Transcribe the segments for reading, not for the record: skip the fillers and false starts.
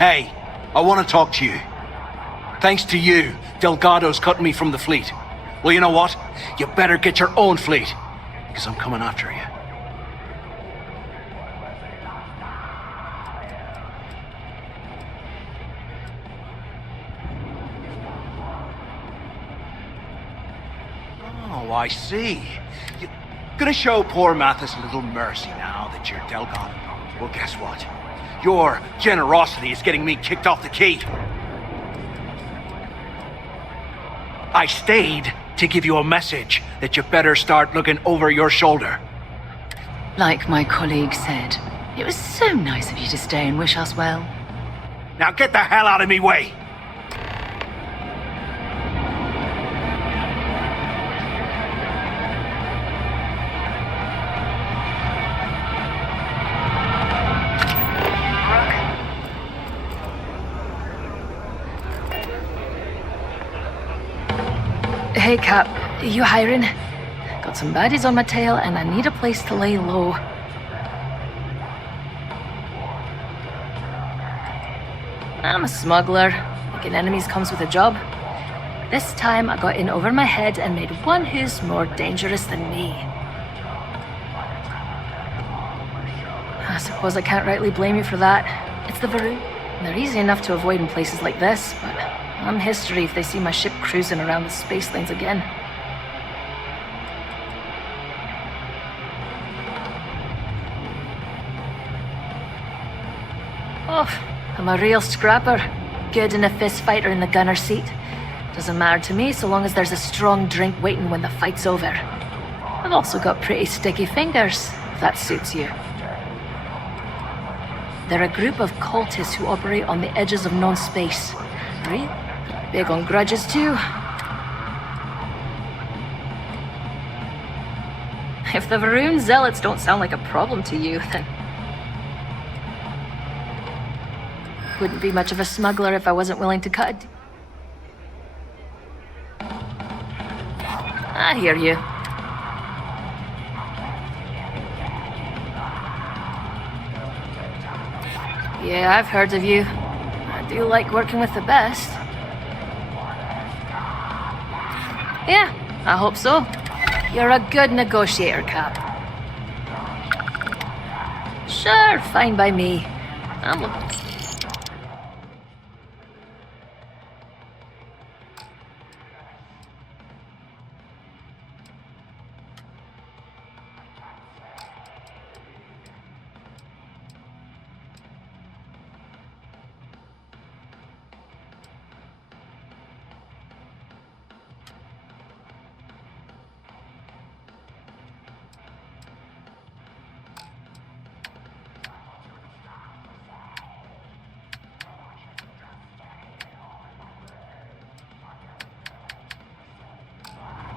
Hey, I want to talk to you. Thanks to you, Delgado's cutting me from the fleet. Well, you know what? You better get your own fleet, because I'm coming after you. Oh, I see. You're gonna show poor Mathis a little mercy now that you're Delgado. Well, guess what? Your generosity is getting me kicked off the quay. I stayed to give you a message that you better start looking over your shoulder. Like my colleague said, it was so nice of you to stay and wish us well. Now get the hell out of me way! Hey Cap, you hiring? Got some baddies on my tail and I need a place to lay low. I'm a smuggler. Making enemies comes with a job. This time I got in over my head and made one who's more dangerous than me. I suppose I can't rightly blame you for that. It's the Varun. They're easy enough to avoid in places like this, but I'm history if they see my ship cruising around the space lanes again. Oh, I'm a real scrapper. Good in a fist fight or in the gunner seat. Doesn't matter to me so long as there's a strong drink waiting when the fight's over. I've also got pretty sticky fingers, if that suits you. They're a group of cultists who operate on the edges of non-space. Right? Big on grudges too. If the Varun zealots don't sound like a problem to you, then... wouldn't be much of a smuggler if I wasn't willing to cut. I hear you. Yeah, I've heard of you. I do like working with the best. Yeah, I hope so. You're a good negotiator, Cap. Sure, fine by me. I'm looking.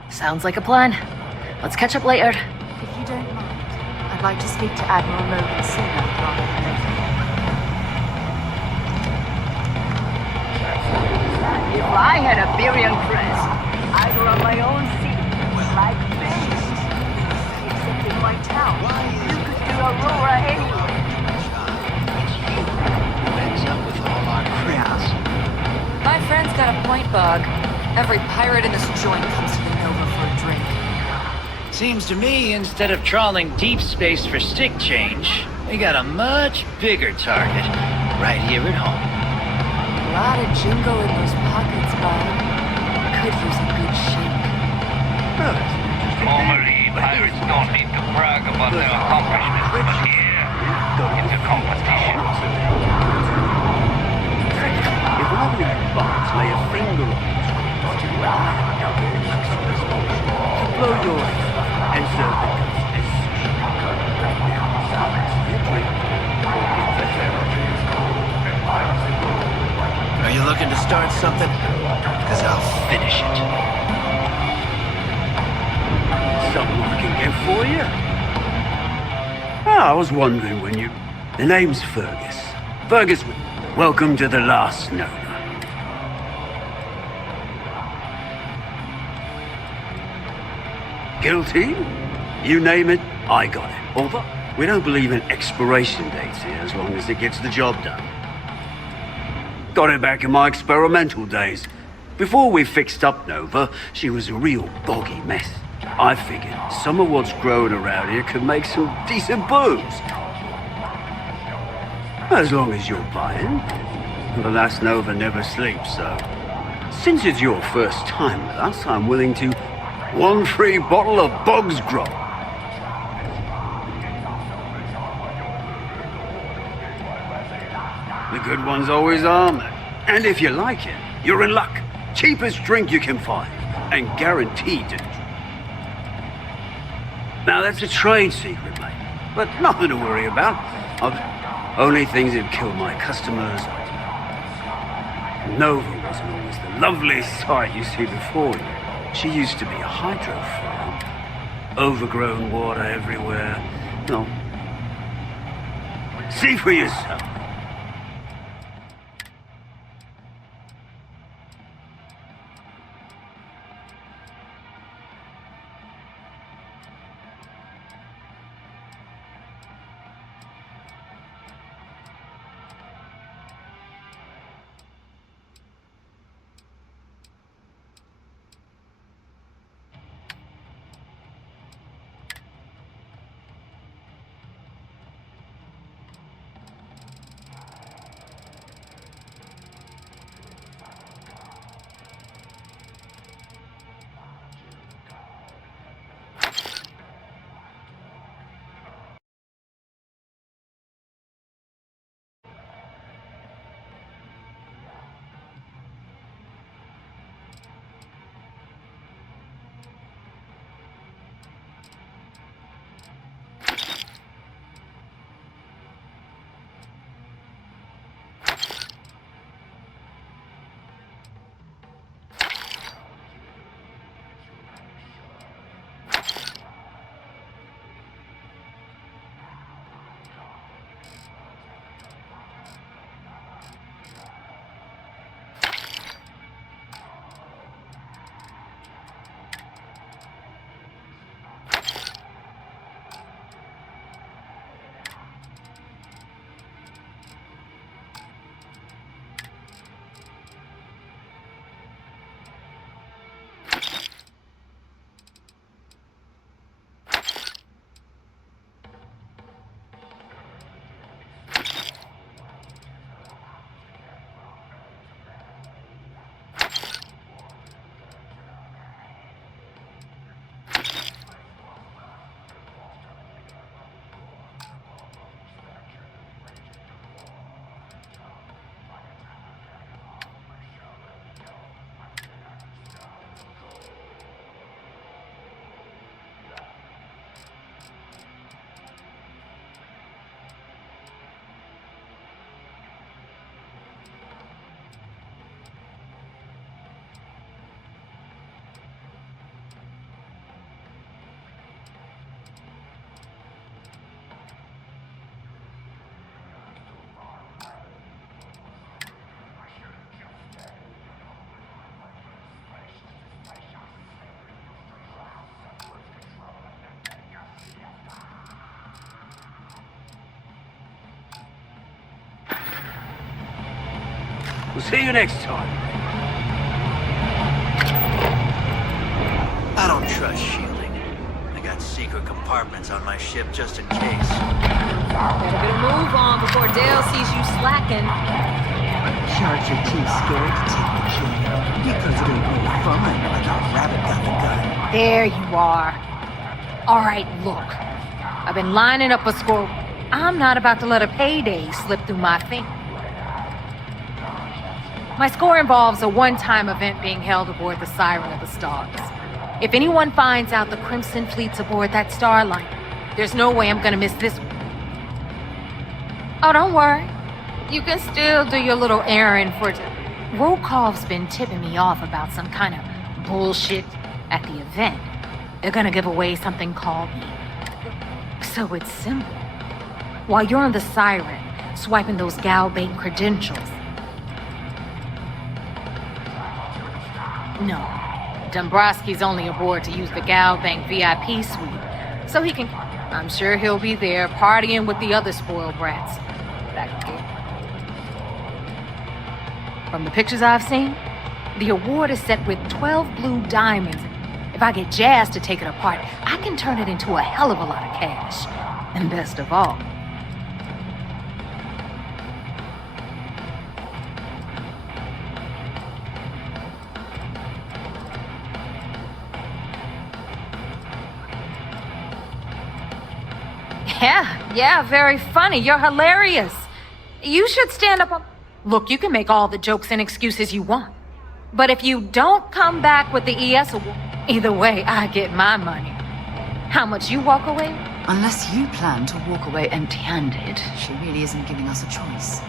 Sounds like a plan. Let's catch up later. If you don't mind, I'd like to speak to Admiral Logan sooner rather than later. If I had a Birion crest, I'd run my own seat, like this. Except in my town, you could do Aurora anywhere. It's you who ends up with all our crowds. My friend's got a point, Bog. Every pirate in this joint comes to the Nova for a drink. Seems to me, instead of trawling deep space for stick change, we got a much bigger target right here at home. A lot of jingle in those pockets, Bog. Could use a good shake. Normally, pirates don't need to brag about their accomplishments, but here, it's a competition. If one of these bombs lay a finger on it, to blow your and serve the coast as Are you looking to start something? Because I'll finish it. something I can get for you. Ah, I was wondering when you... The name's Fergus. Fergus, welcome to the last Nova. Guilty? You name it, I got it. Although, we don't believe in expiration dates here as long as it gets the job done. Got her back in my experimental days. Before we fixed up Nova, she was a real boggy mess. I figured some of what's growing around here could make some decent booze. As long as you're buying. The last Nova never sleeps, so... Since it's your first time with us, I'm willing to... 1 free bottle of Bog's Grog. The good ones always are, man. And if you like it, you're in luck. Cheapest drink you can find. And guaranteed to... Now that's a trade secret, mate. But nothing to worry about. Only things that kill my customers. Nova wasn't always the lovely sight you see before you. She used to be a hydro farm. Overgrown water everywhere. No. See for yourself. We'll see you next time. I don't trust shielding. I got secret compartments on my ship just in case. Better move on before Dale sees you slacking. Sharks are too scared to take the key because it ain't no fun when our rabbit got the gun. There you are. All right, look. I've been lining up a score. I'm not about to let a payday slip through my fingers. My score involves a one-time event being held aboard the Siren of the Stars. If anyone finds out the Crimson Fleet's aboard that starliner, there's no way I'm gonna miss this one. Oh, don't worry. You can still do your little errand for... Rokov's been tipping me off about some kind of bullshit at the event. They're gonna give away something called... So it's simple. While you're on the Siren, swiping those Galbait credentials... No. Dombrowski's only aboard to use the Galbank VIP suite, so he can... I'm sure he'll be there partying with the other spoiled brats. That kid. From the pictures I've seen, the award is set with 12 blue diamonds. If I get Jazz to take it apart, I can turn it into a hell of a lot of cash. And best of all, yeah, very funny. You're hilarious. You should stand up on... Look, you can make all the jokes and excuses you want. But if you don't come back with the ES award, either way, I get my money. How much you walk away? Unless you plan to walk away empty-handed, she really isn't giving us a choice.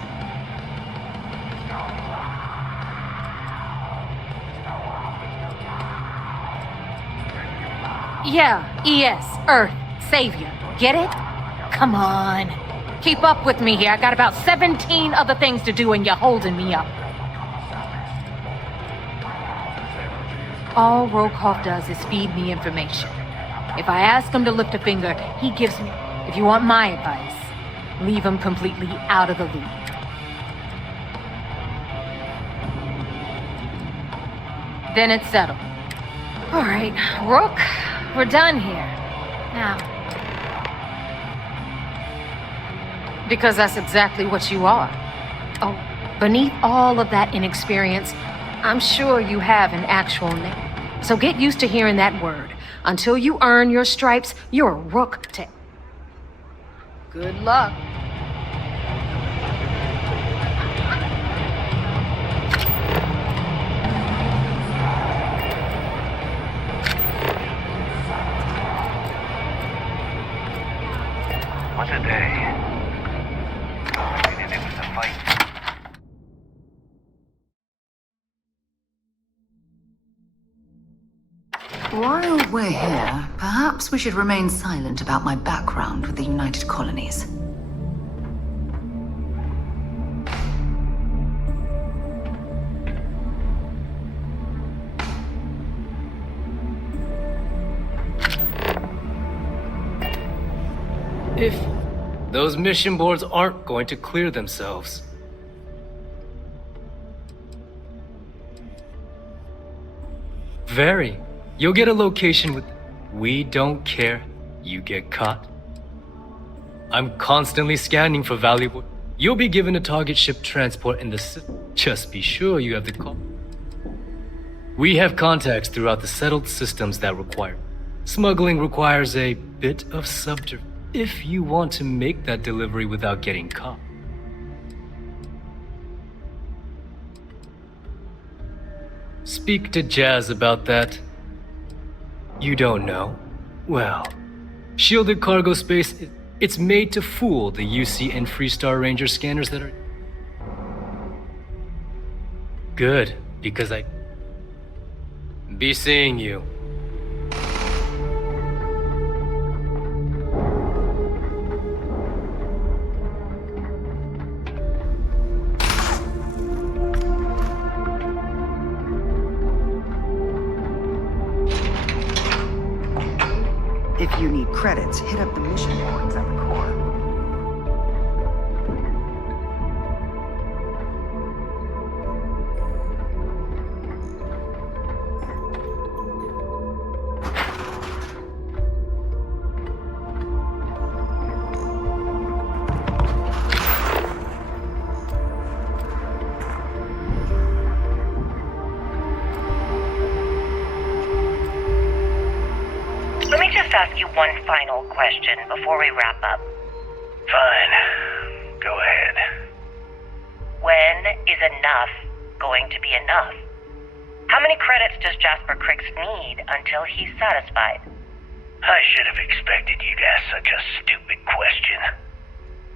Yeah, ES, Earth, Savior. Get it? Come on. Keep up with me here. I got about 17 other things to do and you're holding me up. All Rokoff does is feed me information. If I ask him to lift a finger, he gives me... If you want my advice, leave him completely out of the loop. Then it's settled. All right, Rook, we're done here. Now... Because that's exactly what you are. Oh, beneath all of that inexperience, I'm sure you have an actual name. So get used to hearing that word. Until you earn your stripes, you're a rook to... Good luck. What's a day? And it was a fight. While we're here, perhaps we should remain silent about my background with the United Colonies. If those mission boards aren't going to clear themselves. Very. You'll get a location with... We don't care. You get caught. I'm constantly scanning for valuable... You'll be given a target ship transport in the... Just be sure you have the call. We have contacts throughout the settled systems that require... Smuggling requires a bit of subterfuge if you want to make that delivery without getting caught. Speak to Jazz about that. You don't know? Well, shielded cargo space, it's made to fool the UC and Freestar Ranger scanners that are... Good, because I... Be seeing you. If you need credits, hit up the mission boards at the core. Let me just ask you one final question before we wrap up. Fine. Go ahead. When is enough going to be enough? How many credits does Jasper Cricks need until he's satisfied? I should have expected you to ask such a stupid question.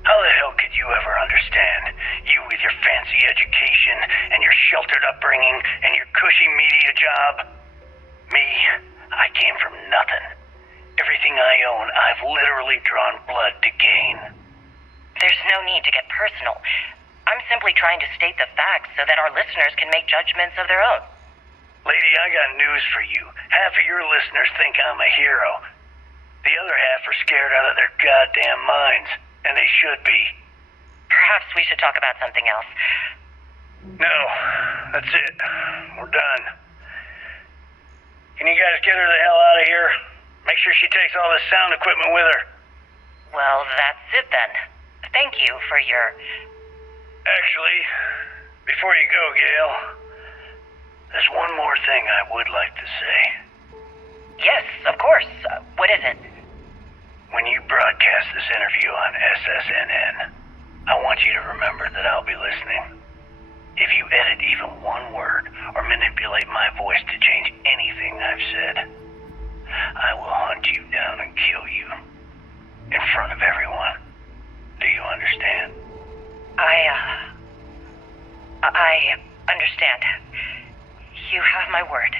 How the hell could you ever understand? You with your fancy education and your sheltered upbringing and your cushy media job. Me, I came from nothing. Everything I own, I've literally drawn blood to gain. There's no need to get personal. I'm simply trying to state the facts so that our listeners can make judgments of their own. Lady, I got news for you. Half of your listeners think I'm a hero. The other half are scared out of their goddamn minds, and they should be. Perhaps we should talk about something else. No, that's it. We're done. Can you guys get her the hell out of here? Make sure she takes all this sound equipment with her. Well, that's it then. Thank you for your... Actually, before you go, Gail, there's one more thing I would like to say. Yes, of course. What is it? When you broadcast this interview on SSNN, I want you to remember that I'll be listening. If you edit even one word or manipulate my voice to change anything I've said, I will hunt you down and kill you in front of everyone. Do you understand? I understand. You have my word.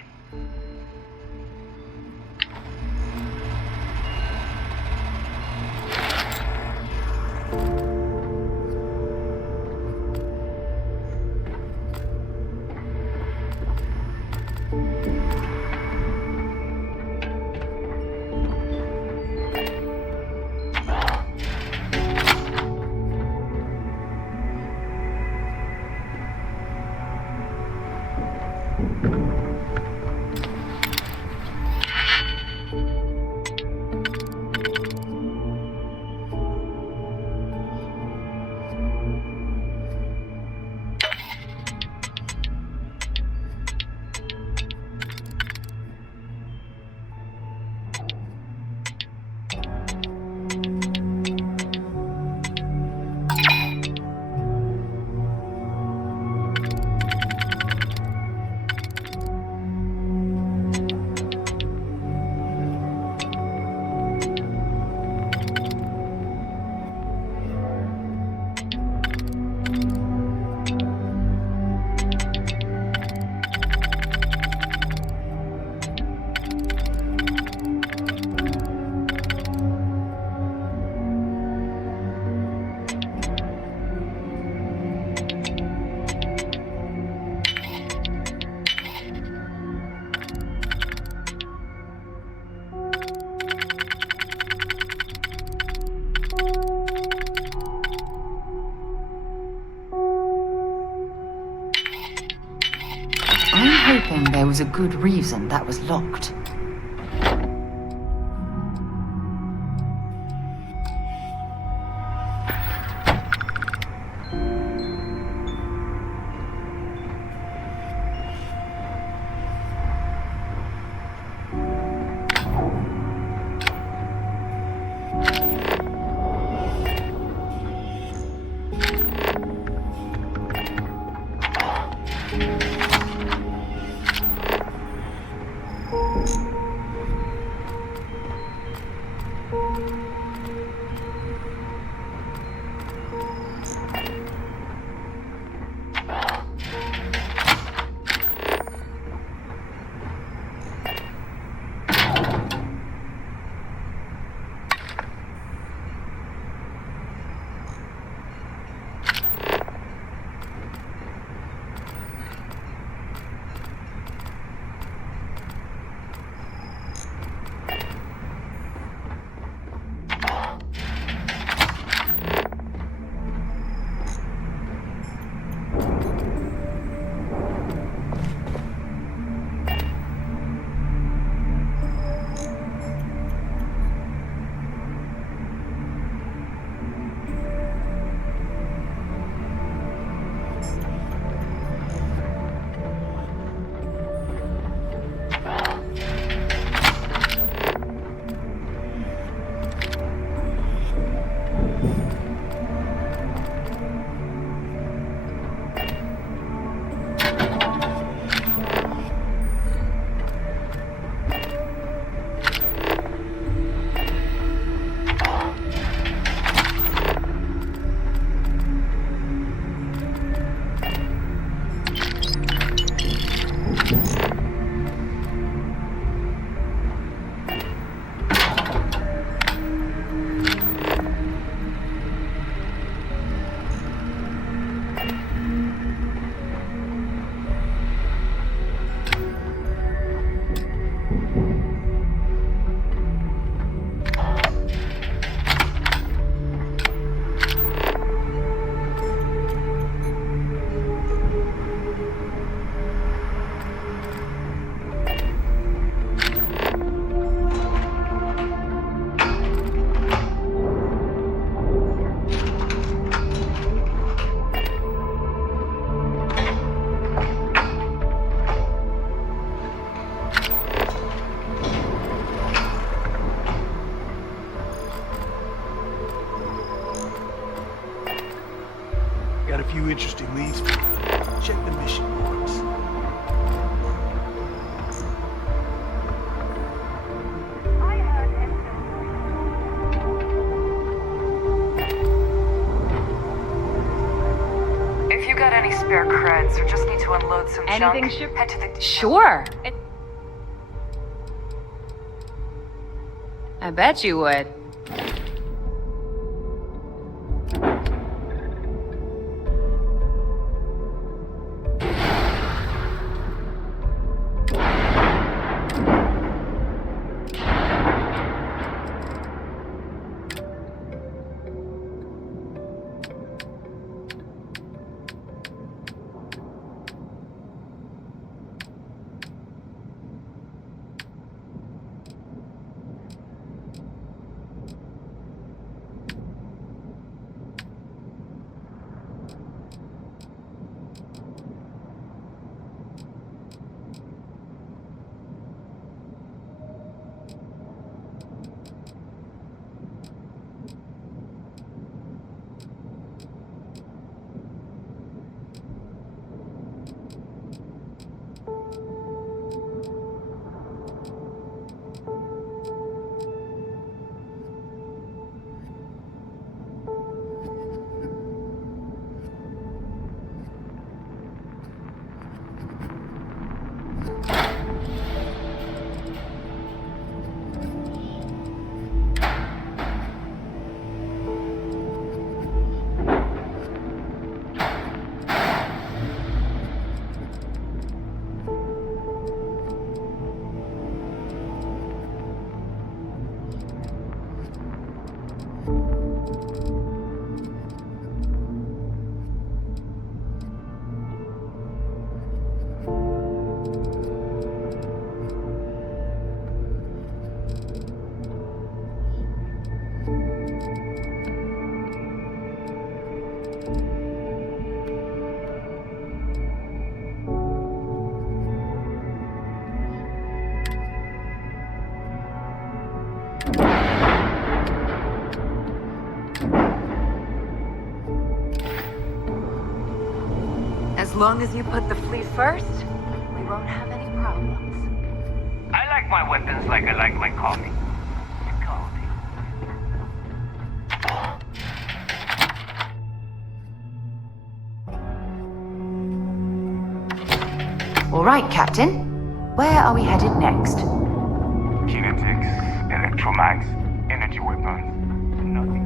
I'm hoping there was a good reason that was locked. Got a few interesting leads for you. Check the mission boards. If you got any spare creds or just need to unload some Anything junk, head to the... Sure. I bet you would. As long as you put the fleet first, we won't have any problems. I like my weapons like I like my coffee. All right, Captain. Where are we headed next? Kinetics, electromags, energy weapons. Nothing.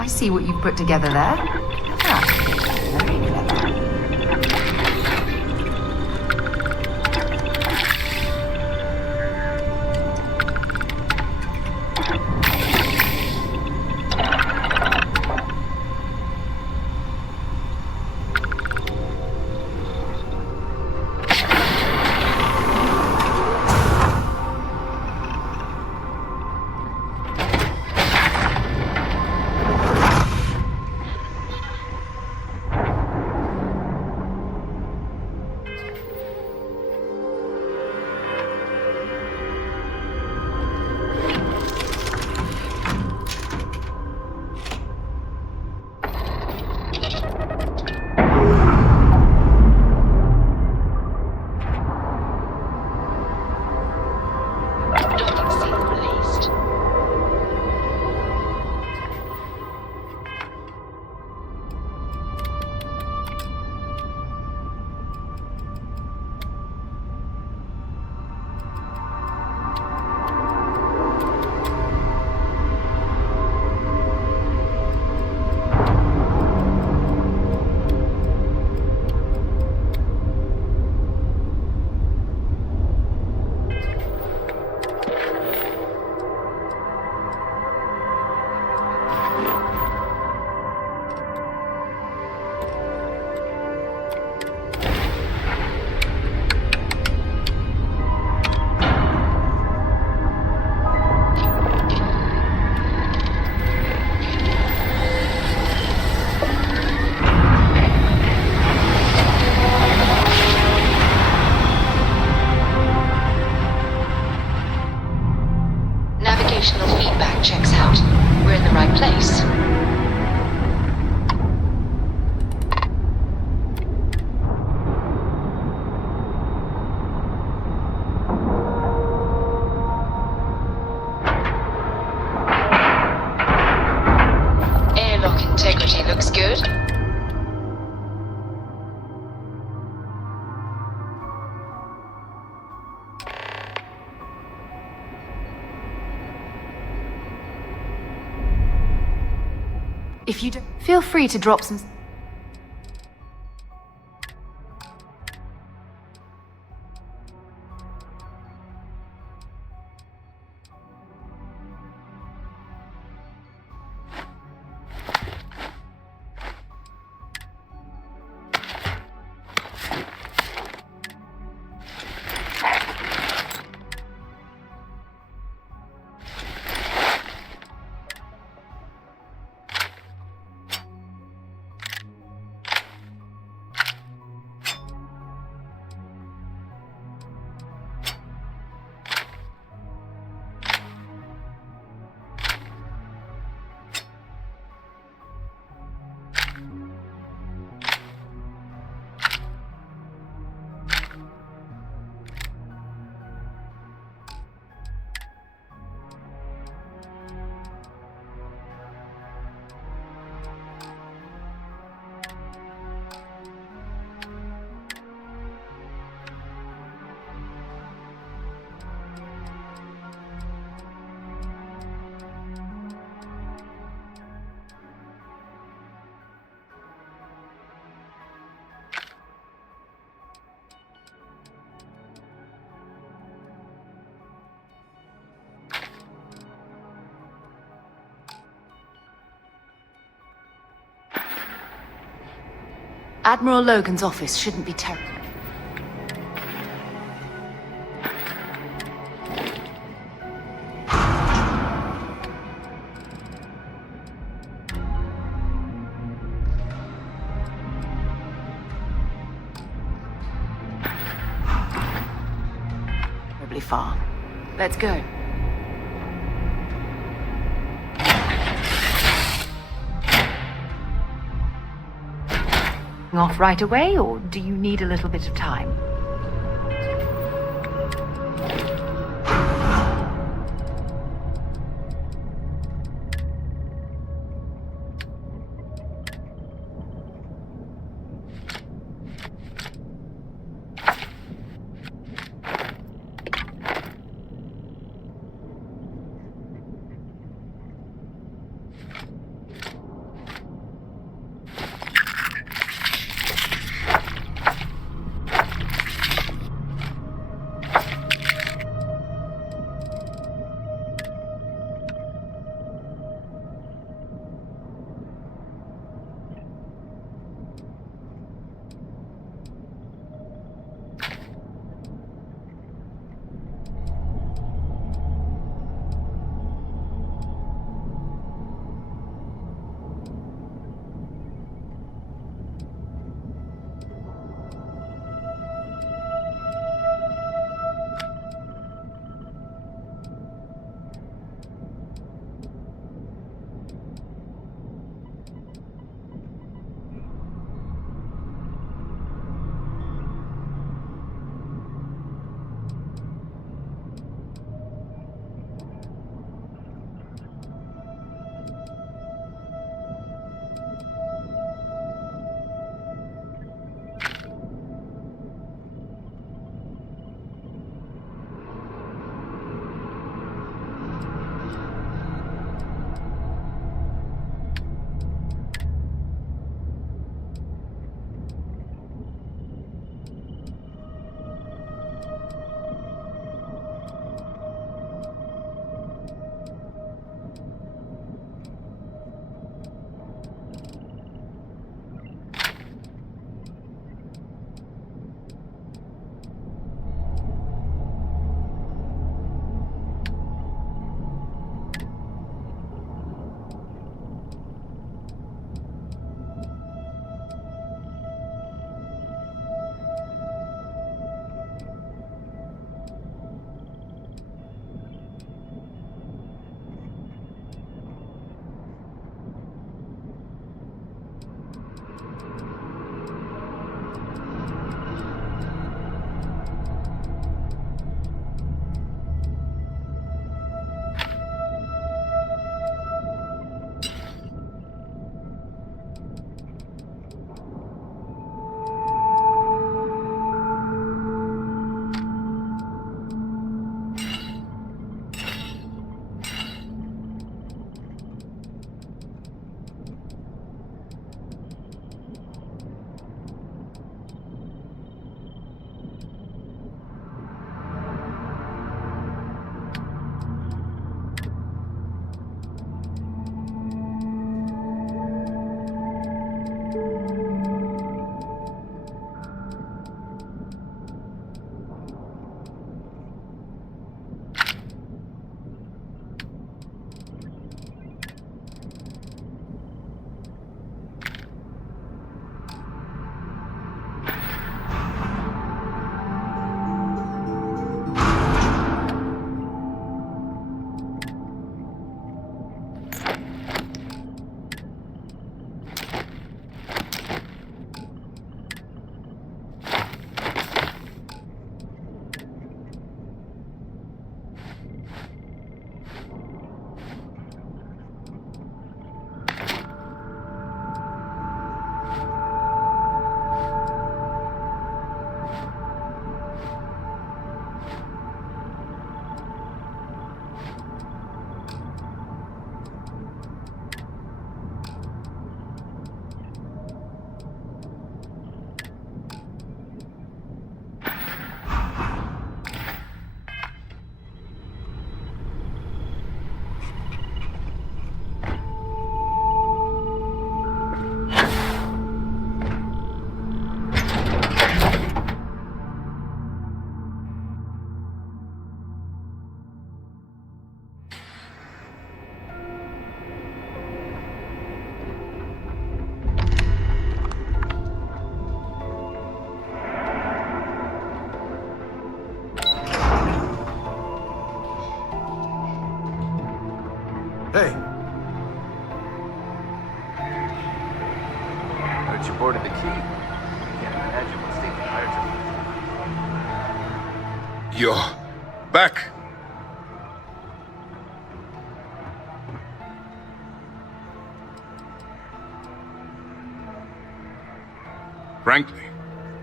I see what you've put together there. Clever. Very clever. Navigational feedback checks out. We're in the right place. Airlock integrity looks good. If you do, feel free to drop some... Admiral Logan's office shouldn't be terrible. Terribly far. Let's go. Off right away, or do you need a little bit of time? since you boarded the key. I can't imagine what state the pirates are. You're back. Frankly,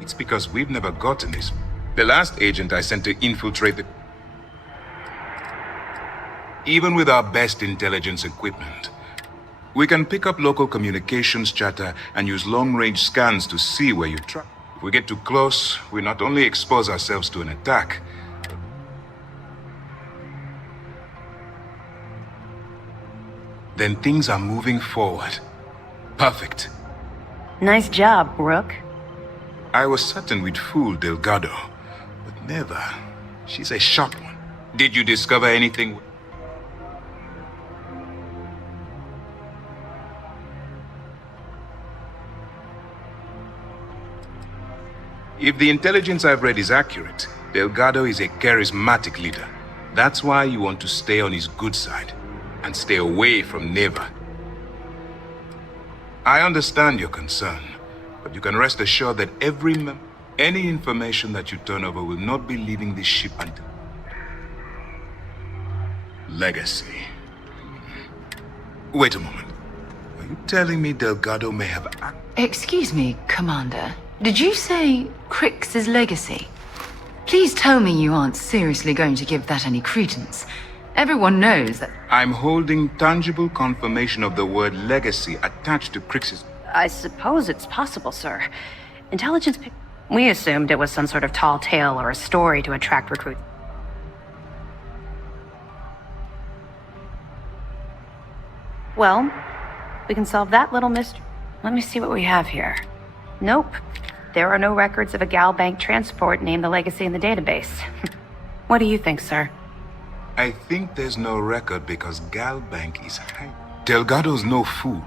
it's because we've never gotten this. The last agent I sent to infiltrate the... Even with our best intelligence equipment, we can pick up local communications chatter and use long-range scans to see where you travel. If we get too close, we not only expose ourselves to an attack, then things are moving forward. Perfect. Nice job, Rook. I was certain we'd fool Delgado, but never. She's a sharp one. Did you discover anything? If the intelligence I've read is accurate, Delgado is a charismatic leader. That's why you want to stay on his good side, and stay away from Neva. I understand your concern, but you can rest assured that any information that you turn over will not be leaving this ship until... Legacy. Wait a moment. Are you telling me Delgado may have... Excuse me, Commander. Did you say Crix's legacy? Please tell me you aren't seriously going to give that any credence. Everyone knows that... I'm holding tangible confirmation of the word legacy attached to Crix's... I suppose it's possible, sir. Intelligence... We assumed it was some sort of tall tale or a story to attract recruits. Well, we can solve that little mystery. Let me see what we have here. Nope. There are no records of a Gal Bank transport named the Legacy in the database. What do you think, sir? I think there's no record because Gal Bank is high. Delgado's no fool.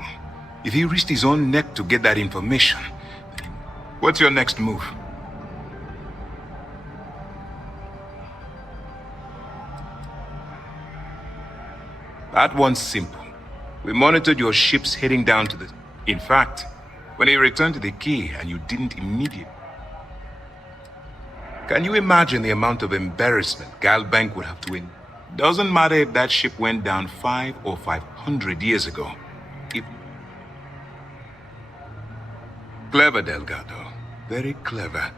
If he risked his own neck to get that information, what's your next move? That one's simple. We monitored your ships heading down to the... In fact, when they returned to the key and you didn't immediately... Can you imagine the amount of embarrassment Gal Bank would have to win? Doesn't matter if that ship went down 5 or 500 years ago. Clever, Delgado. Very clever.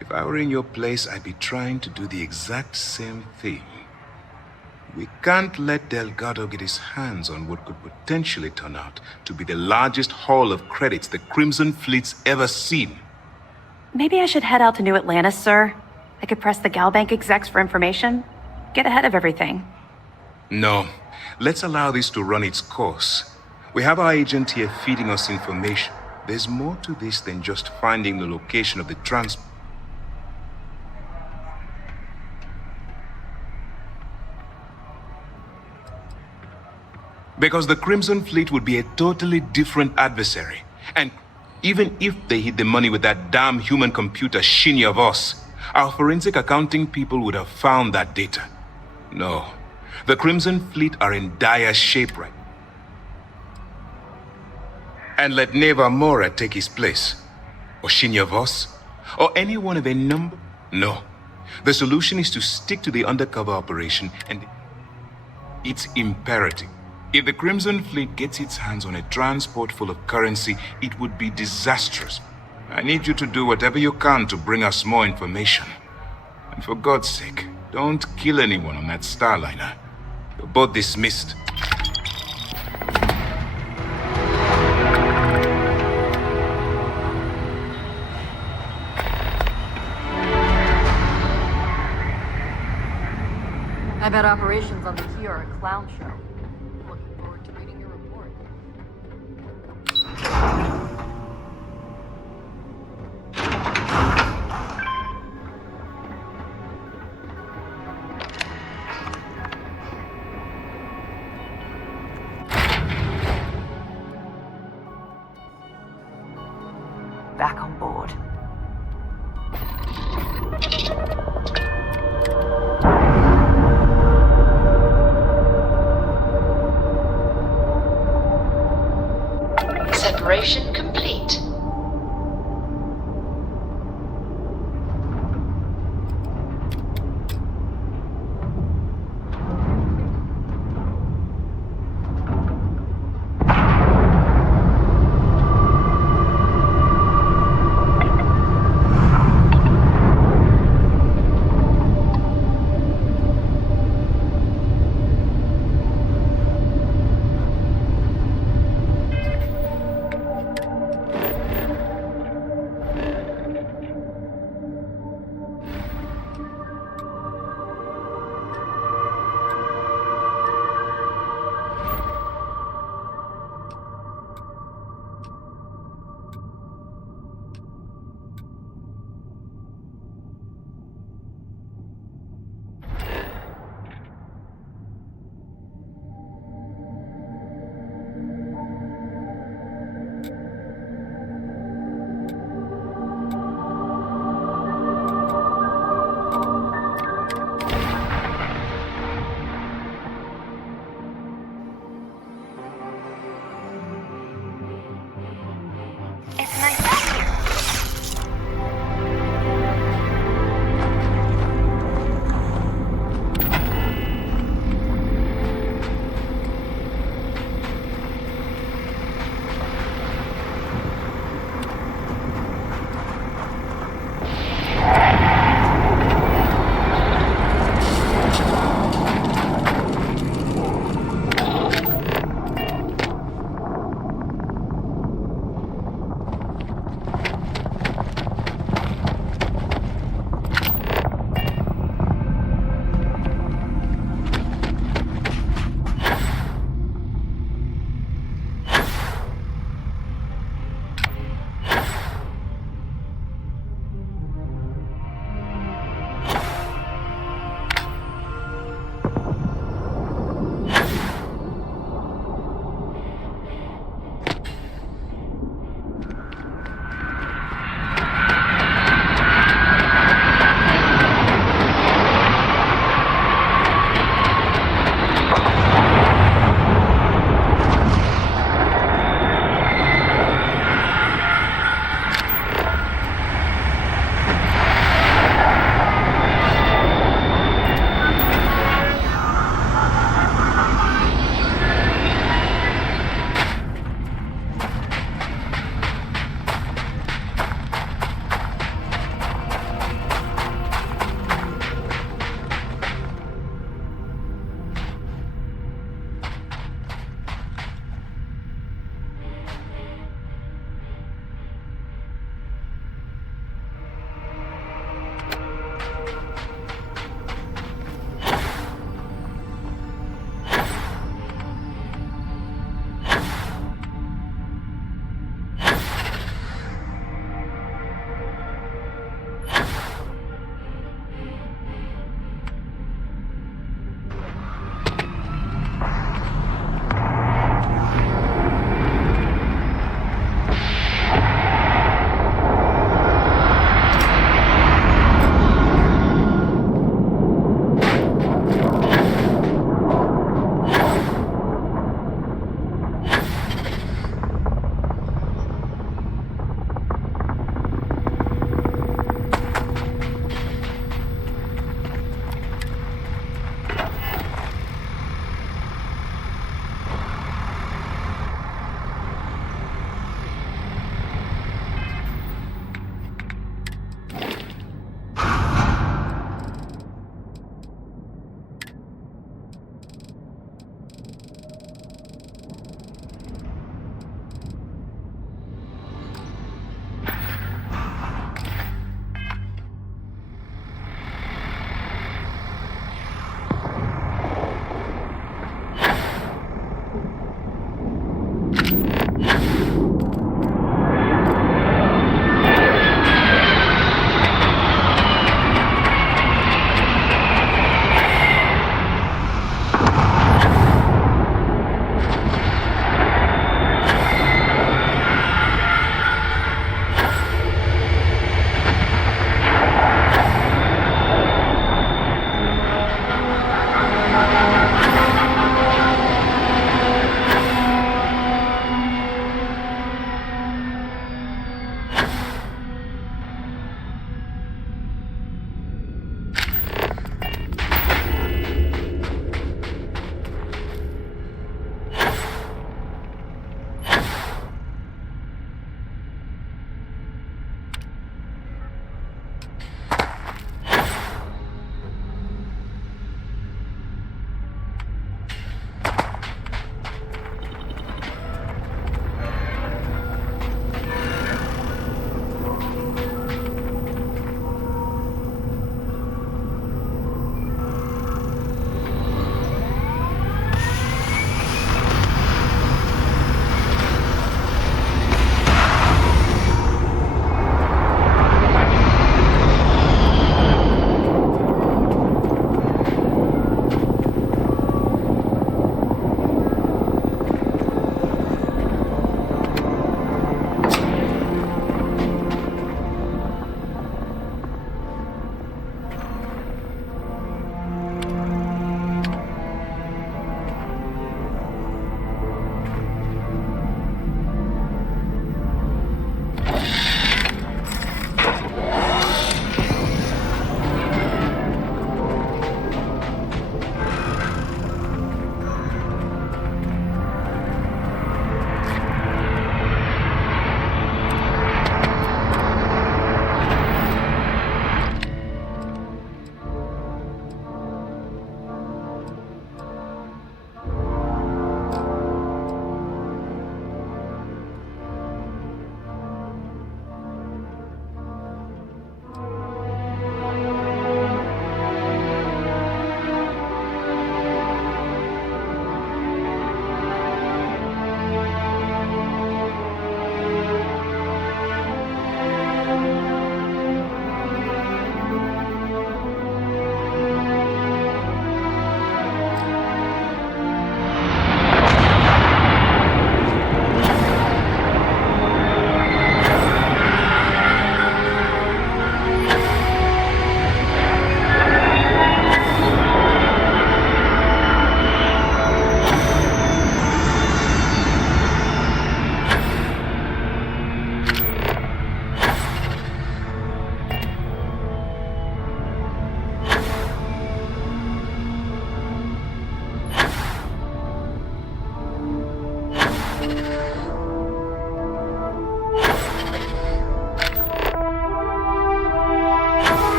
If I were in your place, I'd be trying to do the exact same thing. We can't let Delgado get his hands on what could potentially turn out to be the largest haul of credits the Crimson Fleet's ever seen. Maybe I should head out to New Atlantis, sir. I could press the Gal Bank execs for information. Get ahead of everything. No. Let's allow this to run its course. We have our agent here feeding us information. There's more to this than just finding the location of the transport. Because the Crimson Fleet would be a totally different adversary. And even if they hid the money with that damn human computer Shinya Voss, our forensic accounting people would have found that data. No, the Crimson Fleet are in dire shape right now. And let Neva Mora take his place. Or Shinya Voss. Or any one of a number. No. The solution is to stick to the undercover operation, and it's imperative. If the Crimson Fleet gets its hands on a transport full of currency, it would be disastrous. I need you to do whatever you can to bring us more information. And for God's sake, don't kill anyone on that Starliner. You're both dismissed. I bet operations on the key are a clown show. Looking forward to reading your report. Back on board. Separation complete. It's nice out here.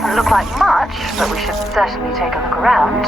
Doesn't look like much, but we should certainly take a look around.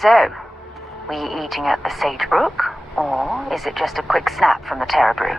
So, were you eating at the Sage Brook, or is it just a quick snap from the Terror Brew?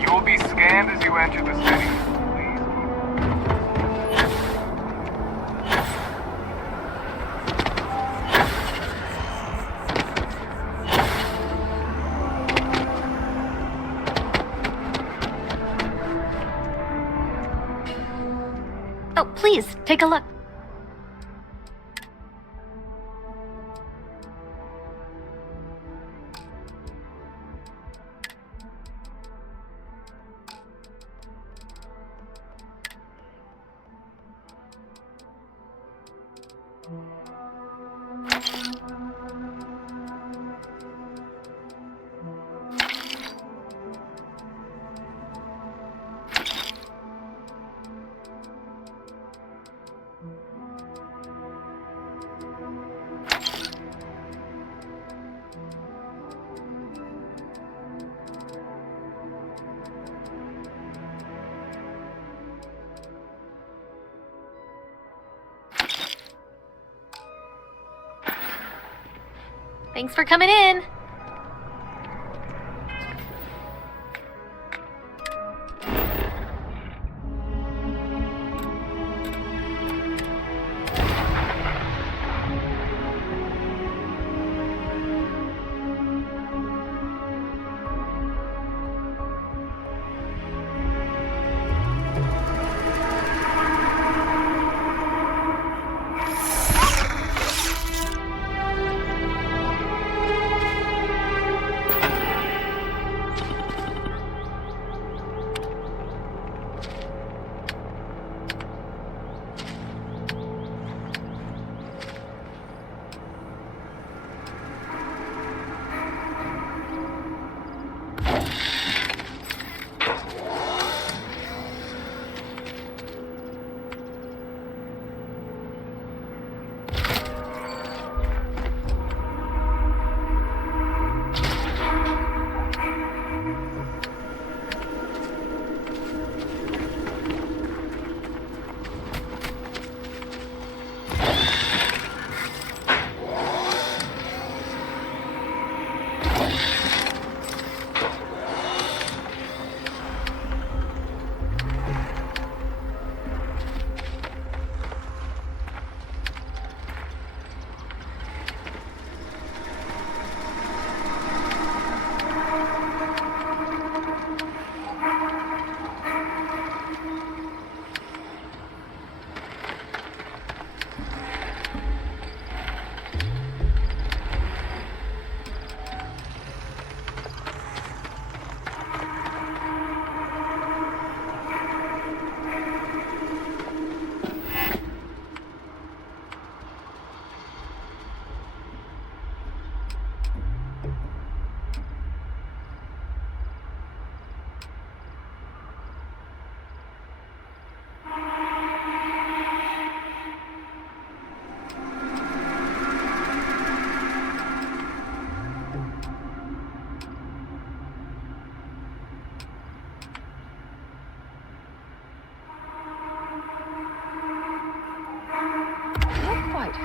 You will be scanned as you enter the city. Oh, please, take a look. Thanks for coming in.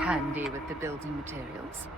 handy with the building materials.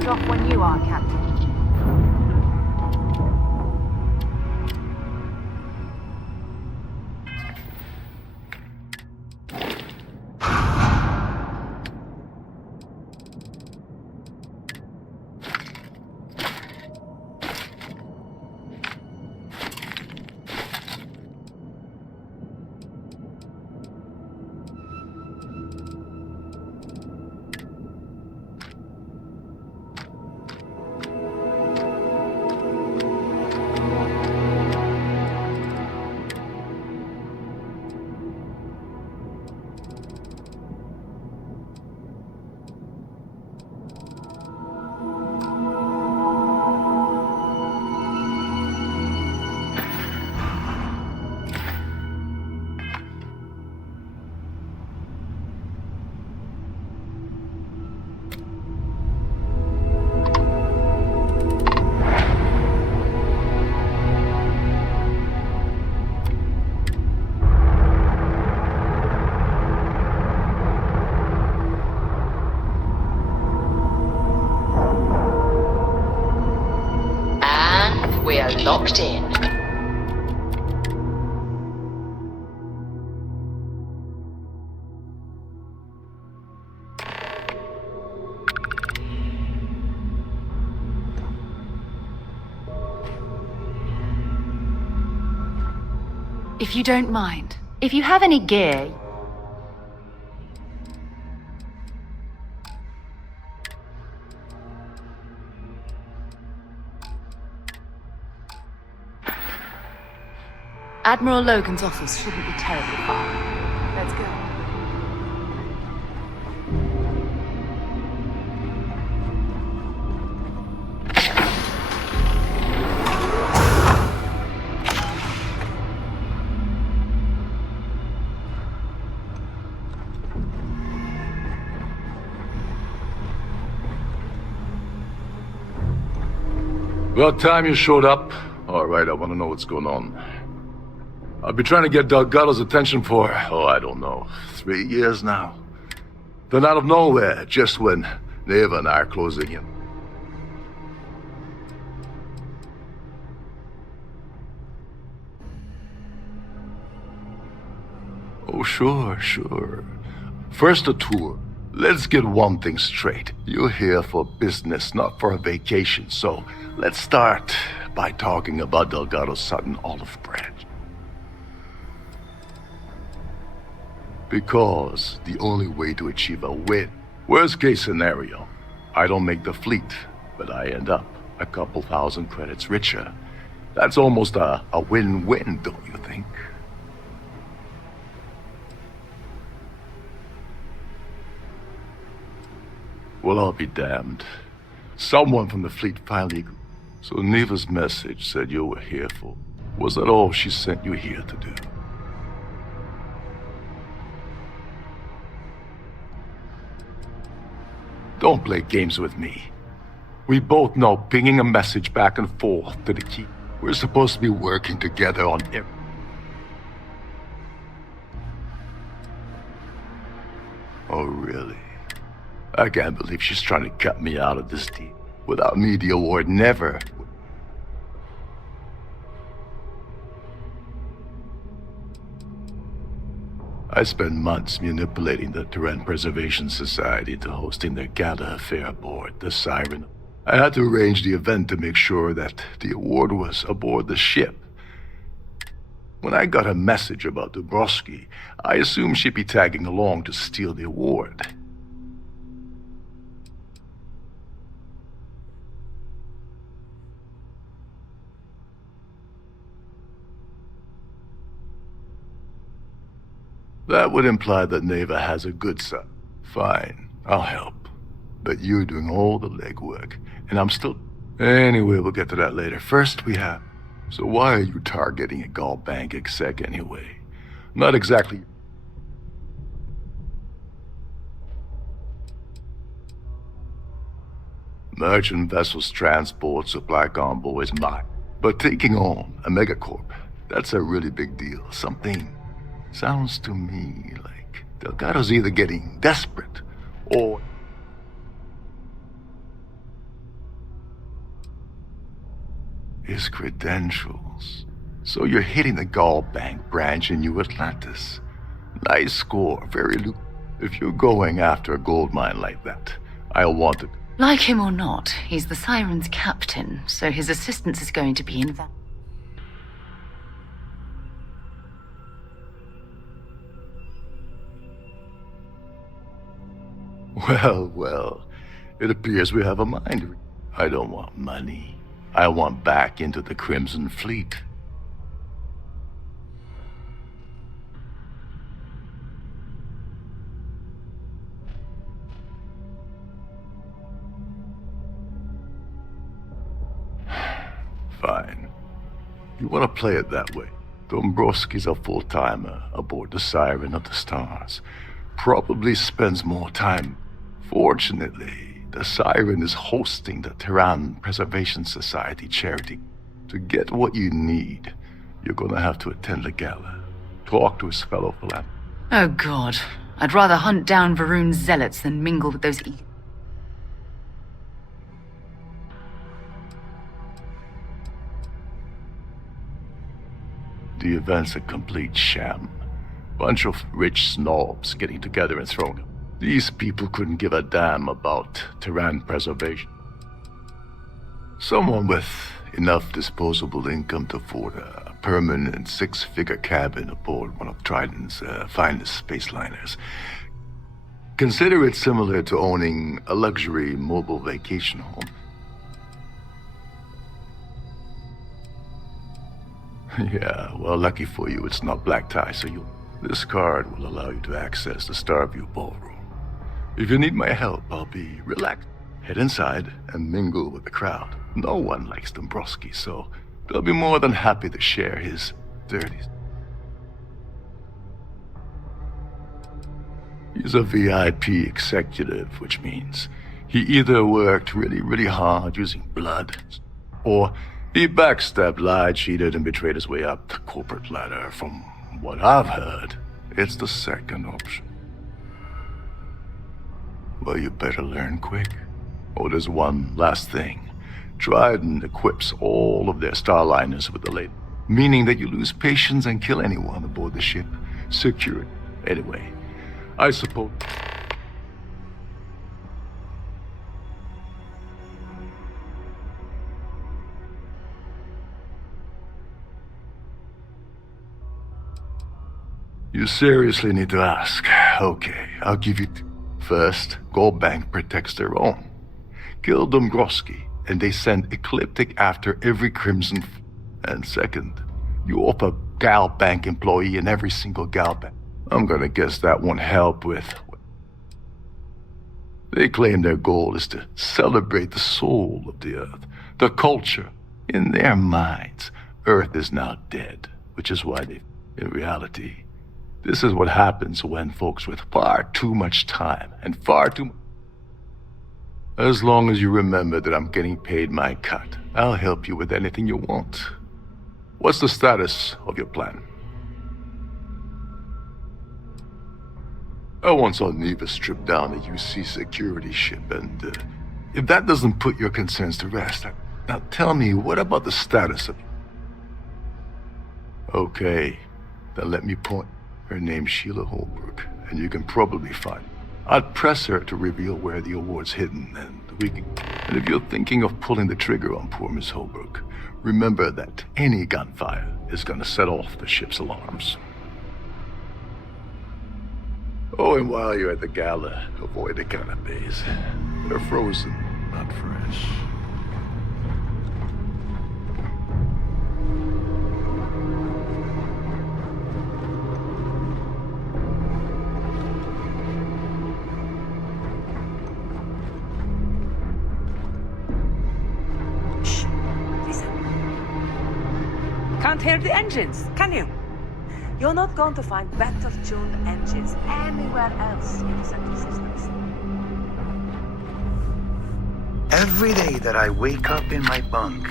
Stop when you are, Captain. We're locked in. If you don't mind, if you have any gear... Admiral Logan's office shouldn't be terribly far. Let's go. About time you showed up. All right, I want to know what's going on. I've been trying to get Delgado's attention for, I don't know, 3 years now. Then out of nowhere, just when Neva and I are closing in. Oh, sure. First a tour. Let's get one thing straight. You're here for business, not for a vacation, so let's start by talking about Delgado's sudden olive branch. Because the only way to achieve a win, worst case scenario, I don't make the fleet, but I end up a couple thousand credits richer. That's almost a win-win, don't you think? Well, I'll be damned. Someone from the fleet finally... So Neva's message said you were here for... Was that all she sent you here to do? Don't play games with me. We both know pinging a message back and forth to the key. We're supposed to be working together on everything. Oh, really? I can't believe she's trying to cut me out of this deal. Without me, the award never... I spent months manipulating the Terran Preservation Society into hosting their gala affair aboard the Siren. I had to arrange the event to make sure that the award was aboard the ship. When I got a message about Dubrovsky, I assumed she'd be tagging along to steal the award. That would imply that Neva has a good side. Fine, I'll help. But you're doing all the legwork, and I'm still... Anyway, we'll get to that later. First, we have... So why are you targeting a Gaul bank exec anyway? Not exactly... Merchant vessels, transport, supply convoys, mine. But taking on a megacorp, that's a really big deal. Something... Sounds to me like Delgado's either getting desperate or... His credentials. So you're hitting the Gaul Bank branch in New Atlantis. Nice score, very If you're going after a gold mine like that, I'll want to... Like him or not, he's the Siren's captain, so his assistance is going to be invaluable. Well, it appears we have a mind. I don't want money. I want back into the Crimson Fleet. Fine. You want to play it that way. Dombrowski's a full-timer aboard the Siren of the Stars. Probably spends more time. Fortunately, the Siren is hosting the Terran Preservation Society charity. To get what you need, you're gonna have to attend the gala. Talk to his fellow philanthropists. Oh God, I'd rather hunt down Varun's zealots than mingle with those The event's a complete sham. Bunch of rich snobs getting together and throwing. These people couldn't give a damn about Terran preservation. Someone with enough disposable income to afford a permanent six-figure cabin aboard one of Trident's finest space liners. Consider it similar to owning a luxury mobile vacation home. Yeah, well, lucky for you, it's not black tie, so this card will allow you to access the Starview ballroom. If you need my help, I'll be relaxed. Head inside and mingle with the crowd. No one likes Dombrowski, so they'll be more than happy to share his dirties. He's a VIP executive, which means he either worked really, really hard using blood, Or he backstabbed, lied, cheated, and betrayed his way up the corporate ladder. From what I've heard, it's the second option. Well, you better learn quick. Oh, there's one last thing. Trident equips all of their starliners with the late, meaning that you lose patience and kill anyone aboard the ship. Secure it. Anyway, I suppose... You seriously need to ask. Okay, I'll give you... First, Gold Bank protects their own. Kill Dombrowski, and they send Ecliptic after every Crimson... And second, you offer Gal Bank employee in every single Gal Bank. I'm gonna guess that won't help with... They claim their goal is to celebrate the soul of the Earth, the culture. In their minds, Earth is now dead, which is why they... In reality... This is what happens when folks with far too much time and far too... As long as you remember that I'm getting paid my cut, I'll help you with anything you want. What's the status of your plan? I once saw Neva strip down a UC security ship, and if that doesn't put your concerns to rest, now tell me, what about the status of... Okay, then let me point... Her name's Sheila Holbrook, and you can probably find... I'd press her to reveal where the award's hidden, and we can... And if you're thinking of pulling the trigger on poor Miss Holbrook, remember that any gunfire is gonna set off the ship's alarms. Oh, and while you're at the gala, avoid the canapes. They're frozen, not fresh. Can't hear the engines, can you? You're not going to find better tuned engines anywhere else in the Central Systems. Every day that I wake up in my bunk,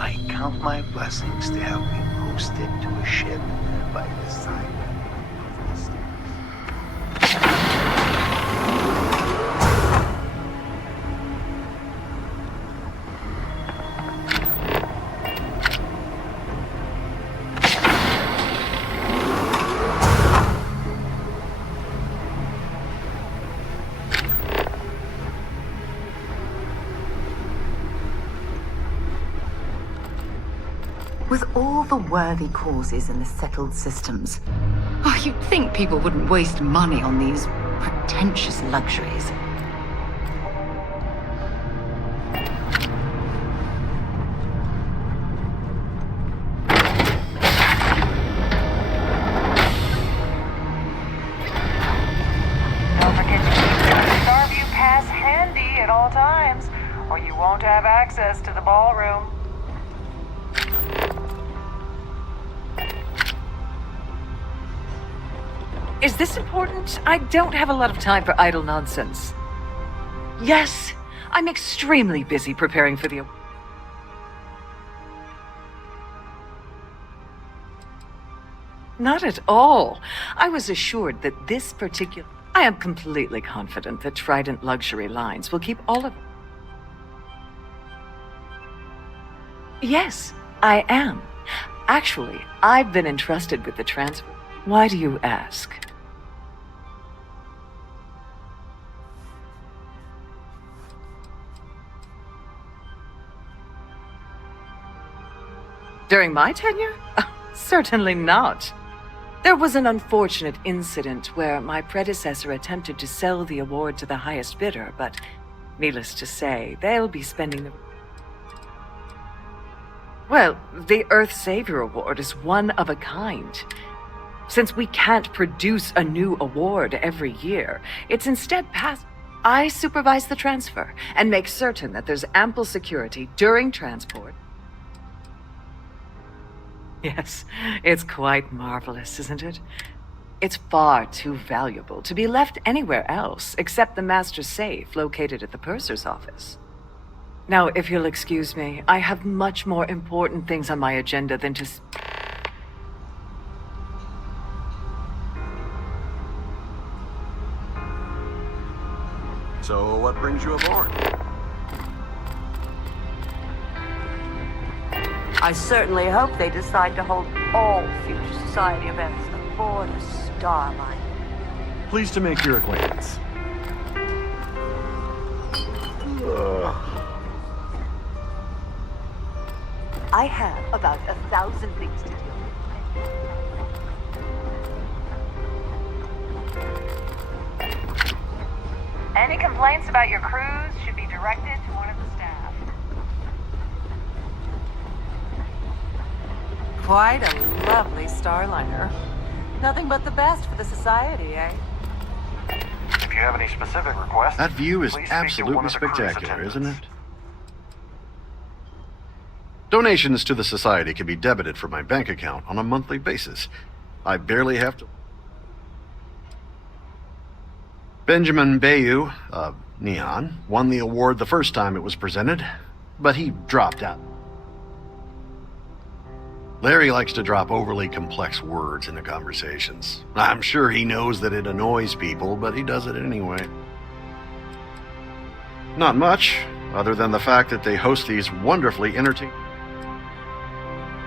I count my blessings to have been posted to a ship by the side of the stars. With all the worthy causes in the settled systems, you'd think people wouldn't waste money on these pretentious luxuries. Don't forget to keep your Starview pass handy at all times, or you won't have access to the ballroom. Is this important? I don't have a lot of time for idle nonsense. Yes, I'm extremely busy preparing for the... Not at all. I was assured that this particular... I am completely confident that Trident Luxury Lines will keep all of... Yes, I am. Actually, I've been entrusted with the transfer. Why do you ask? During my tenure? Certainly not. There was an unfortunate incident where my predecessor attempted to sell the award to the highest bidder, but needless to say, they'll be spending the... Well, the Earth Savior Award is one of a kind. Since we can't produce a new award every year, it's instead passed. I supervise the transfer and make certain that there's ample security during transport. Yes, it's quite marvelous, isn't it? It's far too valuable to be left anywhere else except the master safe located at the purser's office. Now, if you'll excuse me, I have much more important things on my agenda than to... So, what brings you aboard? I certainly hope they decide to hold all future society events aboard a Starline. Pleased to make your acquaintance. I have about 1,000 things to deal with. Any complaints about your cruise should be directed to one of the staff. Quite a lovely Starliner. Nothing but the best for the society, eh? If you have any specific requests, That view is please speak to one absolutely of the crew's spectacular, attendants. isn't it? Donations to the Society can be debited from my bank account on a monthly basis. I barely have to... Benjamin Bayou, of Neon, won the award the first time it was presented, but he dropped out. Larry likes to drop overly complex words into conversations. I'm sure he knows that it annoys people, but he does it anyway. Not much, other than the fact that they host these wonderfully entertaining...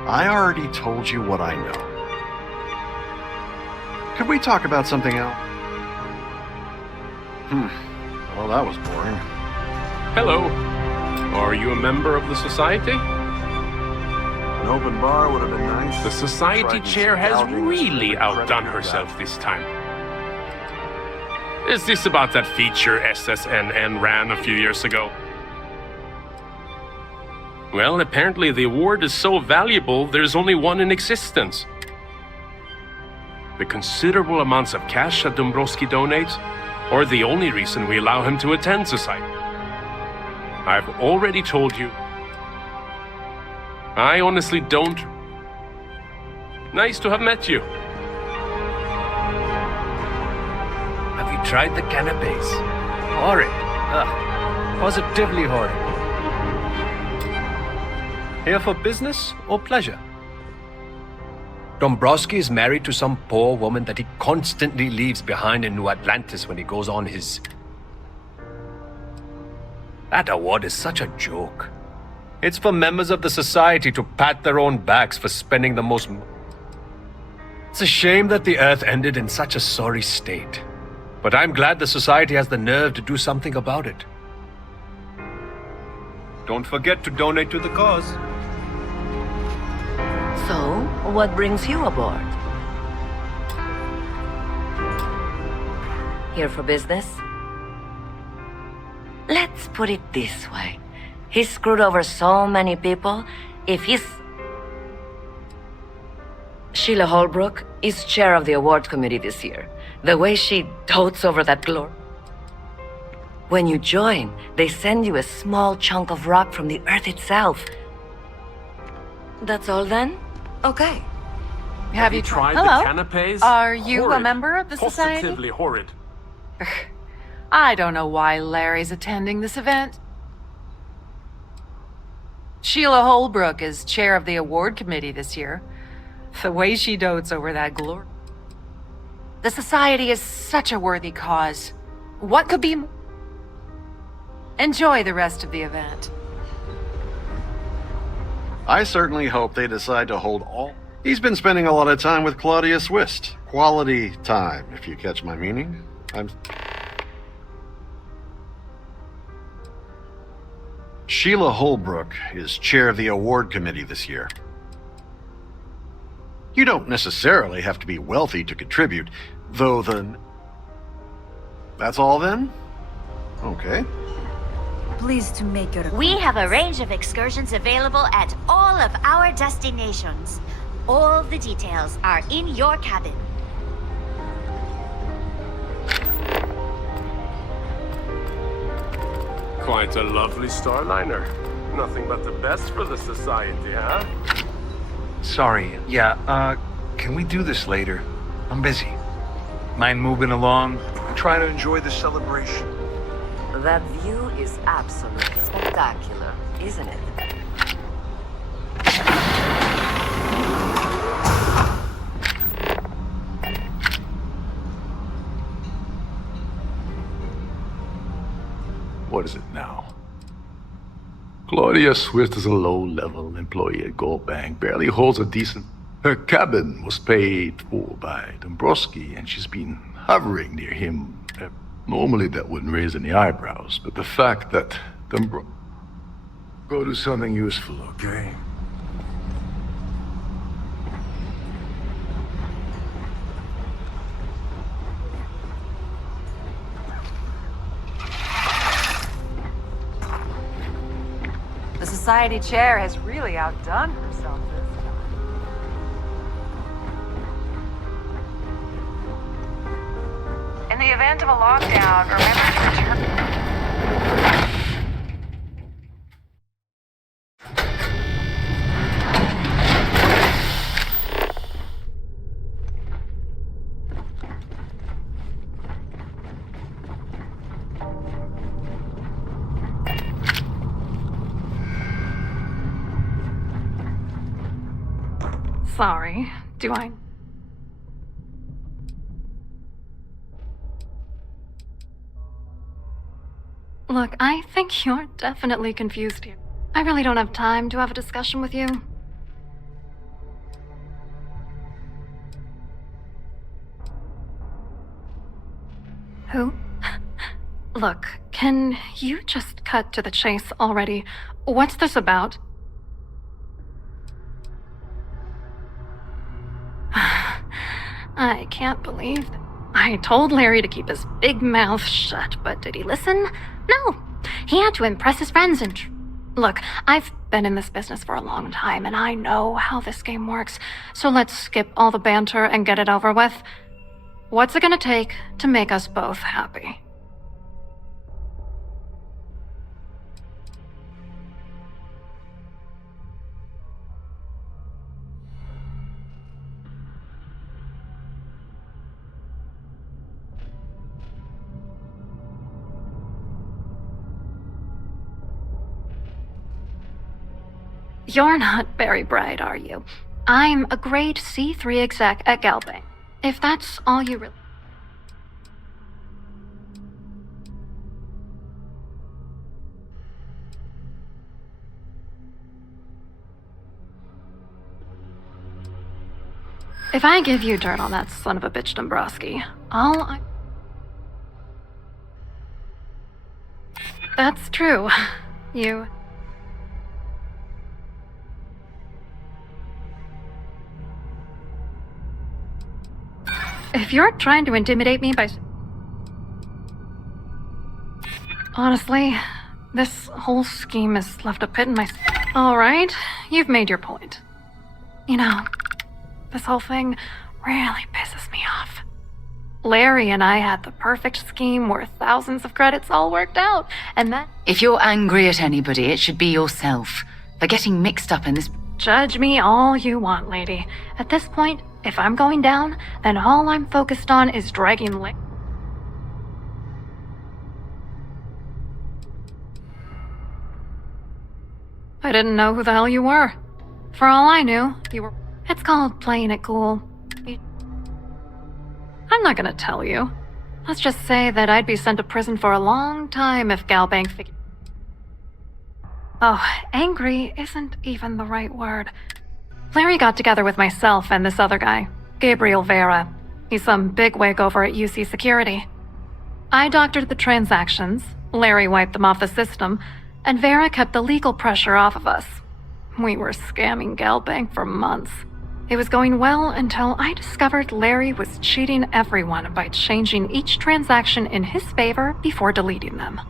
I already told you what I know. Could we talk about something else? Well, that was boring. Hello. Are you a member of the Society? An open bar would have been nice. The Society chair has really outdone herself this time. Is this about that feature SSNN ran a few years ago? Well, apparently the award is so valuable, there's only one in existence. The considerable amounts of cash that Dombrowski donates are the only reason we allow him to attend Society. I've already told you. I honestly don't... Nice to have met you. Have you tried the canapes? Horrid. Positively horrid. Here for business or pleasure? Dombrowski is married to some poor woman that he constantly leaves behind in New Atlantis when he goes on his... That award is such a joke. It's for members of the Society to pat their own backs for spending the most... It's a shame that the Earth ended in such a sorry state. But I'm glad the Society has the nerve to do something about it. Don't forget to donate to the cause. So, what brings you aboard? Here for business? Let's put it this way. He's screwed over so many people. If he's... Sheila Holbrook is chair of the award committee this year. The way she dotes over that glory. When you join, they send you a small chunk of rock from the Earth itself. That's all then? Okay. Have you tried Hello. the canapes? Are you Horrid. a member of the Society? Positively horrid. I don't know why Larry's attending this event. Sheila Holbrook is chair of the award committee this year. The way she dotes over that glory. The Society is such a worthy cause. What could be... Enjoy the rest of the event. I certainly hope they decide to hold all... He's been spending a lot of time with Claudia Swist. Quality time, if you catch my meaning. Sheila Holbrook is chair of the award committee this year. You don't necessarily have to be wealthy to contribute, though the... That's all then? Okay. Pleased to make your acquaintance. We have a range of excursions available at all of our destinations. All the details are in your cabin. Quite a lovely Starliner. Nothing but the best for the Society, huh? Sorry, yeah, can we do this later? I'm busy. Mind moving along? I'm trying to enjoy the celebration. That view is absolutely spectacular. spectacular, isn't it? What is it now? Claudia Swift is a low-level employee at Gold Bank, barely holds a decent... Her cabin was paid for by Dombrowski, and she's been hovering near him. Normally that wouldn't raise any eyebrows, but the fact that Go do something useful, okay? The society chair has really outdone herself this time. In the event of a lockdown, remember to return. Sorry, do I? Look, I think you're definitely confused here. I really don't have time to have a discussion with you. Who? Look, can you just cut to the chase already? What's this about? I can't believe that. I told Larry to keep his big mouth shut, but did he listen? No. He had to impress his friends and... Look, I've been in this business for a long time, and I know how this game works, so let's skip all the banter and get it over with. What's it gonna take to make us both happy? You're not very bright, are you? I'm a grade C3 exec at Galbank. If that's all you really... If I give you dirt on that son of a bitch Dombrowski, That's true. You... If you're trying to intimidate me by... Honestly, this whole scheme has left a pit in my... Alright, you've made your point. You know, this whole thing really pisses me off. Larry and I had the perfect scheme worth thousands of credits all worked out, and that... If you're angry at anybody, it should be yourself. For getting mixed up in this... Judge me all you want, lady. At this point, if I'm going down, then all I'm focused on is dragging I didn't know who the hell you were. For all I knew, you were... It's called playing it cool. I'm not gonna tell you. Let's just say that I'd be sent to prison for a long time if Galbank figured... Oh, angry isn't even the right word. Larry got together with myself and this other guy, Gabriel Vera. He's some bigwig over at UC Security. I doctored the transactions, Larry wiped them off the system, and Vera kept the legal pressure off of us. We were scamming Galbank for months. It was going well until I discovered Larry was cheating everyone by changing each transaction in his favor before deleting them.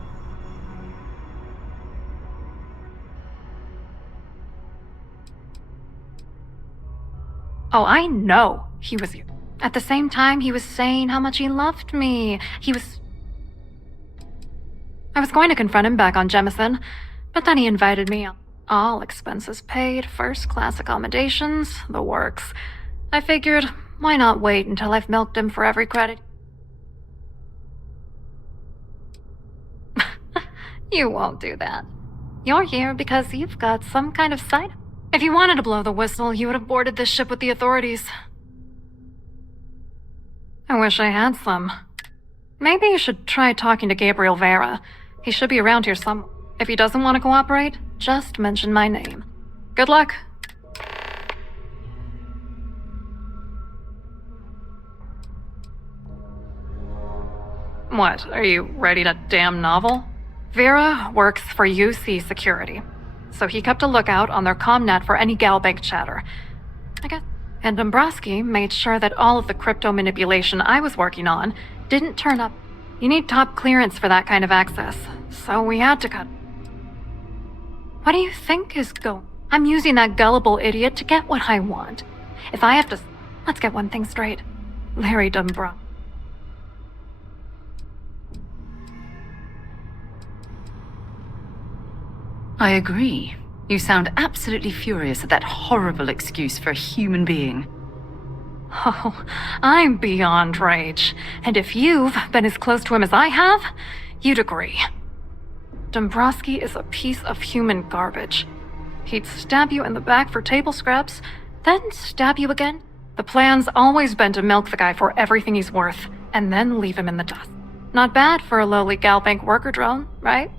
Oh, I know he was... At the same time, he was saying how much he loved me. I was going to confront him back on Jemison, but then he invited me. All expenses paid, first-class accommodations, the works. I figured, why not wait until I've milked him for every credit? You won't do that. You're here because you've got some kind of side. If you wanted to blow the whistle, you would have boarded this ship with the authorities. I wish I had some. Maybe you should try talking to Gabriel Vera. He should be around here some. If he doesn't want to cooperate, just mention my name. Good luck. What, are you writing a damn novel? Vera works for UC Security, so he kept a lookout on their commnet for any Galbank chatter. I guess. And Dombrowski made sure that all of the crypto manipulation I was working on didn't turn up. You need top clearance for that kind of access, so we had to cut. What do you think is going? I'm using that gullible idiot to get what I want. If I have to... Let's get one thing straight. Larry Dombrowski. I agree. You sound absolutely furious at that horrible excuse for a human being. Oh, I'm beyond rage. And if you've been as close to him as I have, you'd agree. Dombrowski is a piece of human garbage. He'd stab you in the back for table scraps, then stab you again. The plan's always been to milk the guy for everything he's worth, and then leave him in the dust. Not bad for a lowly Galbank worker drone, right?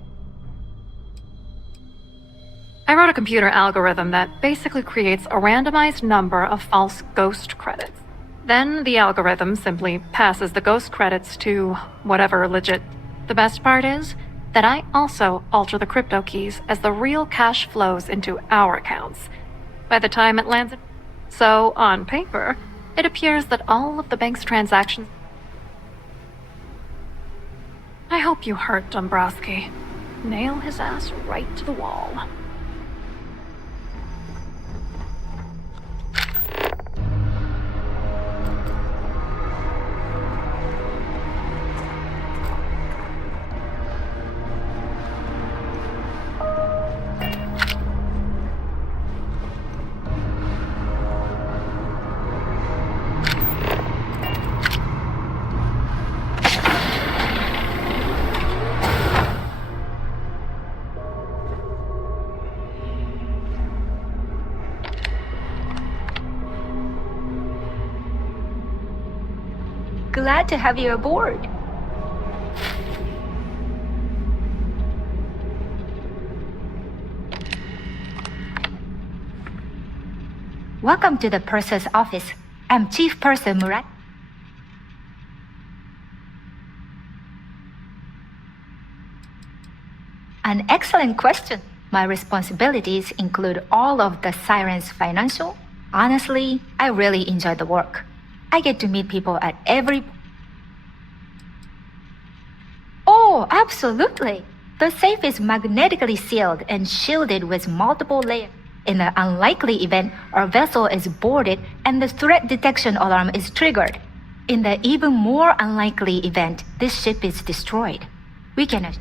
I wrote a computer algorithm that basically creates a randomized number of false ghost credits. Then the algorithm simply passes the ghost credits to whatever legit. The best part is that I also alter the crypto keys as the real cash flows into our accounts. By the time it lands, so on paper, it appears that all of the bank's transactions. I hope you hurt Dombrowski. Nail his ass right to the wall. Glad to have you aboard. Welcome to the purser's office. I'm Chief Purser Murat. An excellent question. My responsibilities include all of the Siren's financial. Honestly, I really enjoy the work. I get to meet people at every... Oh, absolutely! The safe is magnetically sealed and shielded with multiple layers. In the unlikely event our vessel is boarded and the threat detection alarm is triggered. In the even more unlikely event this ship is destroyed, we can...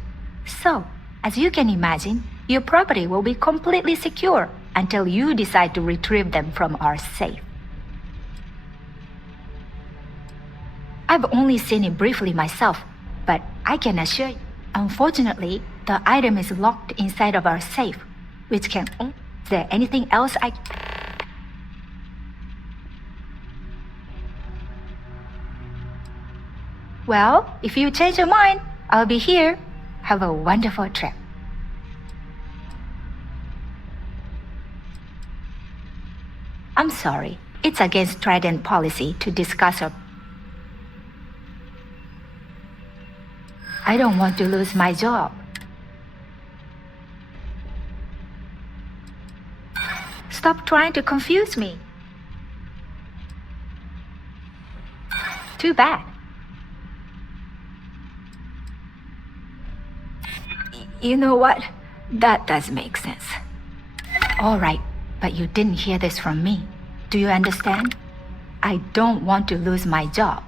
So, as you can imagine, your property will be completely secure until you decide to retrieve them from our safe. I've only seen it briefly myself, but I can assure you, unfortunately, the item is locked inside of our safe, which can only... Is there anything else I... Well, if you change your mind, I'll be here. Have a wonderful trip. I'm sorry. It's against Trident policy to discuss our... I don't want to lose my job. Stop trying to confuse me. Too bad. You know what? That does make sense. All right, but you didn't hear this from me. Do you understand? I don't want to lose my job.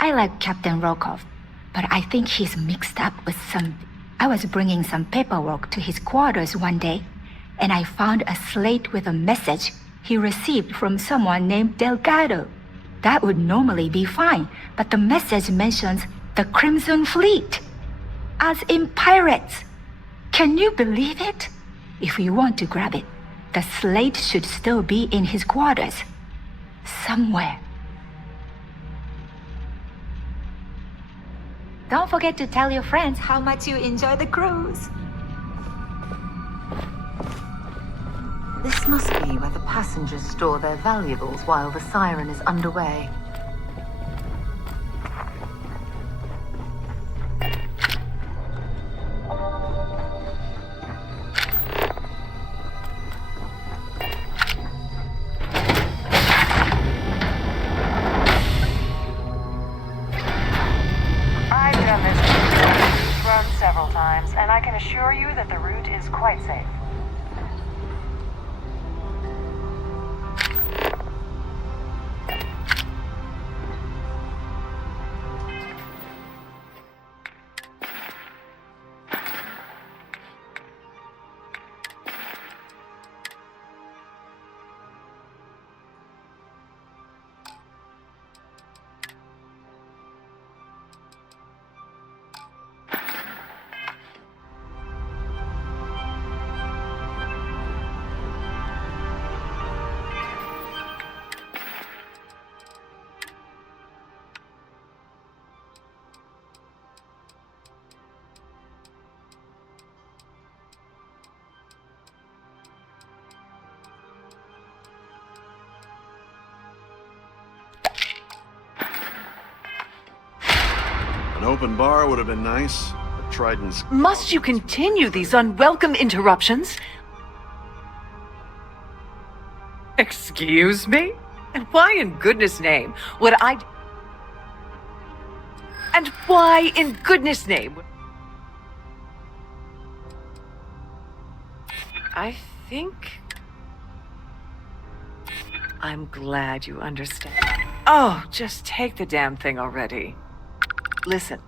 I like Captain Rokov, but I think he's mixed up with some... I was bringing some paperwork to his quarters one day, and I found a slate with a message he received from someone named Delgado. That would normally be fine, but the message mentions the Crimson Fleet, as in pirates. Can you believe it? If we want to grab it, the slate should still be in his quarters. Somewhere. Don't forget to tell your friends how much you enjoy the cruise. This must be where the passengers store their valuables while the siren is underway. I've done this cruise run several times, and I can assure you that the route is quite safe. An open bar would have been nice, but Trident's... Must you continue these unwelcome interruptions? Excuse me? And why in goodness name would I... And why in goodness name would... I think... I'm glad you understand. Oh, just take the damn thing already. Listen,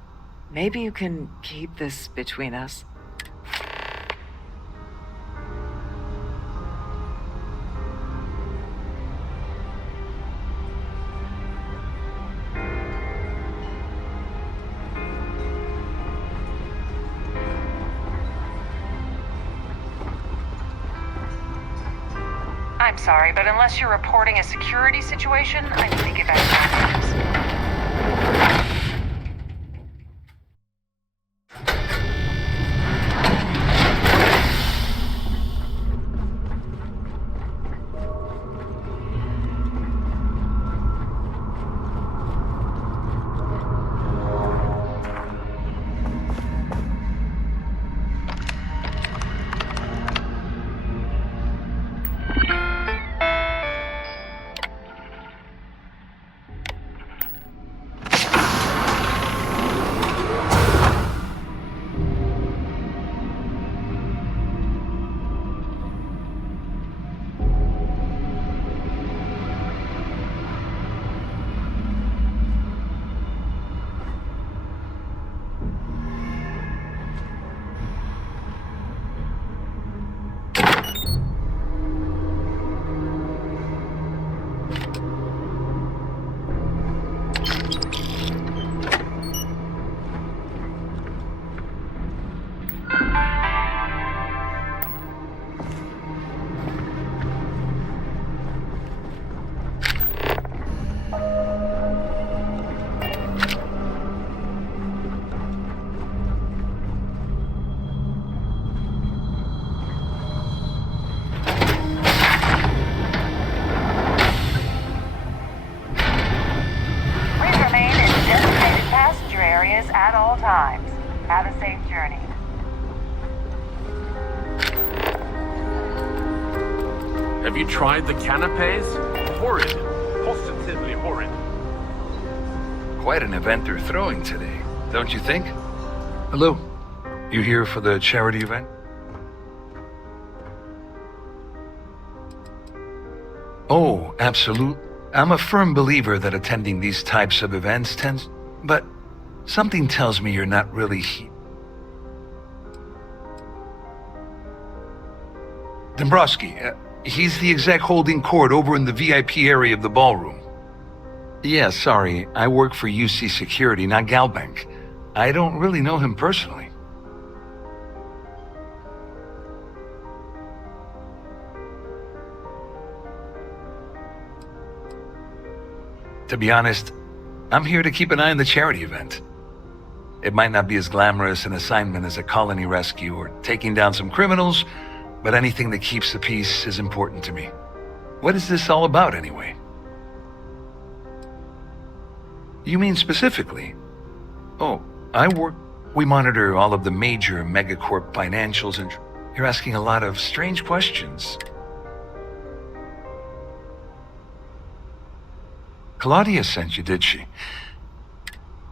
maybe you can keep this between us. I'm sorry, but unless you're reporting a security situation, I need to get back to my business. At all times. Have a safe journey. Have you tried the canapes? Horrid. Positively horrid. Quite an event they're throwing today, don't you think? Hello? You here for the charity event? Oh, absolute. I'm a firm believer that attending these types of events tends... But something tells me you're not really Dombrowski, he's the exec holding court over in the VIP area of the ballroom. Yeah, sorry, I work for UC Security, not Galbank. I don't really know him personally. To be honest, I'm here to keep an eye on the charity event. It might not be as glamorous an assignment as a colony rescue or taking down some criminals, but anything that keeps the peace is important to me. What is this all about, anyway? You mean specifically? Oh, we monitor all of the major megacorp financials, and you're asking a lot of strange questions. Claudia sent you, did she?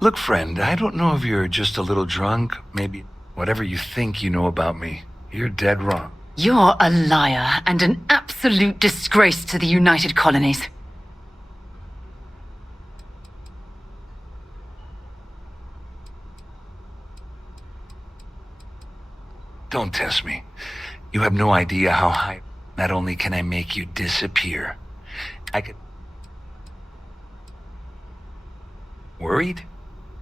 Look, friend, I don't know if you're just a little drunk. Maybe whatever you think you know about me, you're dead wrong. You're a liar and an absolute disgrace to the United Colonies. Don't test me. You have no idea how high... Not only can I make you disappear, I could... Worried?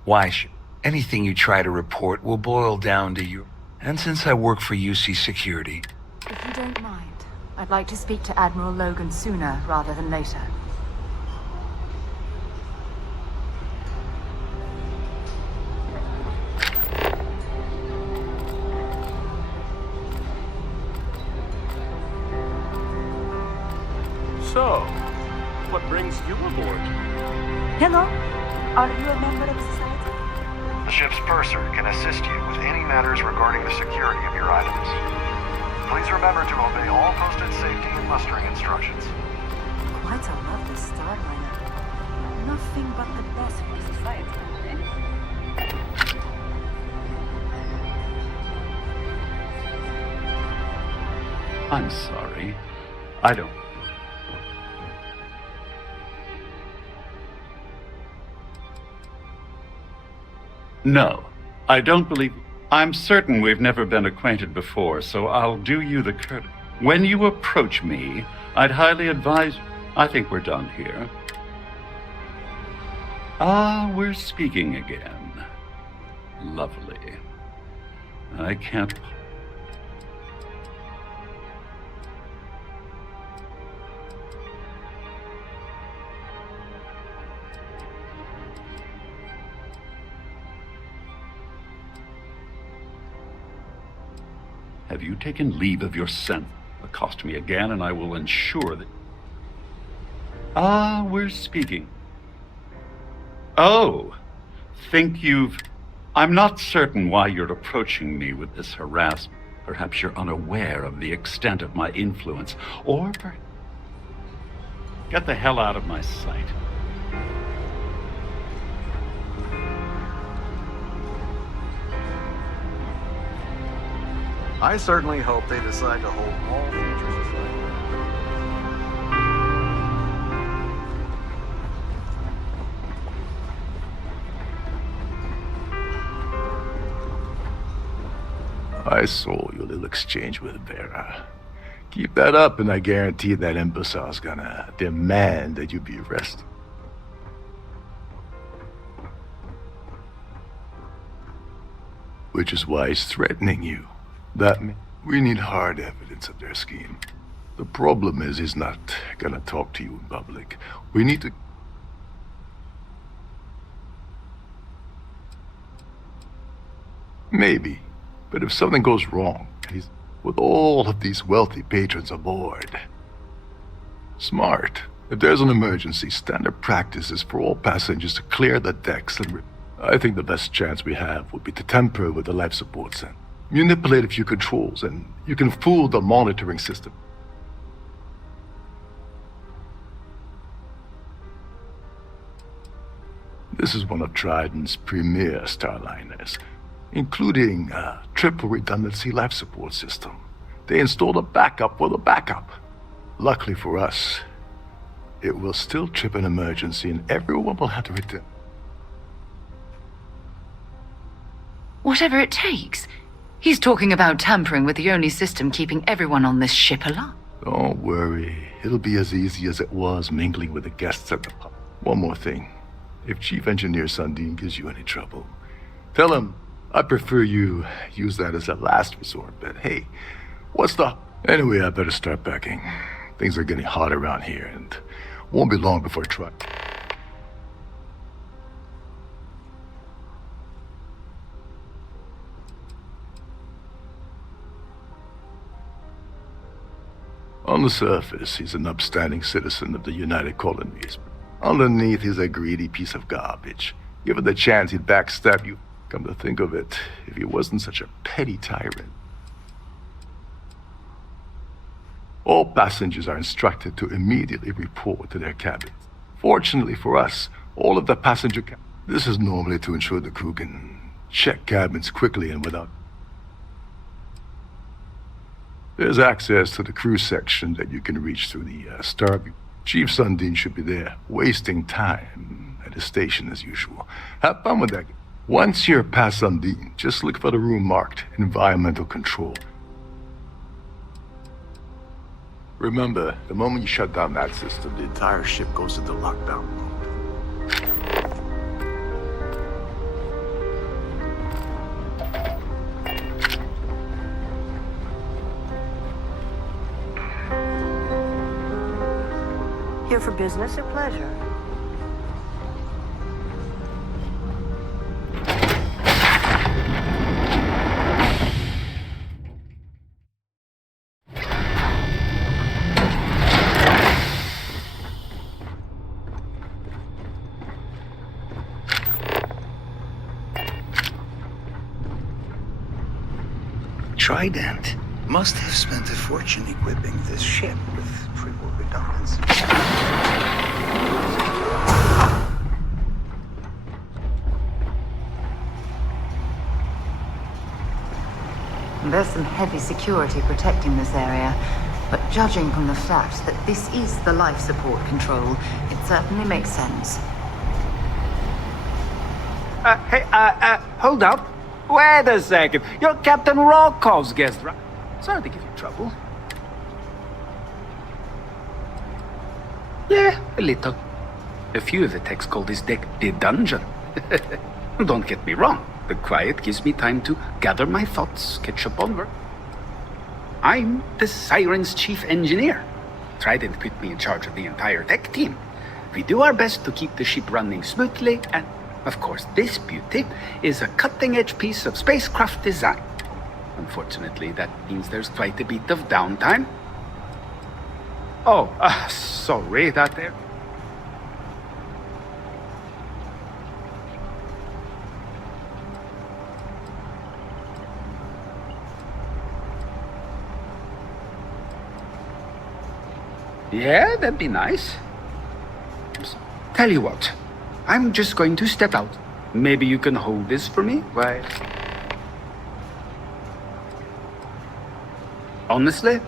Why should... Anything you try to report will boil down to you. And since I work for UC Security... If you don't mind, I'd like to speak to Admiral Logan sooner rather than later. So, what brings you aboard? Hello? Are you a member of society? The ship's purser can assist you with any matters regarding the security of your items. Please remember to obey all posted safety and mustering instructions. Quite a lovely starliner. Nothing but the best for society, eh? I'm sorry. I don't... No, I don't believe... I'm certain we've never been acquainted before, so I'll do you the courtesy. When you approach me, I'd highly advise... I think we're done here. Ah, we're speaking again. Lovely. I can't... Have you taken leave of your sense? Accost me again, and I will ensure that... Ah, we're speaking. Oh, think you've... I'm not certain why you're approaching me with this harassment. Perhaps you're unaware of the extent of my influence, or... Get the hell out of my sight. I certainly hope they decide to hold all future society. I saw your little exchange with Vera. Keep that up and I guarantee that imbecile's gonna demand that you be arrested. Which is why he's threatening you. That means we need hard evidence of their scheme. The problem is he's not gonna talk to you in public. We need to... Maybe. But if something goes wrong, he's with all of these wealthy patrons aboard. Smart. If there's an emergency, standard practice is for all passengers to clear the decks and... I think the best chance we have would be to tamper with the life support center. Manipulate a few controls, and you can fool the monitoring system. This is one of Trident's premier starliners, including a triple redundancy life support system. They installed a backup for the backup. Luckily for us, it will still trip an emergency and everyone will have to return. Whatever it takes. He's talking about tampering with the only system keeping everyone on this ship alive. Don't worry. It'll be as easy as it was mingling with the guests at the pub. One more thing. If Chief Engineer Sundin gives you any trouble, tell him I prefer you use that as a last resort, but hey, what's the... Anyway, I better start packing. Things are getting hot around here, and won't be long before On the surface, he's an upstanding citizen of the United Colonies. Underneath, he's a greedy piece of garbage. Given the chance, he'd backstab you. Come to think of it, if he wasn't such a petty tyrant. All passengers are instructed to immediately report to their cabins. Fortunately for us, all of the passenger this is normally to ensure the crew can check cabins quickly and without... There's access to the crew section that you can reach through the STARFIELD. Chief Sundin should be there, wasting time at his station as usual. Have fun with that. Once you're past Sundin, just look for the room marked Environmental Control. Remember, the moment you shut down that system, the entire ship goes into lockdown mode. Here for business or pleasure? Trident must have spent a fortune equipping this ship with triple redundancy. There's some heavy security protecting this area, but judging from the fact that this is the life support control, it certainly makes sense. Hold up. Wait a second. You're Captain Rocko's guest, right? Sorry to give you trouble. Yeah, a little. A few of the techs call this deck the dungeon. Don't get me wrong. The quiet gives me time to gather my thoughts, catch up on work. I'm the Siren's chief engineer. Trident put me in charge of the entire tech team. We do our best to keep the ship running smoothly, and of course, this beauty is a cutting-edge piece of spacecraft design. Unfortunately, that means there's quite a bit of downtime. Oh, sorry, that there. Yeah, that'd be nice. Tell you what. I'm just going to step out. Maybe you can hold this for me? Why? Honestly,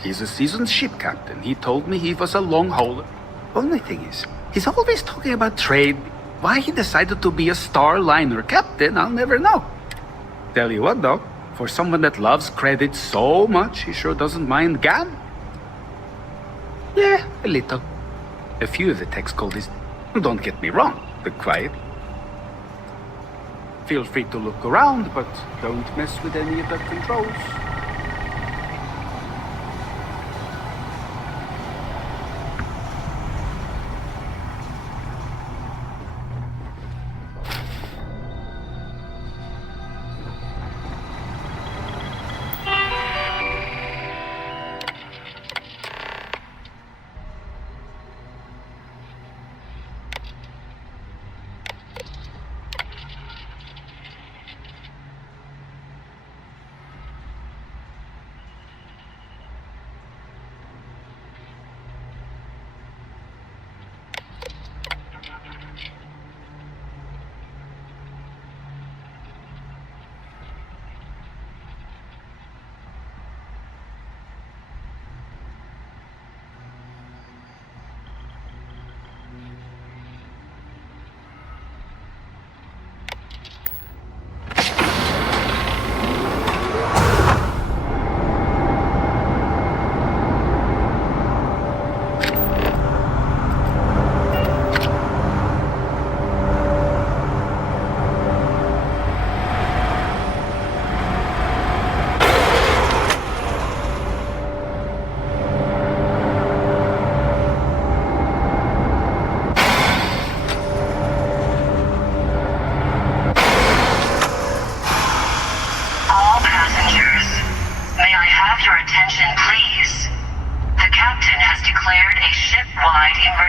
he's a seasoned ship captain. He told me he was a long hauler. Only thing is, he's always talking about trade. Why he decided to be a Starliner captain, I'll never know. Tell you what though, for someone that loves credit so much, he sure doesn't mind GAM. Yeah, a little. A few of the techs call this... Don't get me wrong, the quiet. Feel free to look around, but don't mess with any of the controls.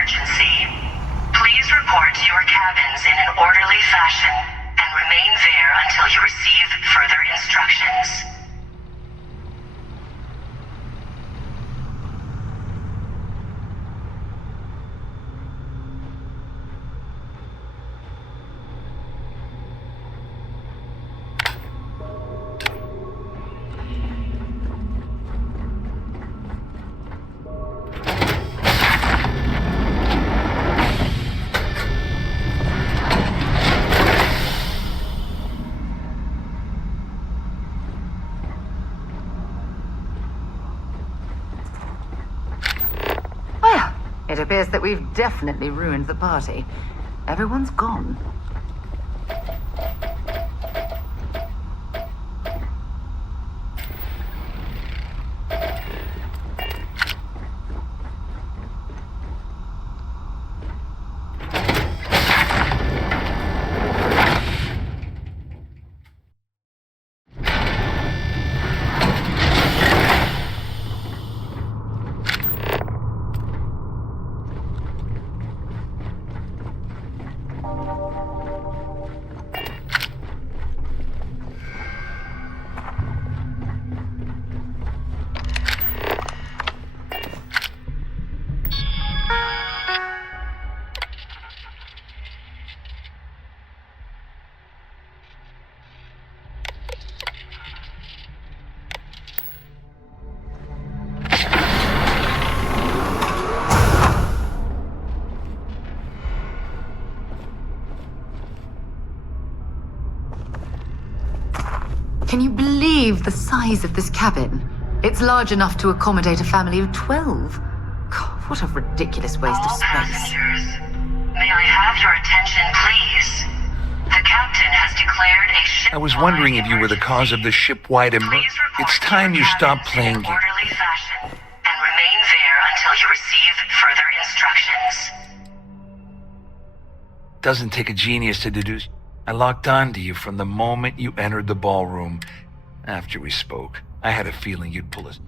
emergency. Please report to your cabins in an orderly fashion and remain there until you receive further instructions. It appears that we've definitely ruined the party. Everyone's gone. Can you believe the size of this cabin? It's large enough to accommodate a family of 12. God, what a ridiculous waste of space. Passengers, may I have your attention, please? The captain has declared a ship. I was wondering if you were the cause of the ship-wide emergency. It's time you stop playing games. Orderly fashion and remain there until you receive further instructions. Doesn't take a genius to deduce. I locked onto you from the moment you entered the ballroom. After we spoke, I had a feeling you'd pull us.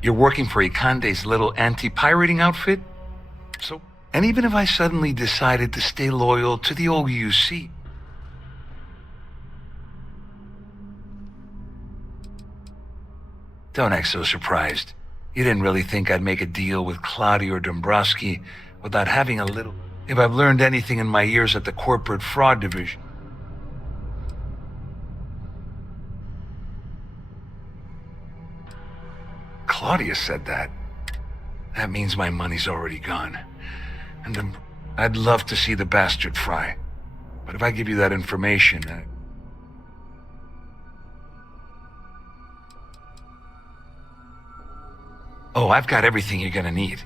You're working for Ikande's little anti-pirating outfit? So, and even if I suddenly decided to stay loyal to the old UC, don't act so surprised. You didn't really think I'd make a deal with Claudia or Dombrowski without having a little... If I've learned anything in my years at the corporate fraud division. Claudia said that. That means my money's already gone. And I'd love to see the bastard fry. But if I give you that information... Oh, I've got everything you're gonna need.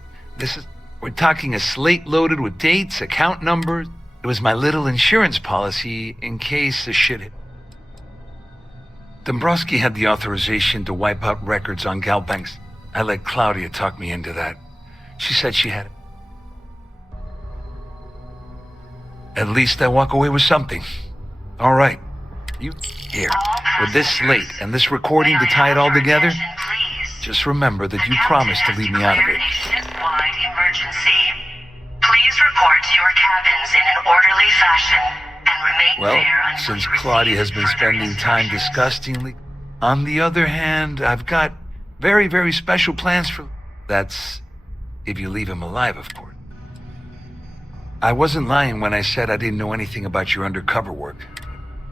We're talking a slate loaded with dates, account numbers. It was my little insurance policy in case the shit hit. Dombrowski had the authorization to wipe out records on Galbanks. I let Claudia talk me into that. She said she had it. At least I walk away with something. All right. Here, with this slate and this recording to tie it all together, just remember that you promised to leave me out of it. Ship-wide emergency. Please report to your cabins in an orderly fashion and remain Well, there until since you receive Claudia has been further spending time instructions. disgustingly... On the other hand, I've got very, very special plans for... That's if you leave him alive, of course. I wasn't lying when I said I didn't know anything about your undercover work.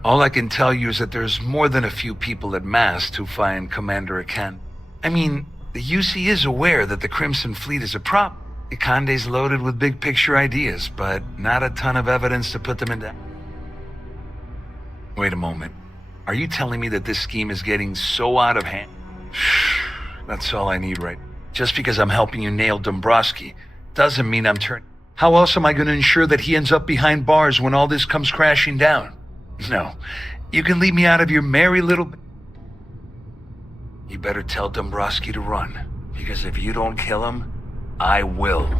All I can tell you is that there's more than a few people at Mast who find Commander Ikan. I mean, the UC is aware that the Crimson Fleet is a prop. Ikande's loaded with big picture ideas, but not a ton of evidence to put them into... Wait a moment. Are you telling me that this scheme is getting so out of hand? That's all I need, right? Just because I'm helping you nail Dombrowski doesn't mean I'm turning... How else am I going to ensure that he ends up behind bars when all this comes crashing down? No. You can leave me out of your merry little... You better tell Dombrowski to run, because if you don't kill him, I will.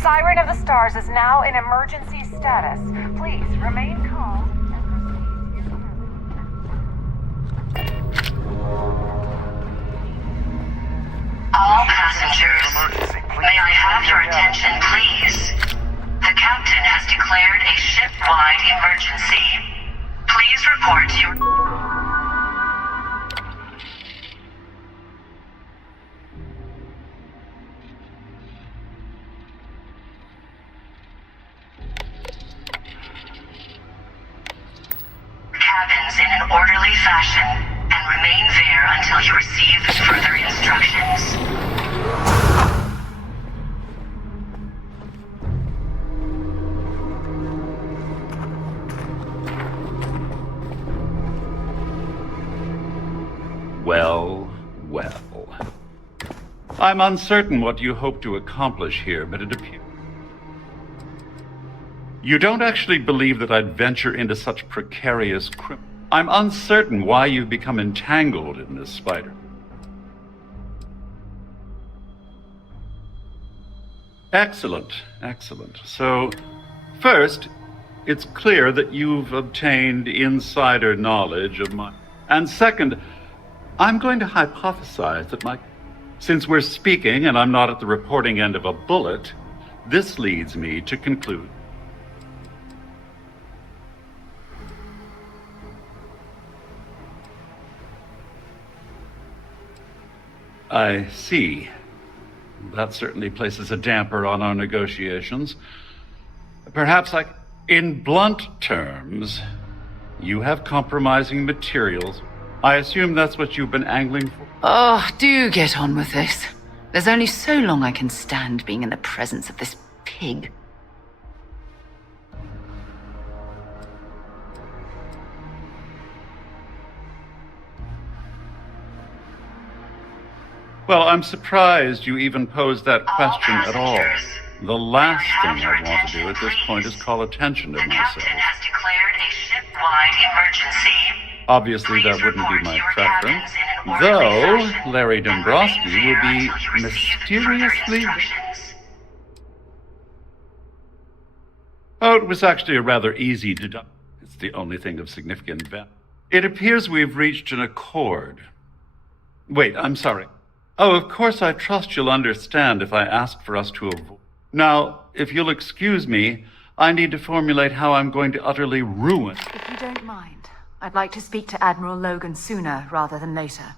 Siren of the Stars is now in emergency status. Please remain calm All passengers, may I have your attention, please? The captain has declared a ship-wide emergency. Please report your... cabins in an orderly fashion and remain there until you receive further instructions. Well. I'm uncertain what you hope to accomplish here, but it appears... You don't actually believe that I'd venture into such precarious crime. I'm uncertain why you've become entangled in this spider. Excellent. So, first, it's clear that you've obtained insider knowledge of my... And second, I'm going to hypothesize that since we're speaking and I'm not at the reporting end of a bullet, this leads me to conclude. I see. That certainly places a damper on our negotiations. Perhaps in blunt terms, you have compromising materials. I assume that's what you've been angling for? Oh, do get on with this. There's only so long I can stand being in the presence of this pig. Well, I'm surprised you even posed that question at all. The last thing I want to do at this point is call attention to myself. The captain has declared a ship-wide emergency. Obviously, that wouldn't be my preference, though Larry Dombrowski will be mysteriously... Oh, it was actually a rather easy deduction. It's the only thing of significant value. It appears we've reached an accord. Wait, I'm sorry. Oh, of course, I trust you'll understand if I ask for us to avoid. Now, if you'll excuse me, I need to formulate how I'm going to utterly ruin... If you don't mind, I'd like to speak to Admiral Logan sooner rather than later.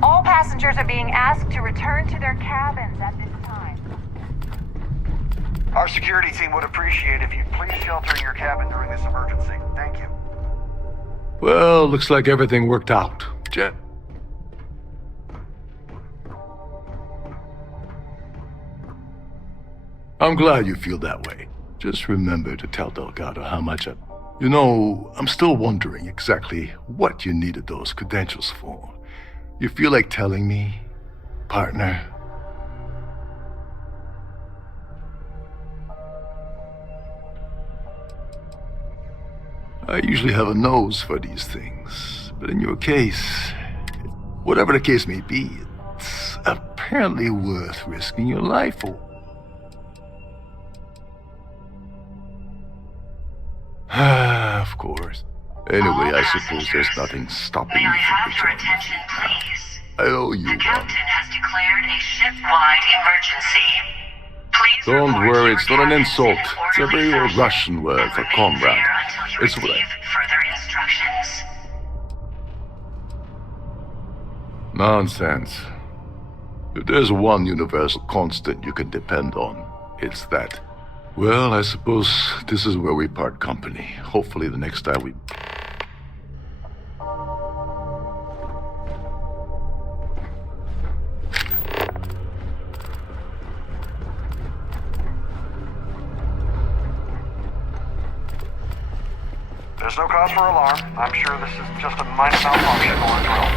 All passengers are being asked to return to their cabins at this time. Our security team would appreciate if you'd please shelter in your cabin during this emergency. Thank you. Well, looks like everything worked out. Jet. I'm glad you feel that way. Just remember to tell Delgado how much I... You know, I'm still wondering exactly what you needed those credentials for. You feel like telling me, partner? I usually have a nose for these things, but in your case, whatever the case may be, it's apparently worth risking your life for. Of course. Anyway, I suppose there's nothing stopping you from Have your returning. attention, please. I owe you The one. captain has declared a ship-wide emergency. Please Don't report worry, your it's not an cabins insult. in an It's a orderly very old fashion Russian word and for remain comrade. there until you It's what receive further instructions. Nonsense. If there's one universal constant you can depend on, it's that. Well, I suppose this is where we part company. Hopefully the next time we... There's no cause for alarm. I'm sure this is just a minor malfunction or a drill.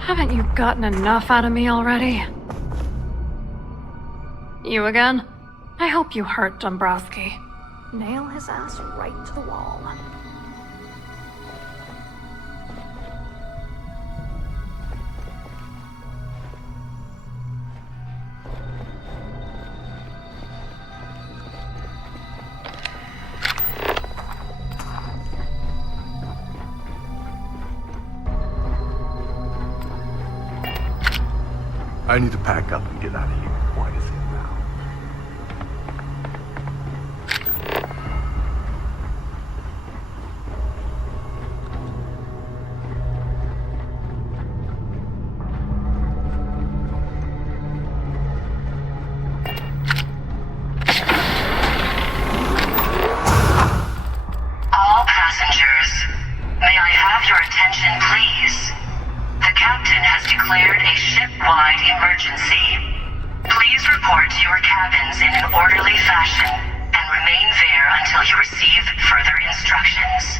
Haven't you gotten enough out of me already? You again? I hope you hurt Dombrowski. nail his ass right to the wall. I need to pack up and get out of here. Why is it now? All passengers, may I have your attention, please? The captain has declared a ship-wide emergency. Please report to your cabins in an orderly fashion and remain there until you receive further instructions.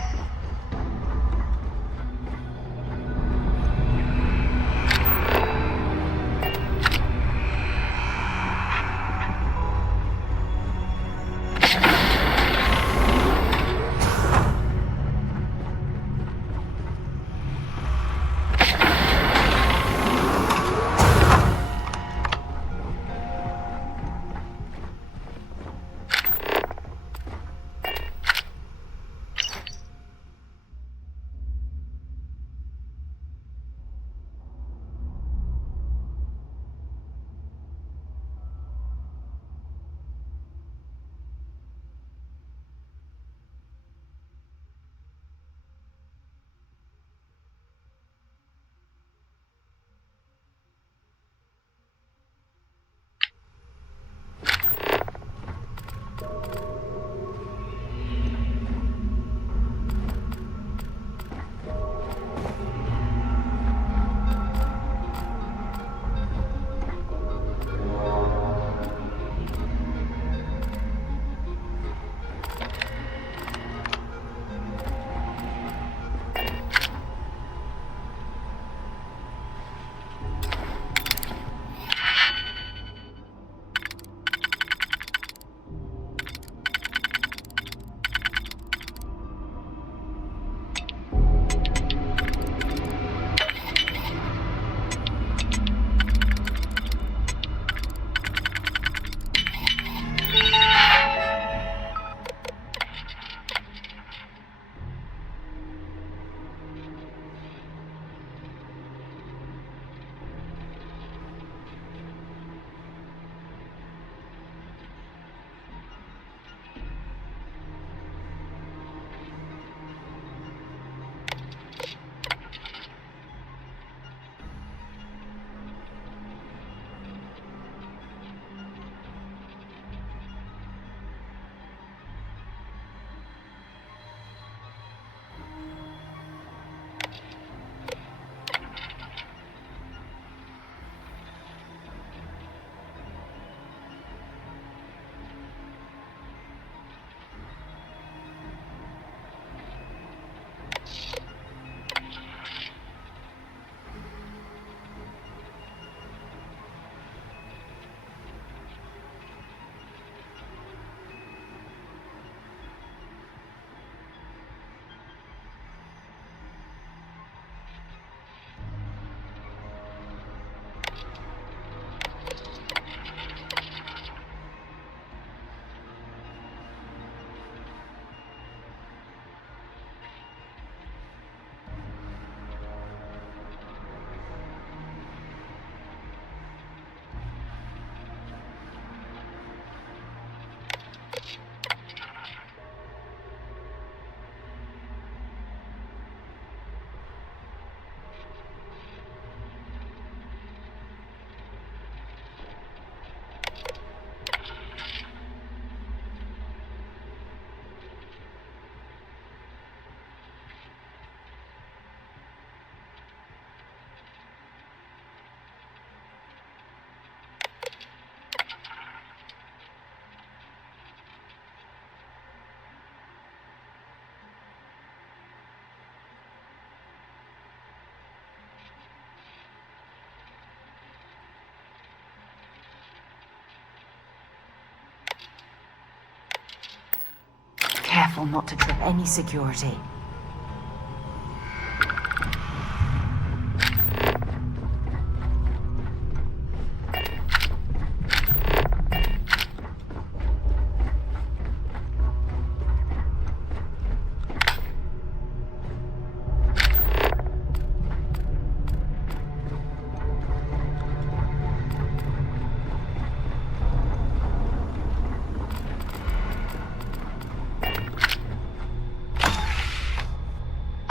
careful not to trip any security.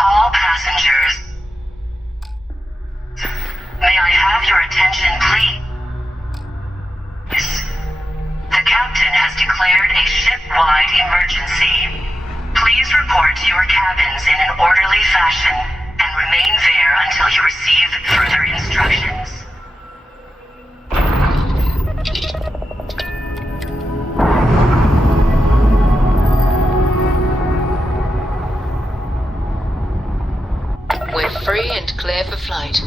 All passengers. May I have your attention, please? The captain has declared a ship-wide emergency. Please report to your cabins in an orderly fashion and remain there until you receive further instructions. We're free and clear for flight.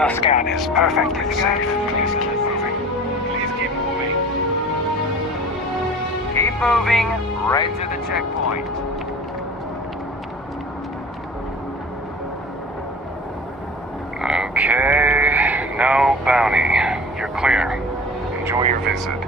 The scan is perfectly safe. Please keep moving. Please keep moving. Keep moving, right to the checkpoint. Okay, no bounty. You're clear. Enjoy your visit.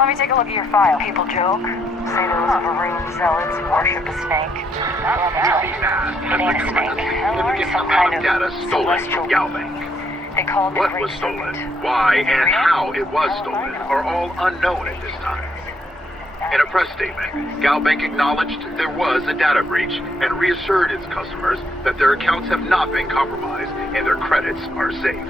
Let me take a look at your file. People joke. Say those overruled zealots who worship a snake. Well, let me tell you. It ain't a snake. Or some kind of celestial being. They call it the Great Stolen, why and how it was stolen are all unknown at this time. In a press statement, Galbank acknowledged there was a data breach and reassured its customers that their accounts have not been compromised and their credits are safe.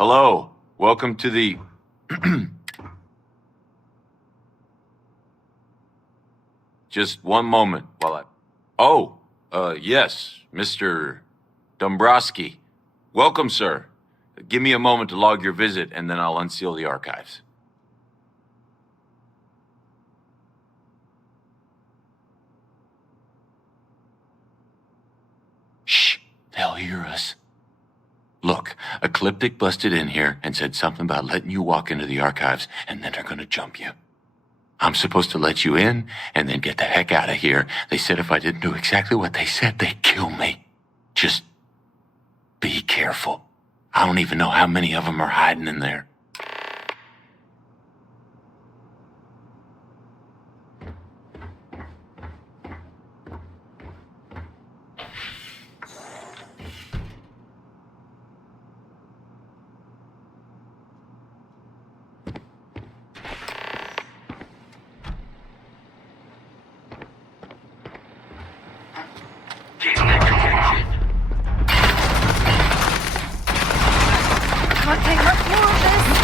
Hello, welcome to the... Just one moment while I... Oh, yes, Mr. Dombrowski. Welcome, sir. Give me a moment to log your visit, and then I'll unseal the archives. Shh, they'll hear us. Look, Ecliptic busted in here and said something about letting you walk into the archives, and then they're gonna jump you. I'm supposed to let you in and then get the heck out of here. They said if I didn't do exactly what they said, they'd kill me. Just be careful. I don't even know how many of them are hiding in there. Can't take much more of this.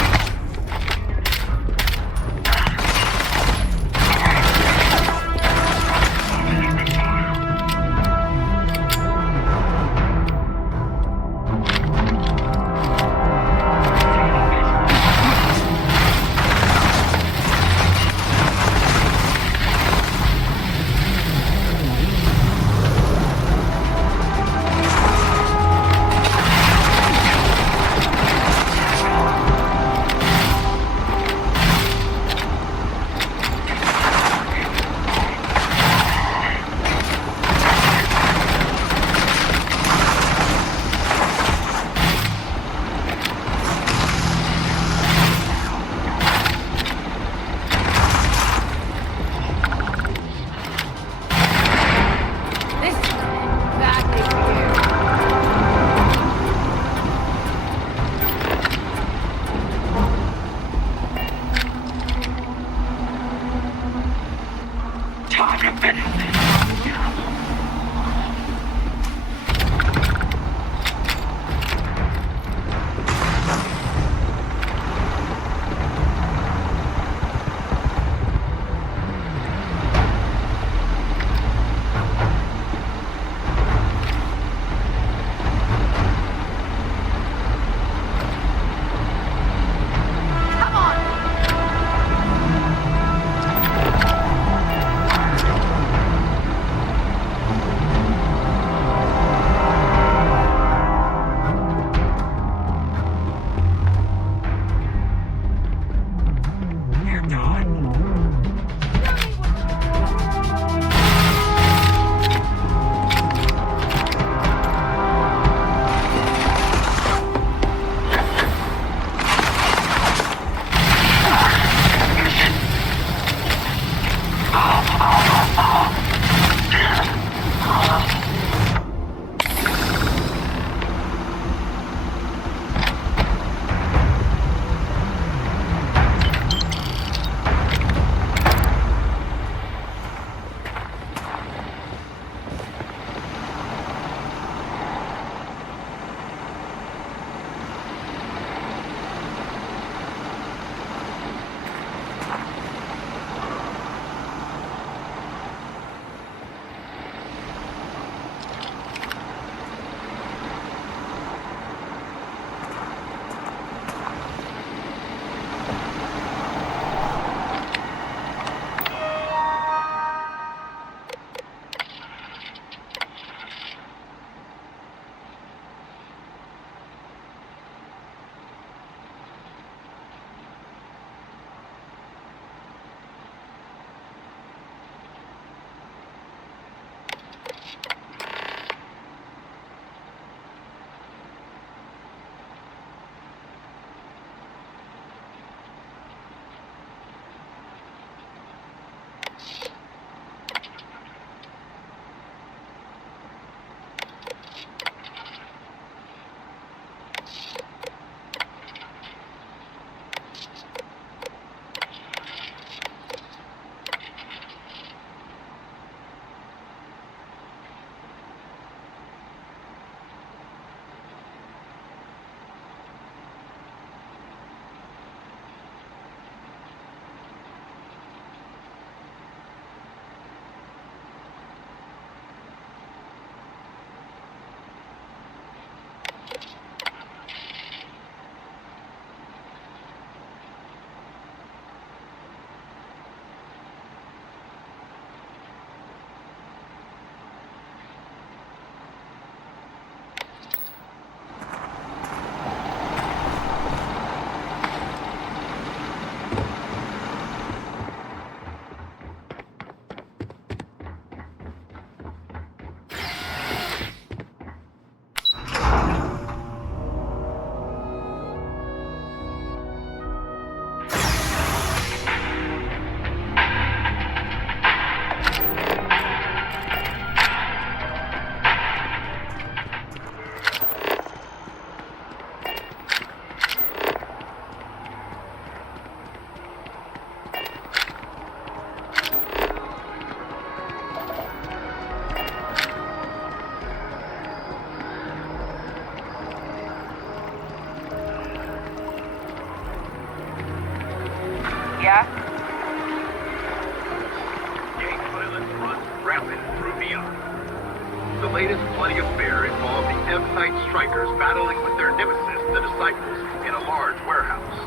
Plenty of Fair involved the M-Site strikers battling with their nemesis, the Disciples, in a large warehouse.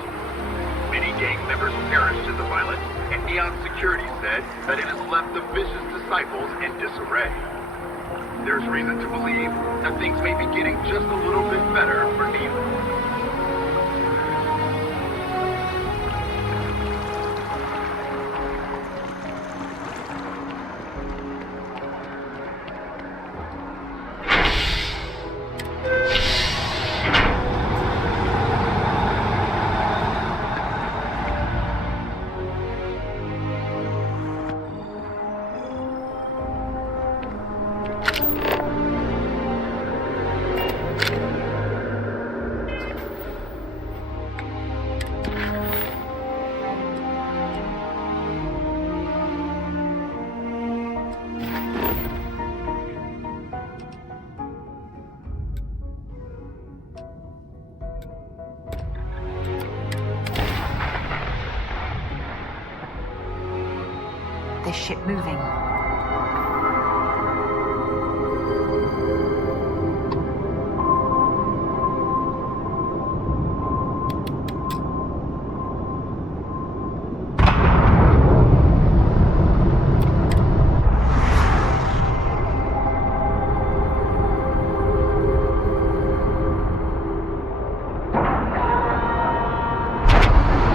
Many gang members perished in the violence, and Neon Security said that it has left the vicious Disciples in disarray. There's reason to believe that things may be getting just a little bit better for Neon. This ship moving.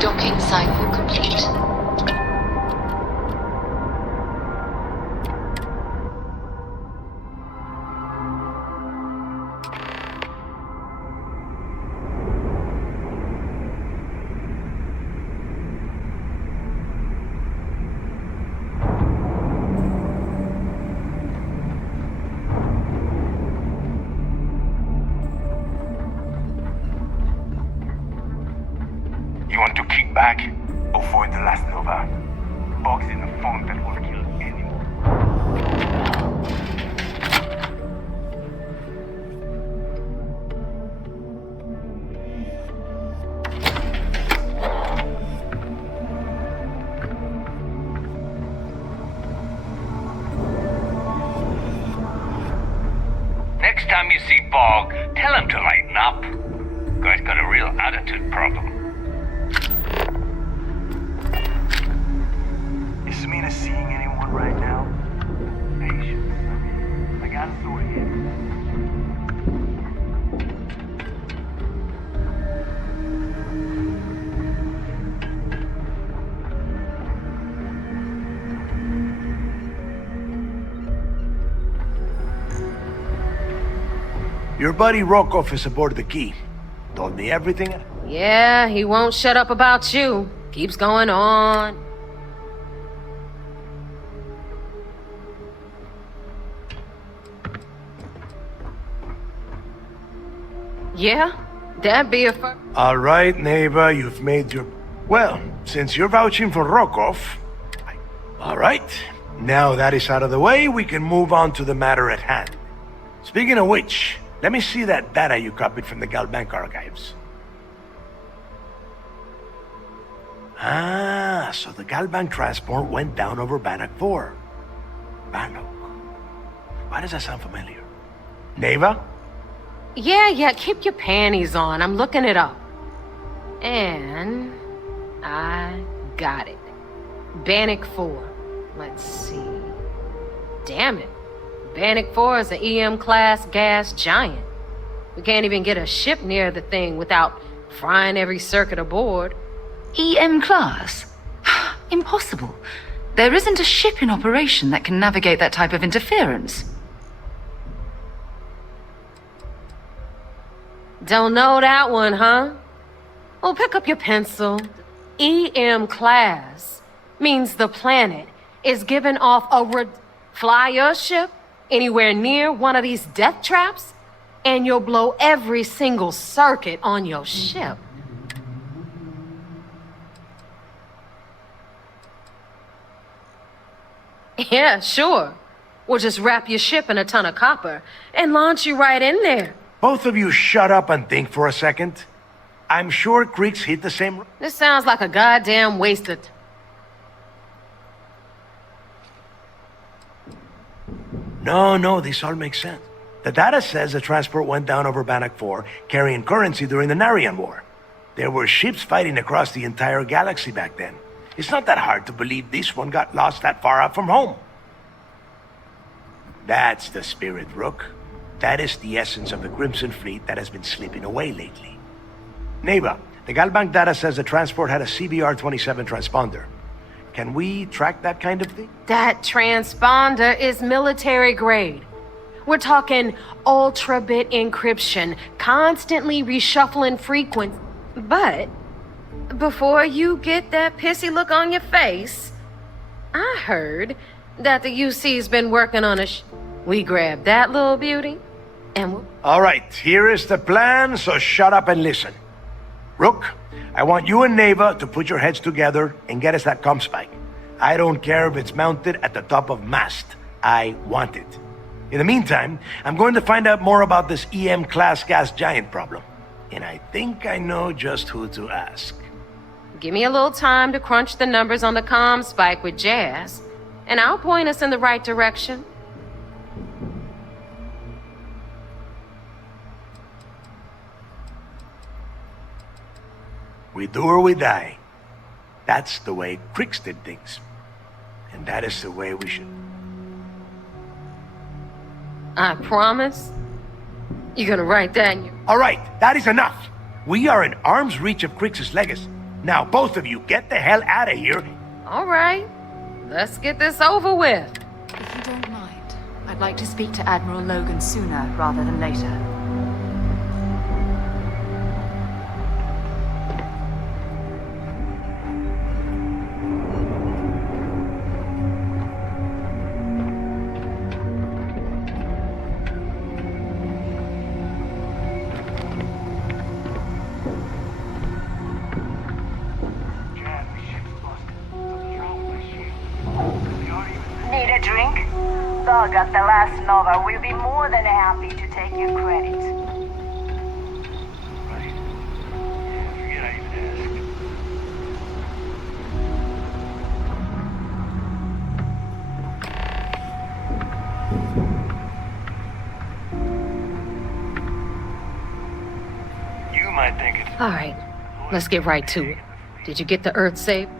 Docking cycle complete. You want to kick back? Avoid the last Nova. Bugs in the phone that will kill anyone. Next time you see Bog, tell him to lighten up. Guy's got a real attitude problem. Is Samina seeing anyone right now? Patience. I gotta sort it. Your buddy Rokov is aboard the Key. Told me everything. Yeah, he won't shut up about you. Keeps going on. Yeah, that'd be a fir- All right, neighbor, you've made your... Well, since you're vouching for Rokov... All right, now that is out of the way, we can move on to the matter at hand. Speaking of which, let me see that data you copied from the Galbank archives. Ah, so the Galbank transport went down over Bannock 4. Bannock. Why does that sound familiar? Neva? Yeah, keep your panties on. I'm looking it up. And I got it. Bannock 4. Let's see. Damn it. Bannock 4 is an EM-class gas giant. We can't even get a ship near the thing without frying every circuit aboard. EM class? Impossible. There isn't a ship in operation that can navigate that type of interference. Don't know that one, huh? Well, pick up your pencil. EM class means the planet is giving off a fly your ship anywhere near one of these death traps, and you'll blow every single circuit on your ship. Yeah, sure. We'll just wrap your ship in a ton of copper and launch you right in there. Both of you shut up and think for a second. I'm sure creeks hit the same... This sounds like a goddamn waste of... No, this all makes sense. The data says the transport went down over Bannock 4, carrying currency during the Narian War. There were ships fighting across the entire galaxy back then. It's not that hard to believe this one got lost that far out from home. That's the spirit, Rook. That is the essence of the Crimson Fleet that has been slipping away lately. Neva, the Galbank data says the transport had a CBR-27 transponder. Can we track that kind of thing? That transponder is military grade. We're talking ultra-bit encryption, constantly reshuffling frequency. But before you get that pissy look on your face, I heard that the UC's been working on we grabbed that little beauty, and All right, here is the plan, so shut up and listen. Rook, I want you and Neva to put your heads together and get us that comm spike. I don't care if it's mounted at the top of mast. I want it. In the meantime, I'm going to find out more about this EM-class gas giant problem. And I think I know just who to ask. give me a little time to crunch the numbers on the comm spike with Jazz, and I'll point us in the right direction. We do or we die. That's the way Crix did things. And that is the way we should. I promise. You're gonna write that in your... All right, that is enough. We are in arm's reach of Crix's legacy. Now, both of you, get the hell out of here. All right. Let's get this over with. If you don't mind, I'd like to speak to Admiral Logan sooner rather than later. Need a drink? Dog at the last Nova will be more than happy to take your credit. You might think it. All right. Let's get right to it. Did you get the Earth safe?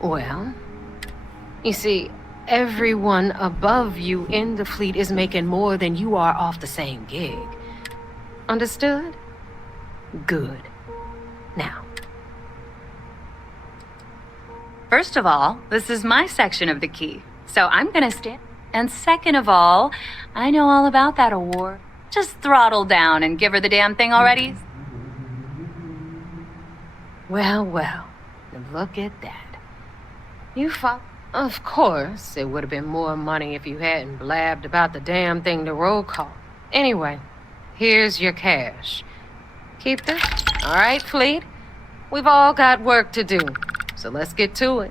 Well, you see, everyone above you in the fleet is making more than you are off the same gig. Understood? Good. Now. First of all, this is my section of the key, so I'm gonna stand. And second of all, I know all about that award. Just throttle down and give her the damn thing already. Well, well. Look at that. You fought. Of course, it would have been more money if you hadn't blabbed about the damn thing to roll call. Anyway, here's your cash. Keep this. All right, Fleet. We've all got work to do, so let's get to it.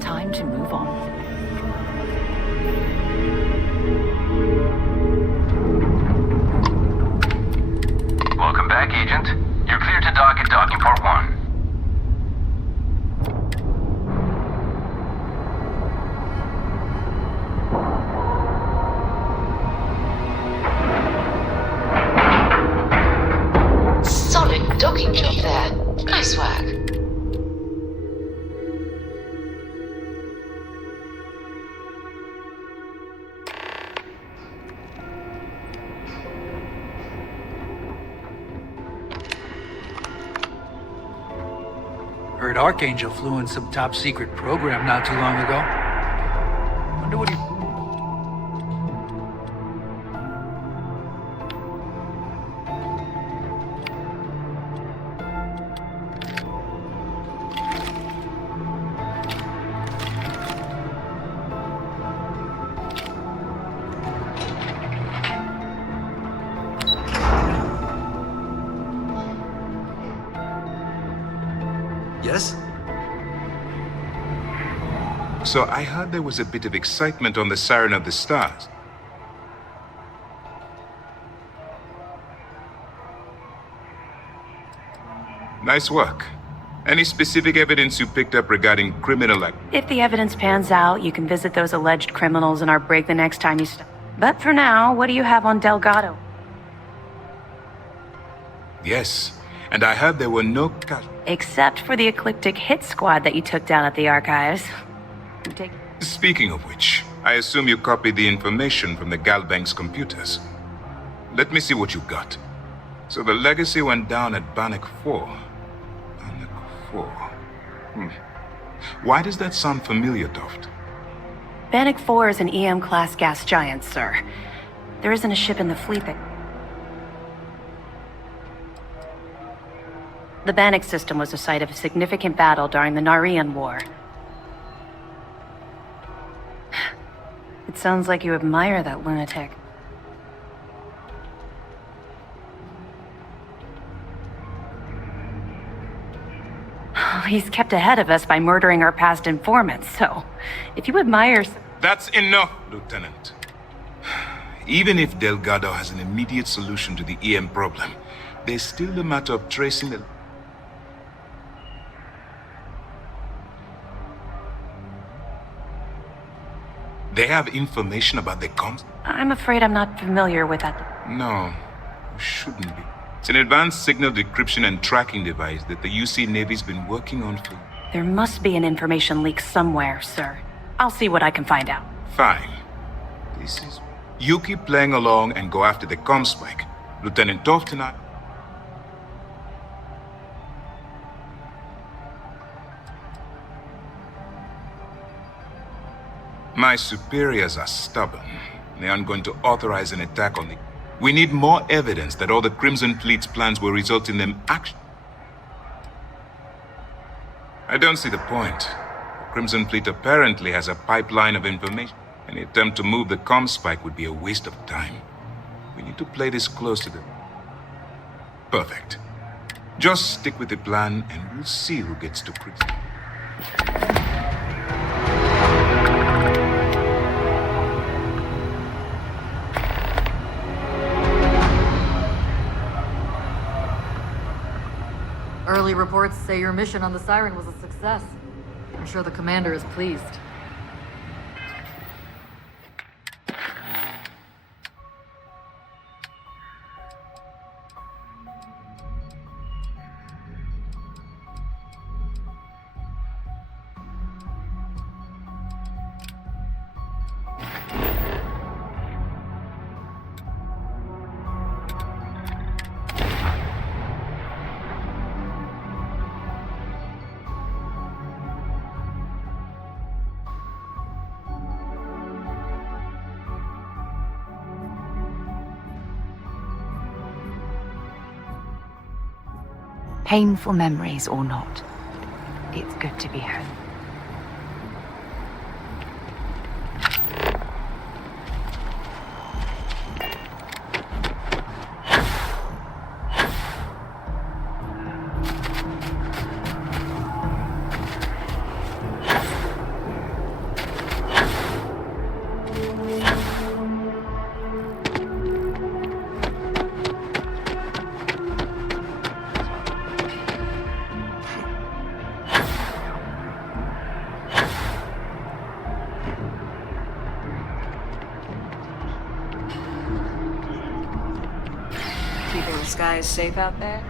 Time to move on. Welcome back, Agent. You're clear to dock at docking port 1. Solid docking job there. Nice work. Heard Archangel flew in some top secret program not too long ago. Wonder what he... So I heard there was a bit of excitement on the Siren of the Stars. Nice work. Any specific evidence you picked up regarding criminal activity? If the evidence pans out, you can visit those alleged criminals in our break the next time you stop. But for now, what do you have on Delgado? Yes, and I heard there were no Except for the eclectic hit squad that you took down at the archives. Speaking of which, I assume you copied the information from the Galbank's computers. Let me see what you got. So the legacy went down at Bannock 4. Bannock 4. Why does that sound familiar, Toft? Bannock 4 is an EM-class gas giant, sir. There isn't a ship in the fleet that... The Bannock system was the site of a significant battle during the Narian War. It sounds like you admire that lunatic. He's kept ahead of us by murdering our past informants, so if you admire... That's enough, Lieutenant. Even if Delgado has an immediate solution to the EM problem, there's still the matter of tracing the... They have information about the comms? I'm afraid I'm not familiar with that. No, you shouldn't be. It's an advanced signal decryption and tracking device that the UC Navy's been working on for... There must be an information leak somewhere, sir. I'll see what I can find out. Fine. This is... You keep playing along and go after the comm spike. Lieutenant Toft and I... My superiors are stubborn. They aren't going to authorize an attack on the... We need more evidence that all the Crimson Fleet's plans will result in them action. I don't see the point. The Crimson Fleet apparently has a pipeline of information. Any attempt to move the comm spike would be a waste of time. We need to play this close to the... Perfect. Just stick with the plan and we'll see who gets to Crimson. Early reports say your mission on the Siren was a success. I'm sure the commander is pleased. Painful memories or not, it's good to be home. Keeping the skies safe out there?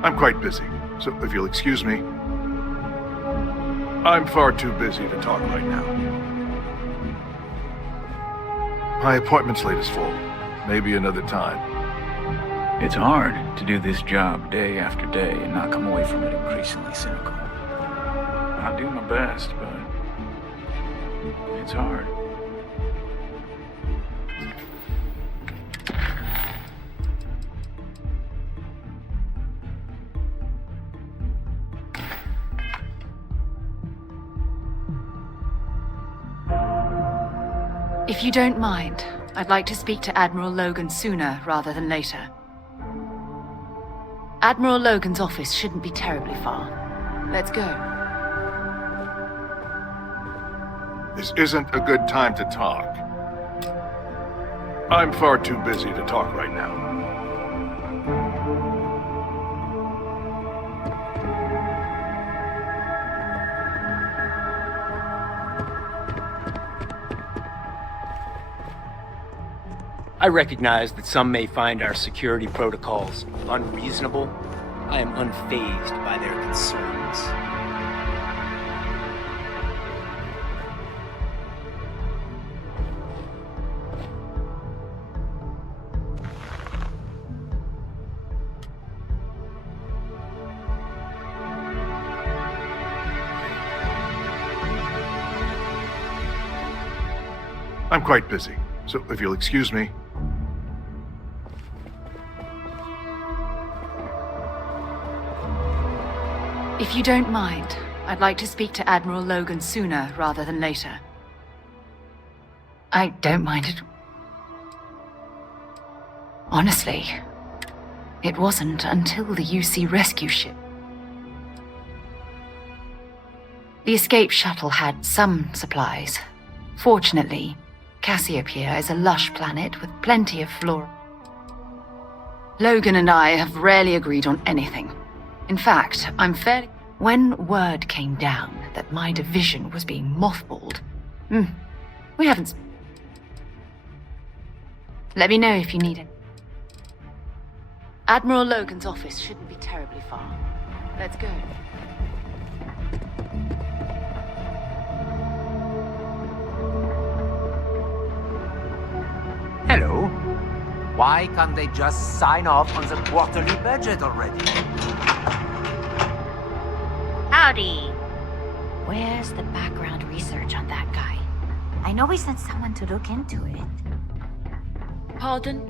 I'm quite busy, so if you'll excuse me. I'm far too busy to talk right now. My appointment slate is full. Maybe another time. It's hard to do this job day after day and not come away from it increasingly cynical. I do my best, but it's hard. If you don't mind, I'd like to speak to Admiral Logan sooner rather than later. Admiral Logan's office shouldn't be terribly far. Let's go. This isn't a good time to talk. I'm far too busy to talk right now. I recognize that some may find our security protocols unreasonable. I am unfazed by their concerns. I'm quite busy, so if you'll excuse me. If you don't mind, I'd like to speak to Admiral Logan sooner rather than later. I don't mind it. Honestly, it wasn't until the UC rescue ship. The escape shuttle had some supplies. Fortunately, Cassiopeia is a lush planet with plenty of flora. Logan and I have rarely agreed on anything. In fact, I'm fairly... When word came down that my division was being mothballed, we haven't... Let me know if you need it. Admiral Logan's office shouldn't be terribly far. Let's go. Hello. Why can't they just sign off on the quarterly budget already? Howdy. Where's the background research on that guy? I know we sent someone to look into it. Pardon?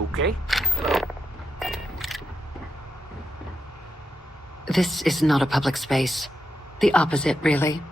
Okay. This is not a public space. The opposite, really.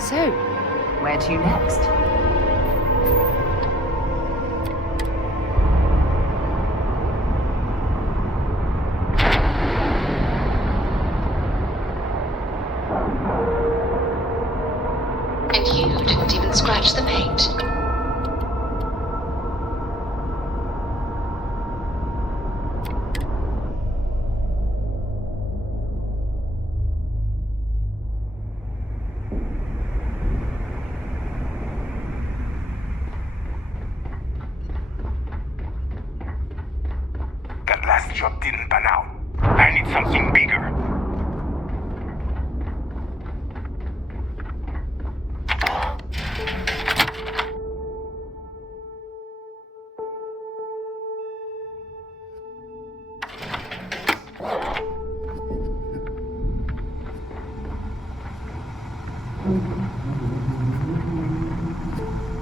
So, where to next? And you didn't even scratch the paint. That last job didn't pan out. I need something bigger.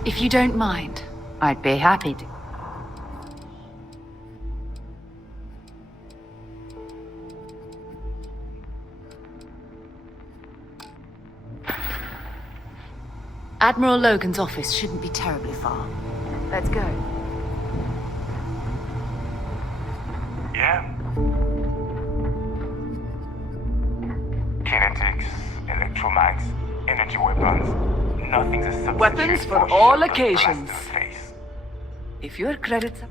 If you don't mind, I'd be happy to. Admiral Logan's office shouldn't be terribly far. Let's go. Yeah? Kinetics, electromags, energy weapons. Nothing's a substitute Weapons for a all shot of occasions. blast to the face. If your credits...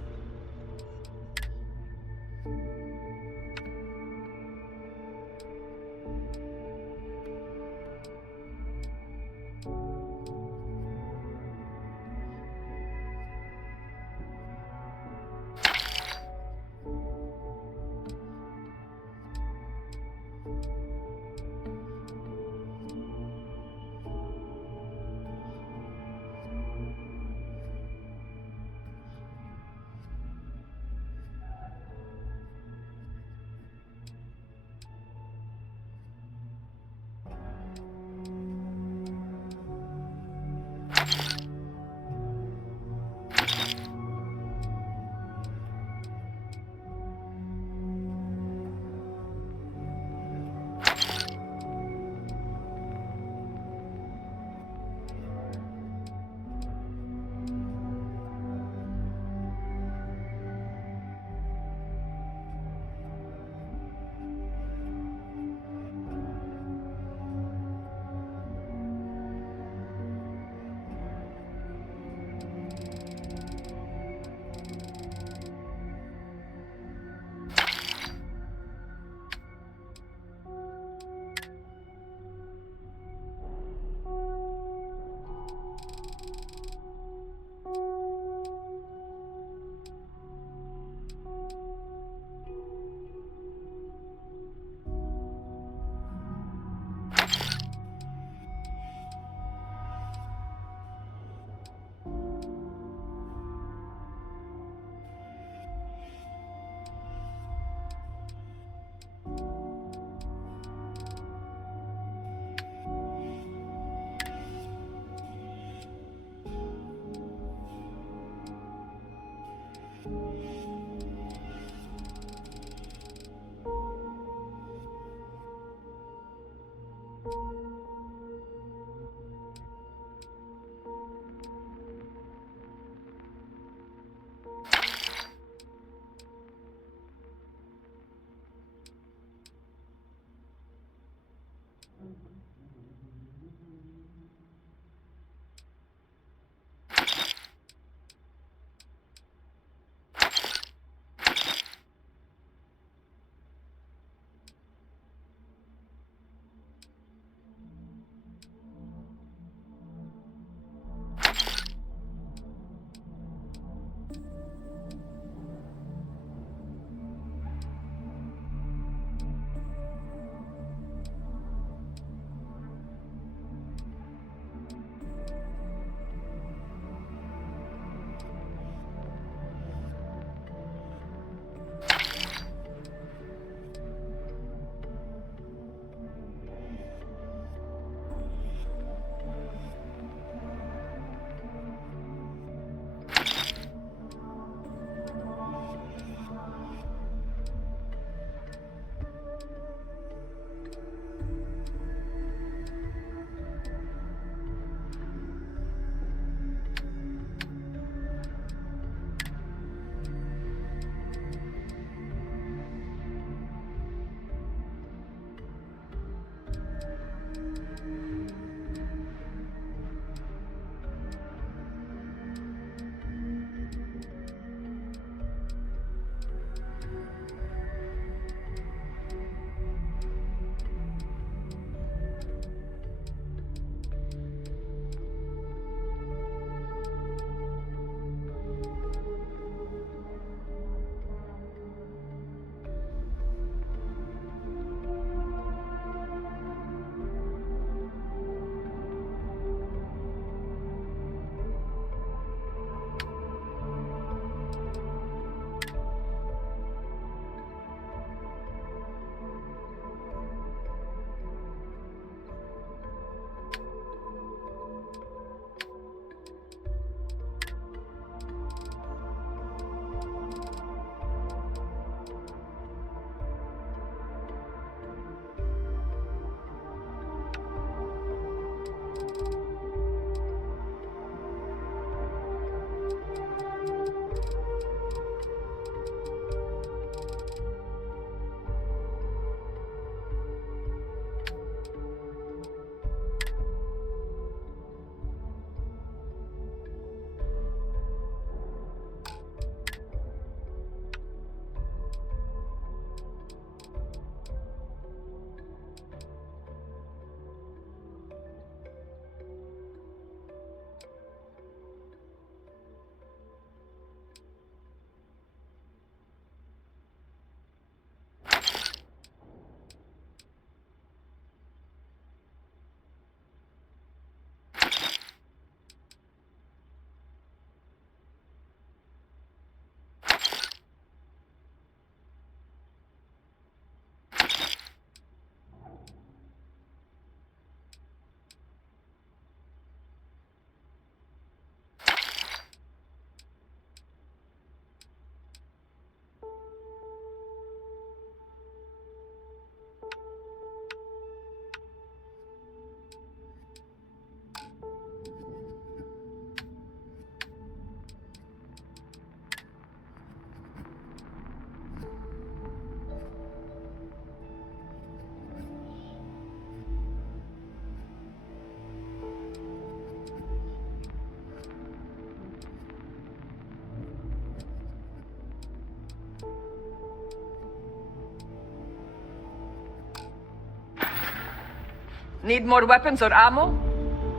Need more weapons or ammo?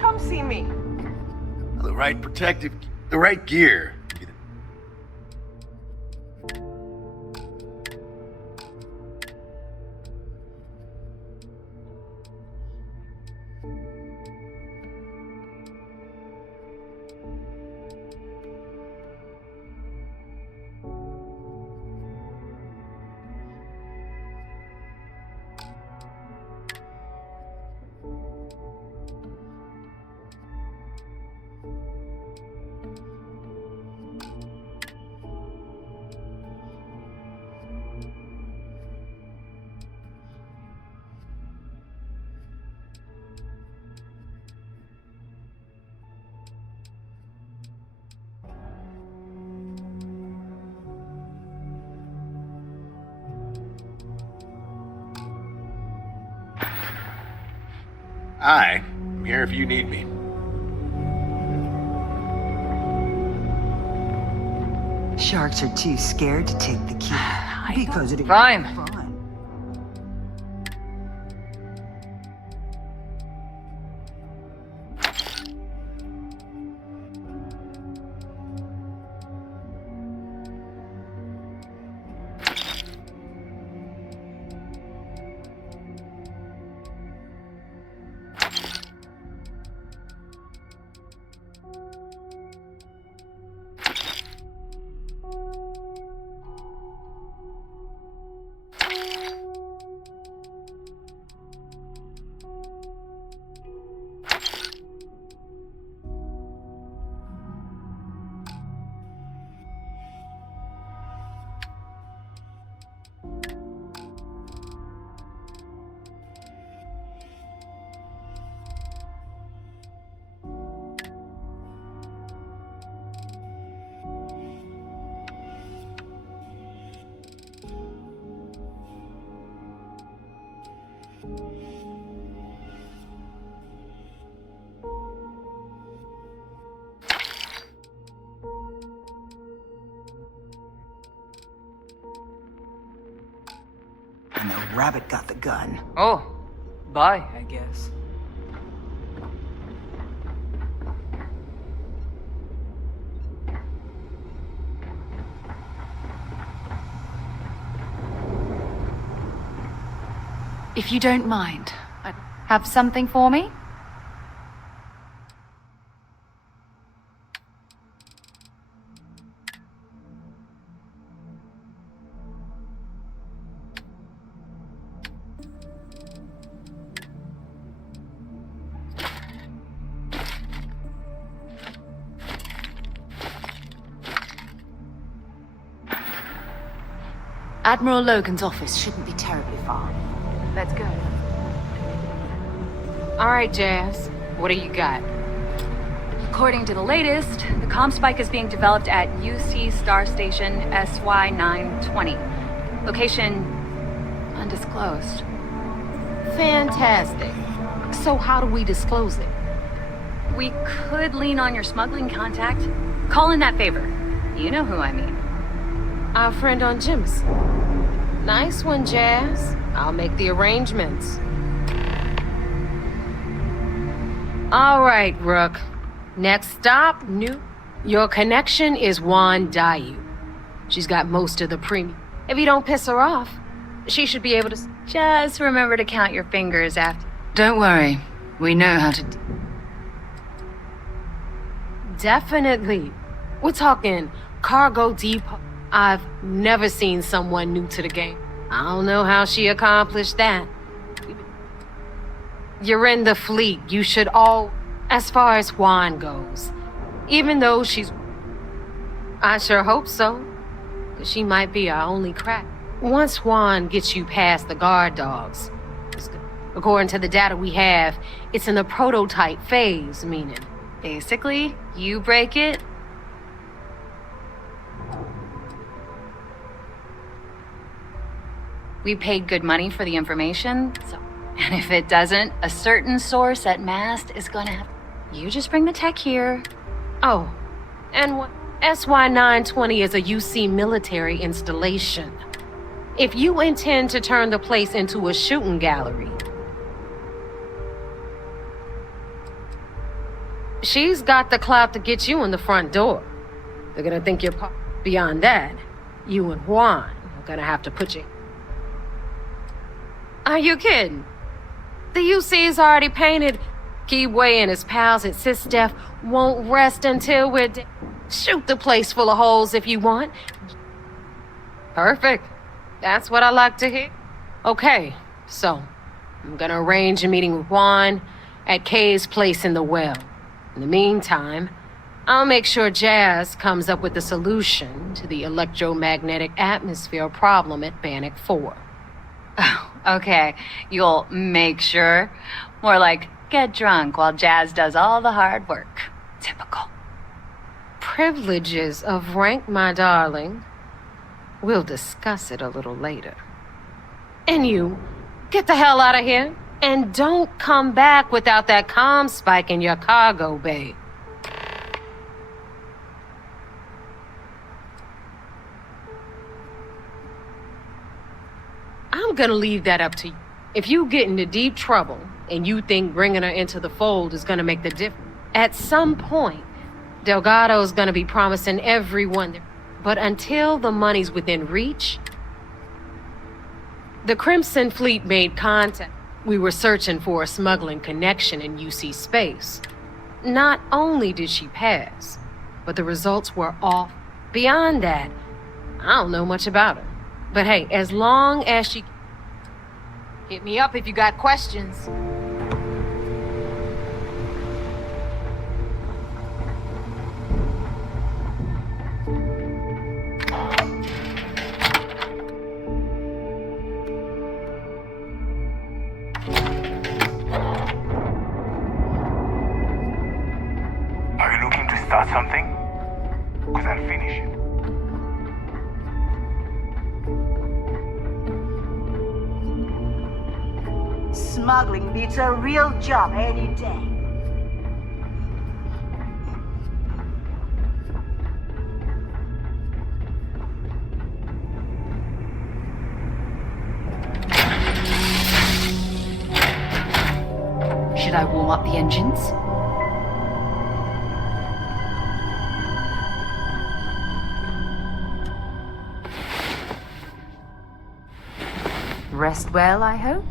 Come see me. The right gear. Hi, I'm here if you need me. Sharks are too scared to take the key. Because it Fine. And the rabbit got the gun. Oh, bye, I guess. If you don't mind, I'd have something for me? Admiral Logan's office shouldn't be terribly far. That's good. All right, Jazz. What do you got? According to the latest, the comm spike is being developed at UC Star Station SY-920. Location undisclosed. Fantastic. So how do we disclose it? We could lean on your smuggling contact. Call in that favor. You know who I mean. Our friend on Jim's. Nice one, Jazz. I'll make the arrangements. All right, Rook. Next stop, Your connection is Juan Dayu. She's got most of the premium. If you don't piss her off, she should be able to... Just remember to count your fingers after... Don't worry. We know how to... Definitely. We're talking cargo depot. I've never seen someone new to the game. I don't know how she accomplished that. You're in the fleet. You should all... As far as Juan goes. Even though she's... I sure hope so. Because she might be our only crack. Once Juan gets you past the guard dogs... According to the data we have, it's in the prototype phase, meaning... Basically, you break it... We paid good money for the information, so... And if it doesn't, a certain source at Mast is gonna have... You just bring the tech here. Oh, and what? SY-920 is a UC military installation. If you intend to turn the place into a shooting gallery... She's got the clout to get you in the front door. They're gonna think you're beyond that. You and Juan are gonna have to put you... Are you kidding? The UC's already painted. Keyway and his pals at SysDef won't rest until we're dead. Shoot the place full of holes if you want. Perfect. That's what I like to hear. Okay, so I'm gonna arrange a meeting with Juan at Kay's place in the well. In the meantime, I'll make sure Jazz comes up with a solution to the electromagnetic atmosphere problem at Bannock 4. Oh, okay. You'll make sure. More like get drunk while Jazz does all the hard work. Typical. Privileges of rank, my darling. We'll discuss it a little later. And you, get the hell out of here. And don't come back without that comm spike in your cargo bay. I'm gonna leave that up to you. If you get into deep trouble and you think bringing her into the fold is gonna make the difference, at some point, Delgado's gonna be promising everyone. But until the money's within reach, the Crimson Fleet made contact. We were searching for a smuggling connection in UC space. Not only did she pass, but the results were off. Beyond that, I don't know much about her. But hey, as long as she... Hit me up if you got questions. Are you looking to start something? Because I'll finish it. Smuggling beats a real job any day. Should I warm up the engines? Rest well, I hope?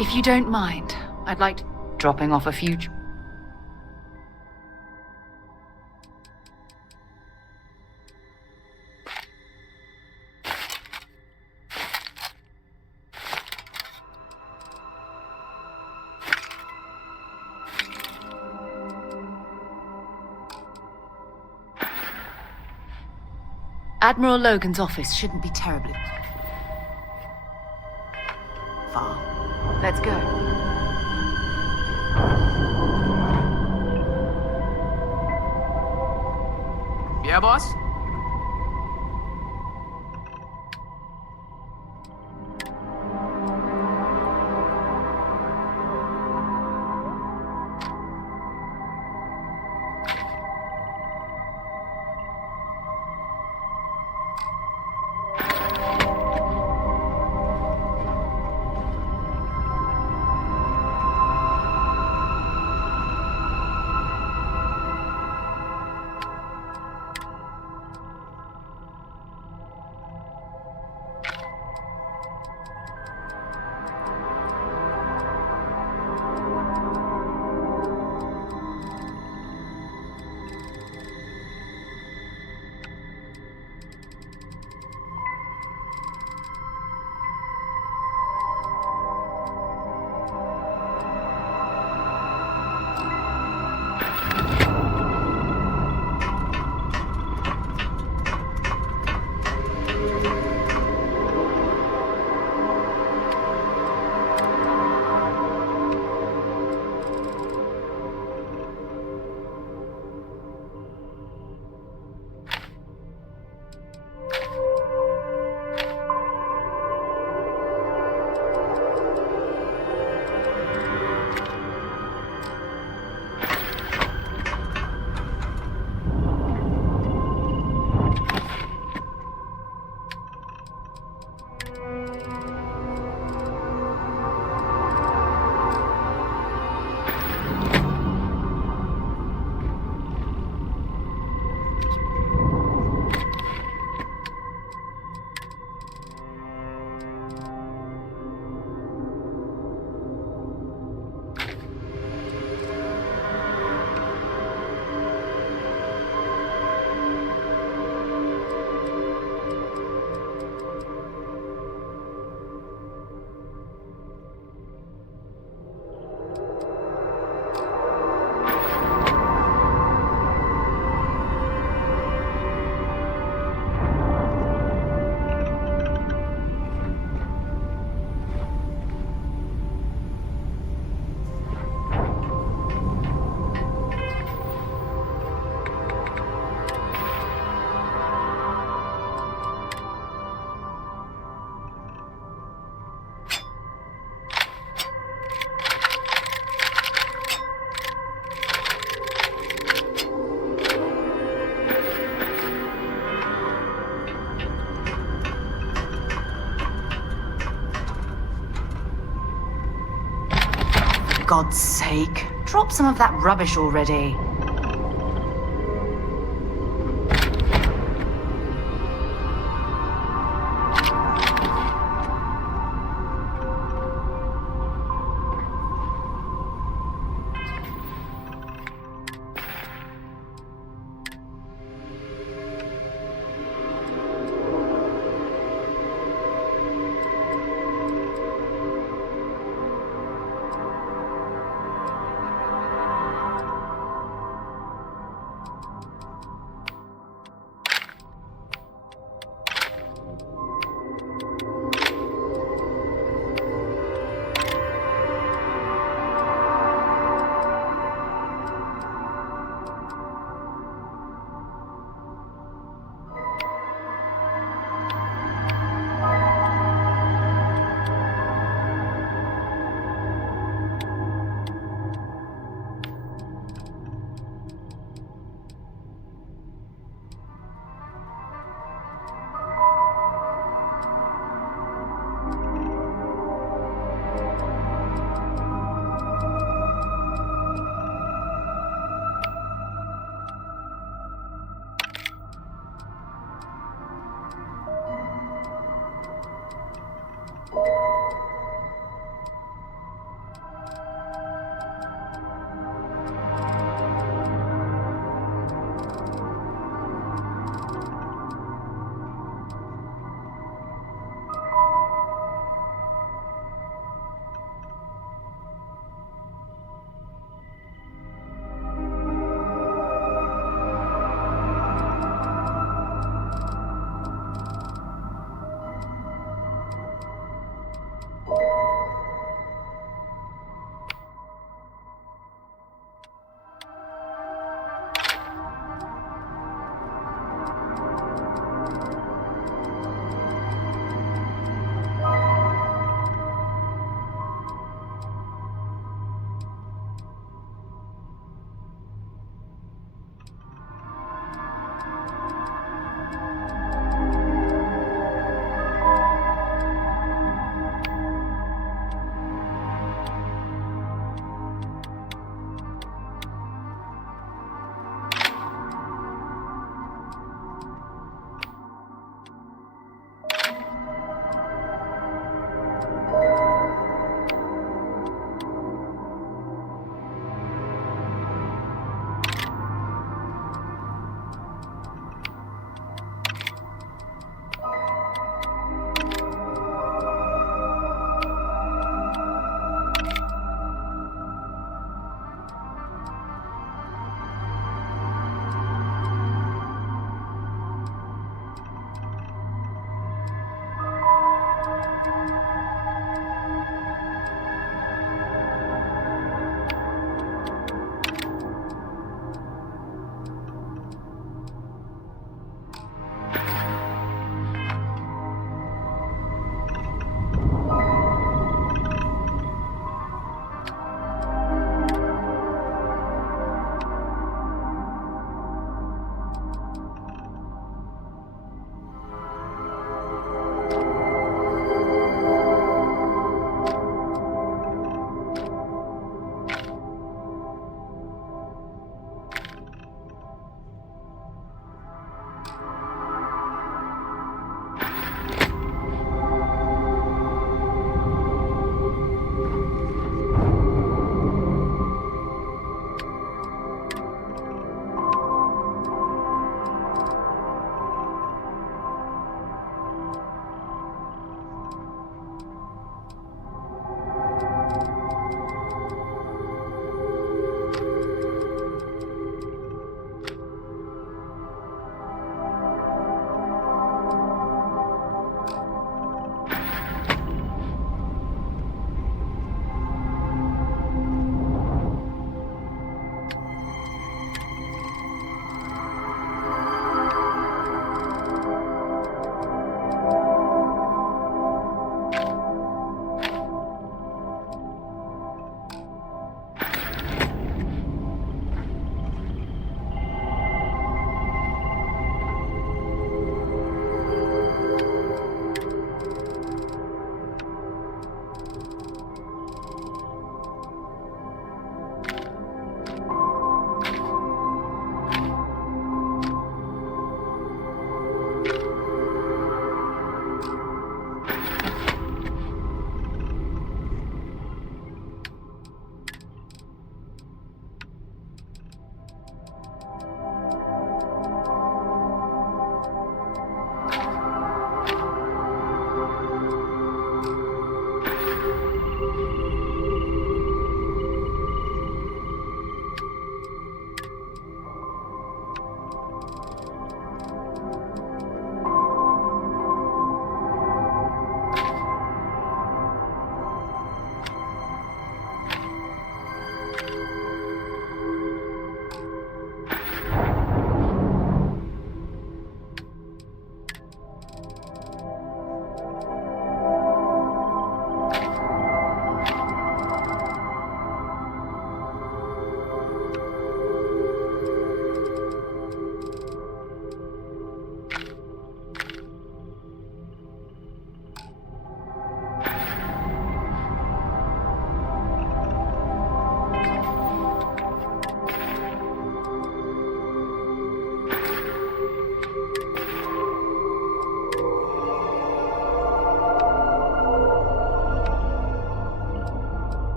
If you don't mind, I'd like to... dropping off a few... Admiral Logan's office shouldn't be terribly far. Let's go. Yeah, boss? God's sake, drop some of that rubbish already.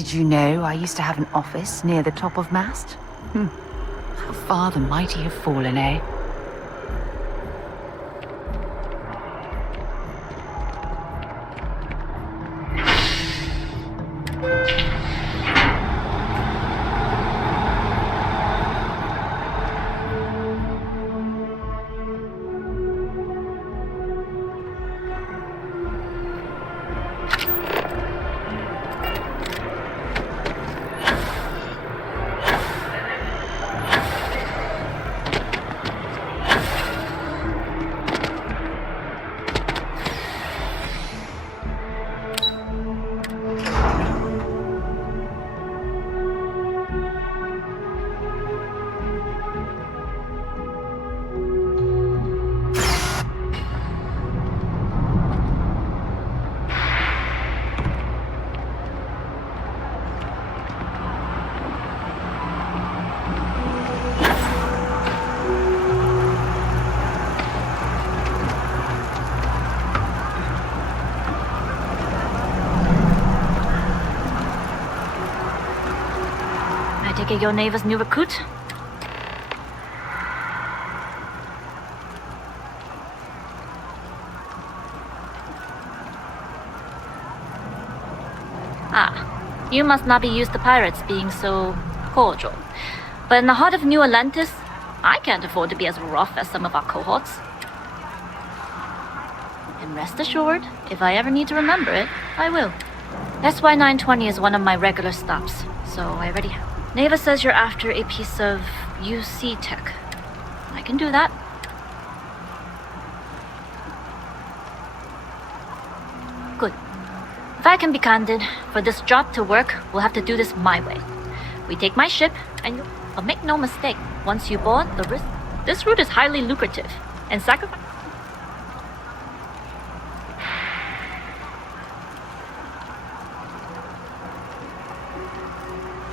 Did you know I used to have an office near the top of mast? How far the mighty have fallen, eh? Your neighbor's new recruit? Ah, you must not be used to pirates being so cordial. But in the heart of New Atlantis, I can't afford to be as rough as some of our cohorts. And rest assured, if I ever need to remember it, I will. SY-920 is one of my regular stops, so I already have. Neva says you're after a piece of UC tech. I can do that. Good. If I can be candid, for this job to work, we'll have to do this my way. We take my ship, and I'll make no mistake, once you board, the risk. This route is highly lucrative, and sacrifice.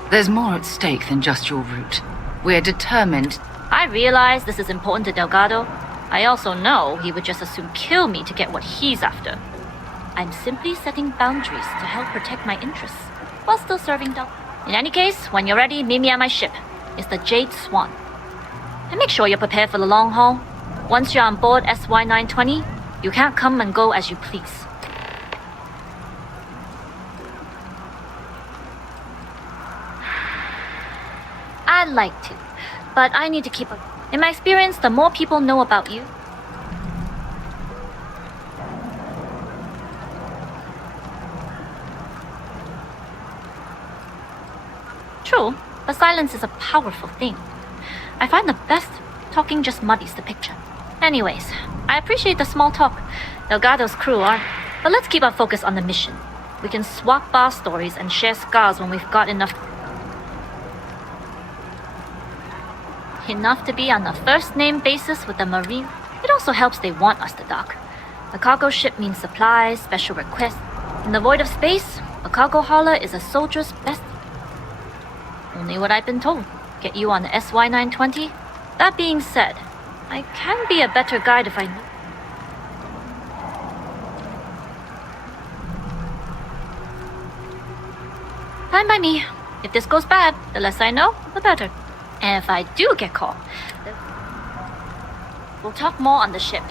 There's more at stake than just your route. We're determined. I realize this is important to Delgado. I also know he would just as soon kill me to get what he's after. I'm simply setting boundaries to help protect my interests, while still serving Delgado. In any case, when you're ready, meet me at my ship. It's the Jade Swan. And make sure you're prepared for the long haul. Once you're on board SY-920, you can't come and go as you please. I'd like to, but I need to keep up. In my experience, the more people know about you, true, but silence is a powerful thing. I find the best talking just muddies the picture. Anyways, I appreciate the small talk. Delgado's crew are, but let's keep our focus on the mission. We can swap bar stories and share scars when we've got enough to be on a first-name basis with the Marine. It also helps they want us to dock. A cargo ship means supplies, special requests. In the void of space, a cargo hauler is a soldier's best. Only what I've been told. Get you on the SY-920? That being said, I can be a better guide if I need. Fine by me. If this goes bad, the less I know, the better. And if I do get caught, we'll talk more on the ship.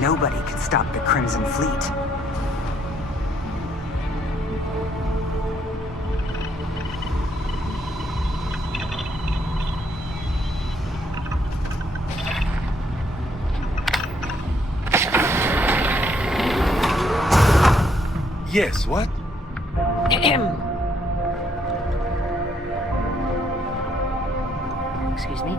nobody could stop the Crimson Fleet. Yes, what? Excuse me.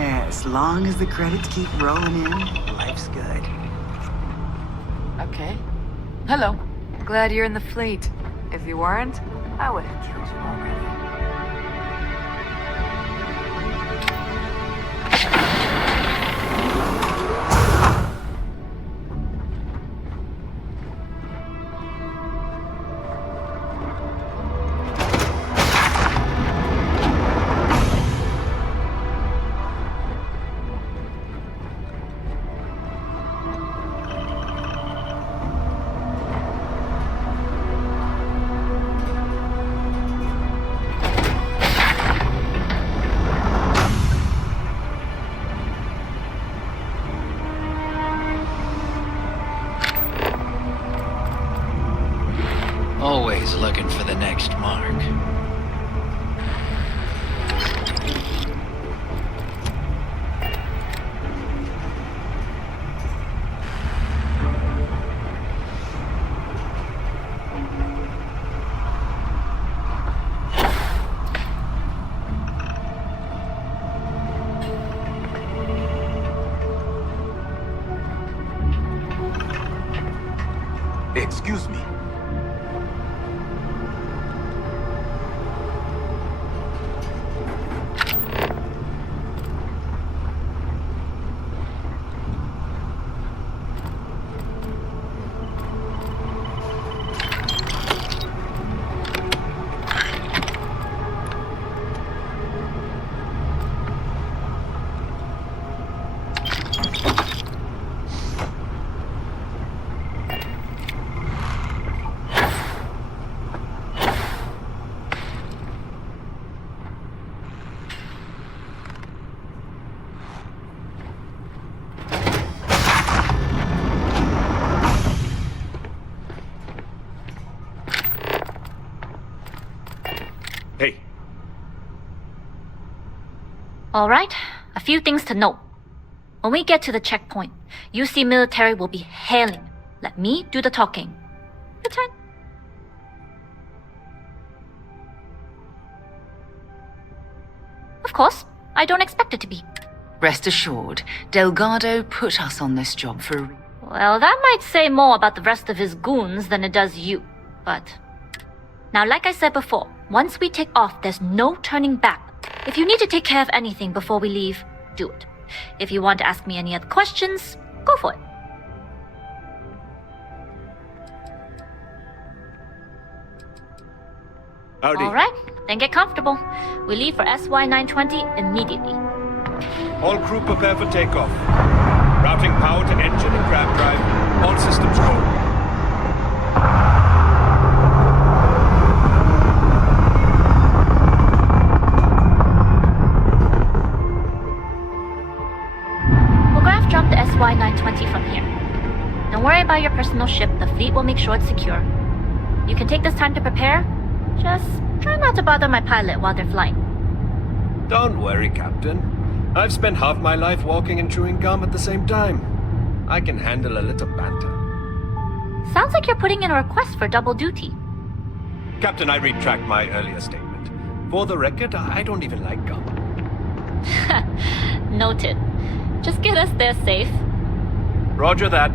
As long as the credits keep rolling in, life's good. Okay. Hello. Glad you're in the fleet. If you weren't, I would have killed you already. Always looking for the next mark. Excuse me. Hey. All right, a few things to note. When we get to the checkpoint, UC military will be hailing. Let me do the talking. Your turn. Of course, I don't expect it to be. Rest assured, Delgado put us on this job for a reason. Well, that might say more about the rest of his goons than it does you, but... Now, like I said before, once we take off, there's no turning back. If you need to take care of anything before we leave, do it. If you want to ask me any other questions, go for it. Howdy. All right, then get comfortable. We leave for SY-920 immediately. All crew prepare for takeoff. Routing power to engine and grab drive. All systems go. We'll graph drop the SY-920 from here. Don't worry about your personal ship. The fleet will make sure it's secure. You can take this time to prepare. Just try not to bother my pilot while they're flying. Don't worry, Captain. I've spent half my life walking and chewing gum at the same time. I can handle a little banter. Sounds like you're putting in a request for double duty. Captain, I retract my earlier statement. For the record, I don't even like gum. Noted. Just get us there safe. Roger that.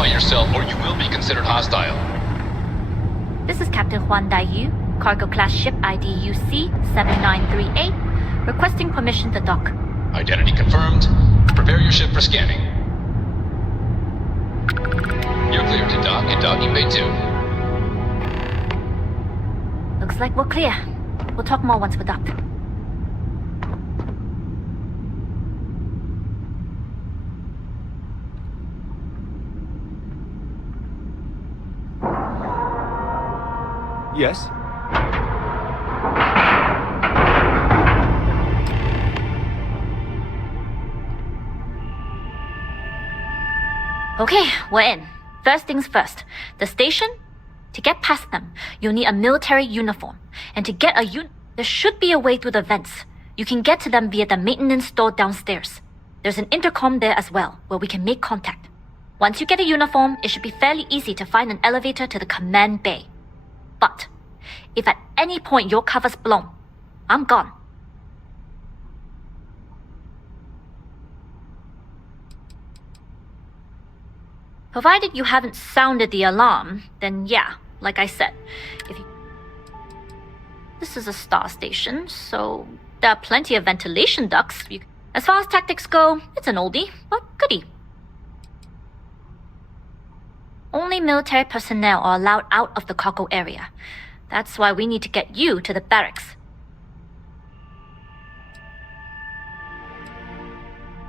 Identify yourself or you will be considered hostile. This is Captain Huan Daiyu, cargo class ship ID UC-7938, requesting permission to dock. Identity confirmed. Prepare your ship for scanning. You're clear to dock in docking bay 2. Looks like we're clear. We'll talk more once we're docked. Yes? Okay, we're in. First things first. The station? To get past them, you'll need a military uniform. And to get there should be a way through the vents. You can get to them via the maintenance store downstairs. There's an intercom there as well, where we can make contact. Once you get a uniform, it should be fairly easy to find an elevator to the command bay. But if at any point your cover's blown, I'm gone. Provided you haven't sounded the alarm, then yeah, like I said, This is a star station, so there are plenty of ventilation ducts. As far as tactics go, it's an oldie, but goodie. Only military personnel are allowed out of the cargo area. That's why we need to get you to the barracks.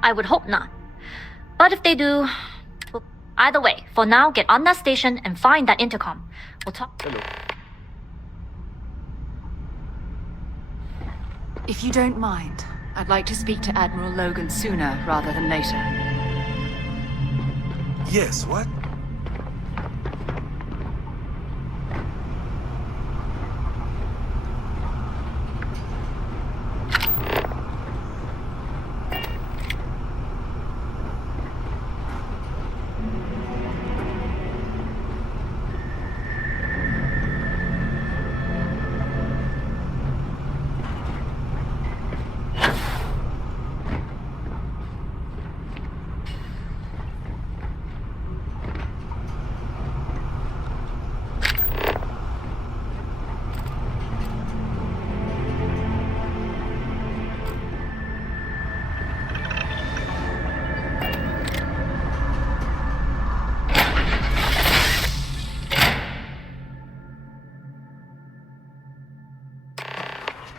I would hope not. But if they do... well, either way, for now, get on that station and find that intercom. We'll talk... Hello. If you don't mind, I'd like to speak to Admiral Logan sooner rather than later. Yes, what?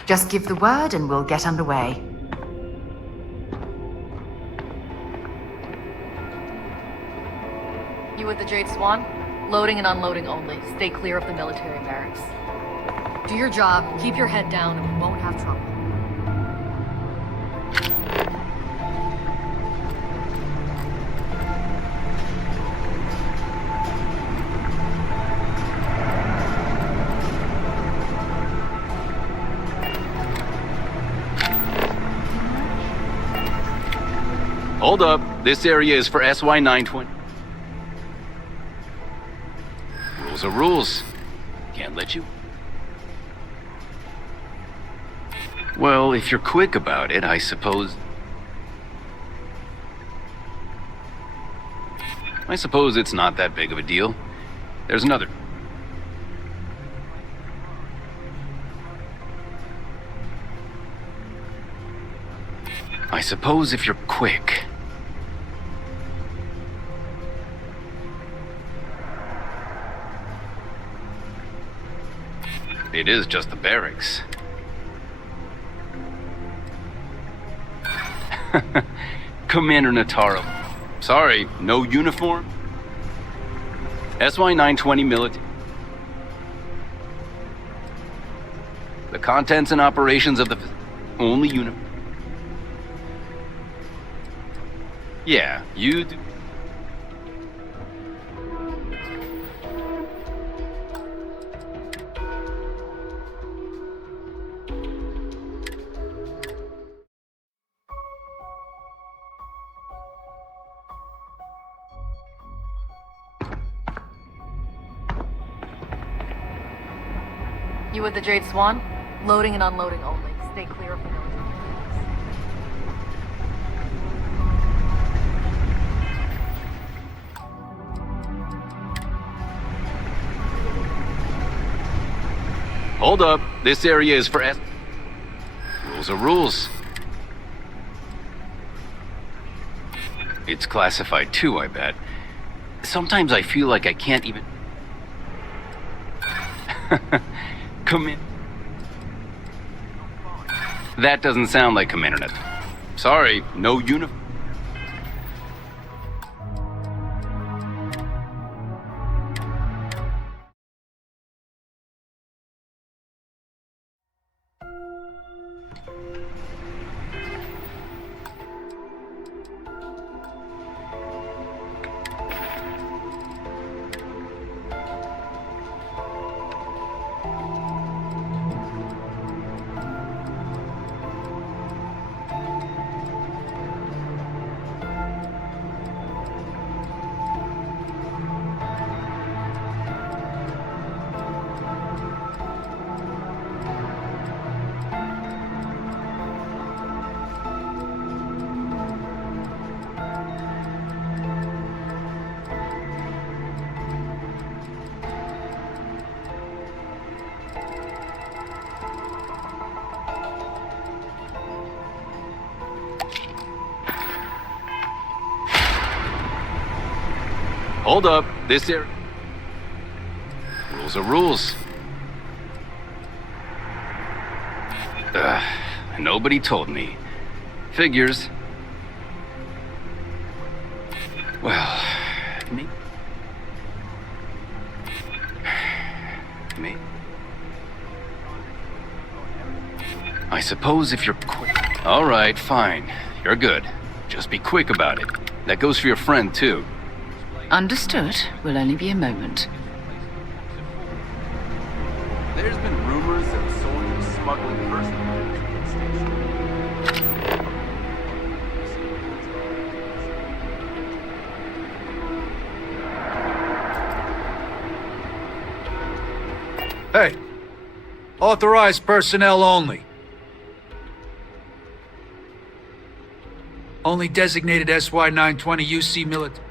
Just give the word and we'll get underway. You with the Jade Swan? Loading and unloading only. Stay clear of the military barracks. Do your job, keep your head down, and we won't have trouble. Hold up. This area is for SY-920. Rules are rules. Can't let you. Well, if you're quick about it, I suppose... it's not that big of a deal. There's another... I suppose if you're quick... It is just the barracks. Commander Nataro. Sorry, no uniform? SY-920 military. The contents and operations of the... only uniform. Yeah, you do. You with the Jade Swan? Loading and unloading only. Stay clear of the military. Hold up. This area is for Rules are rules. It's classified too, I bet. Sometimes I feel like I can't even... Come in. That doesn't sound like Commander. Sorry, no uniform. Hold up. This area... Rules are rules. Nobody told me. Figures. Well... Me? I suppose if you're quick... All right, fine. You're good. Just be quick about it. That goes for your friend, too. Understood. Will only be a moment. There's been rumors of soldiers smuggling personnel to the station. Hey! Authorized personnel only. Only designated SY-920 UC military.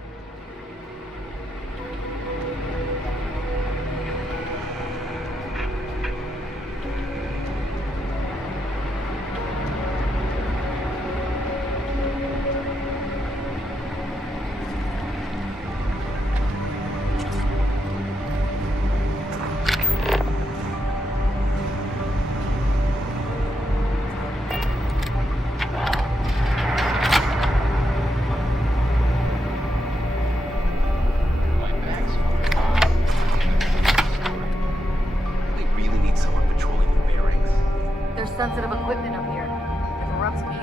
Sensitive equipment up here. Interrupts me.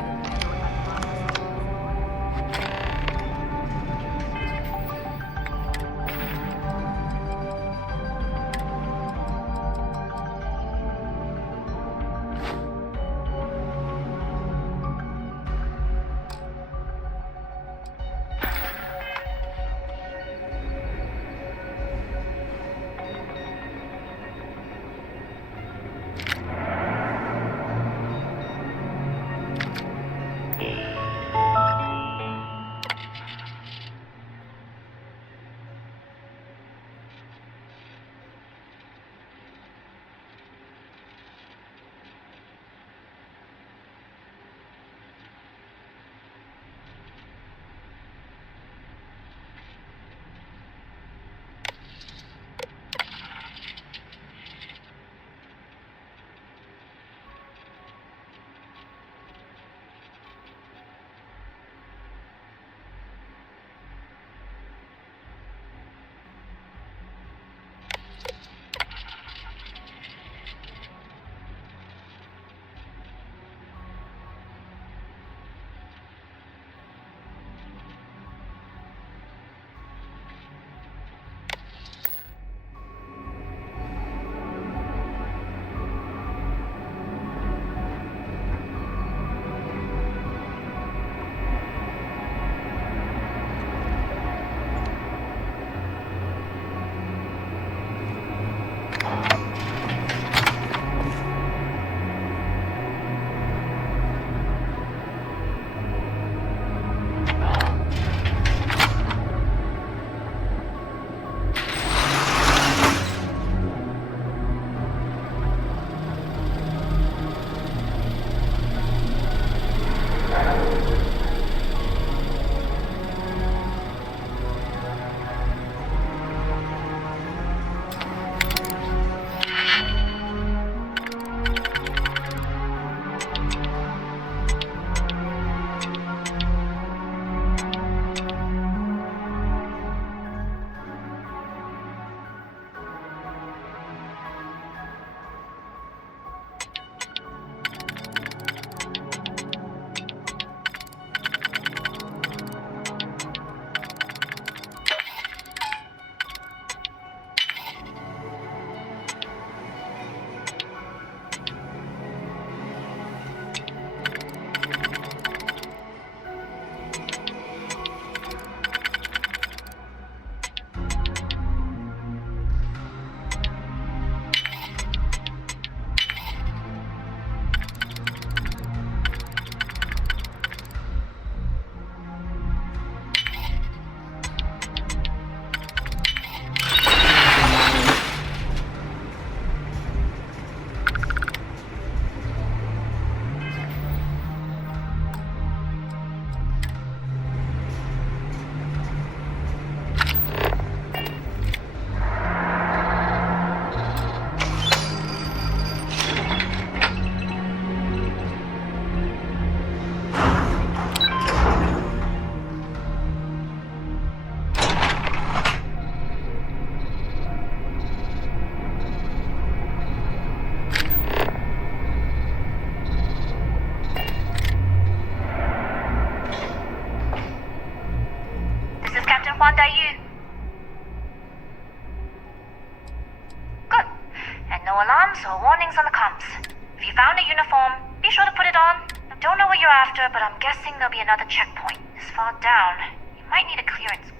so warnings on the comms. If you found a uniform, be sure to put it on. I don't know what you're after, but I'm guessing there'll be another checkpoint. This far down, you might need a clearance.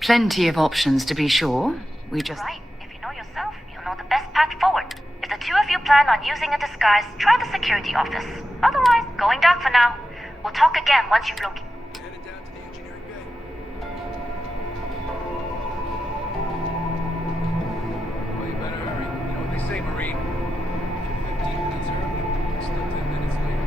Plenty of options, to be sure. We just... Right. If you know yourself, you'll know the best path forward. If the two of you plan on using a disguise, try the security office. Otherwise, going dark for now. We'll talk again once you've located. Well, you better hurry. You know what they say, Marine. If you're 15 minutes early, you're still 10 minutes late.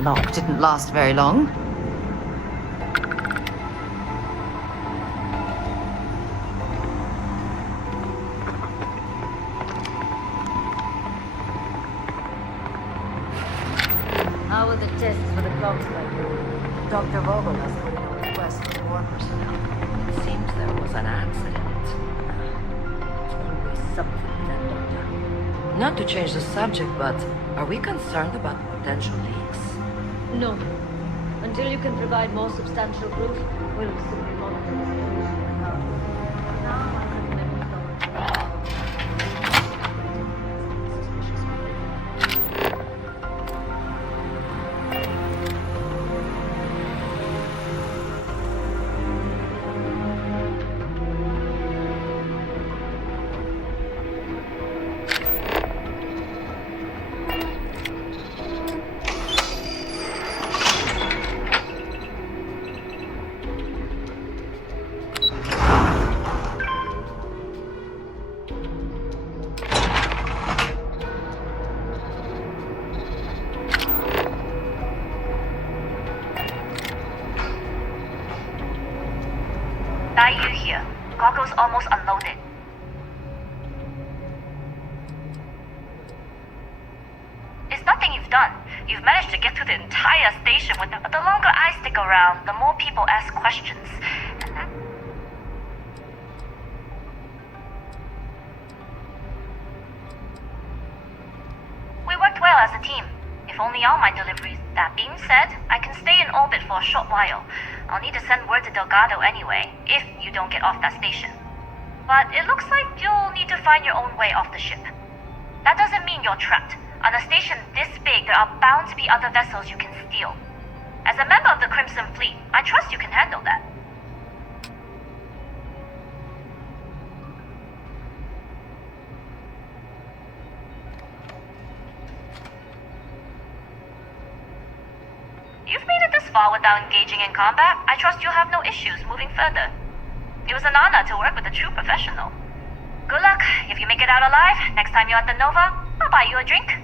That lock didn't last very long. How are the tests for the cogs like? Dr. Vogel has put in a request for more personnel. It seems there was an accident. Always something with that doctor. Not to change the subject, but are we concerned about potential leaks? No. Until you can provide more substantial proof, we'll simply monitor the situation. Daiyu here. Cargo's almost unloaded. It's nothing you've done. You've managed to get through the entire station with them. But the longer I stick around, the more people ask questions. And that... We worked well as a team. If only all my deliveries. That being said, I can stay in orbit for a short while. I'll need to send word to Delgado anyway, if you don't get off that station. But it looks like you'll need to find your own way off the ship. That doesn't mean you're trapped. On a station this big, there are bound to be other vessels you can steal. As a member of the Crimson Fleet, I trust you can handle that. You've made it this far without engaging in combat. I trust you'll have no issues moving further. It was an honor to work with a true professional. Good luck. If you make it out alive, next time you're at the Nova, I'll buy you a drink.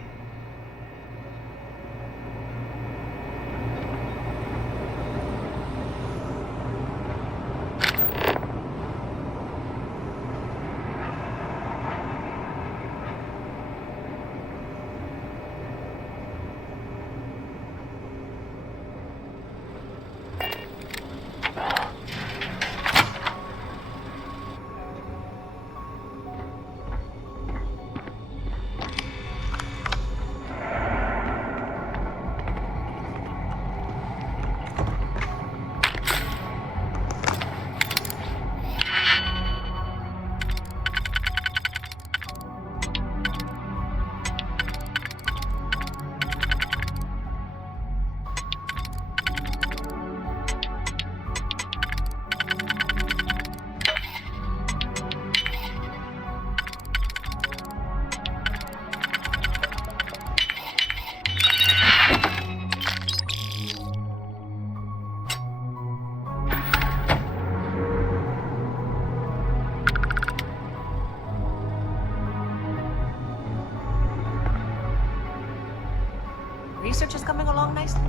Research is coming along nicely.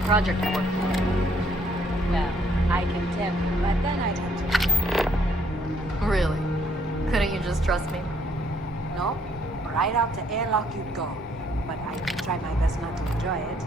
big project you're working on. Well, I can tell you, but then I'd have to... Really? Couldn't you just trust me? No, right out to airlock you'd go. But I try my best not to enjoy it.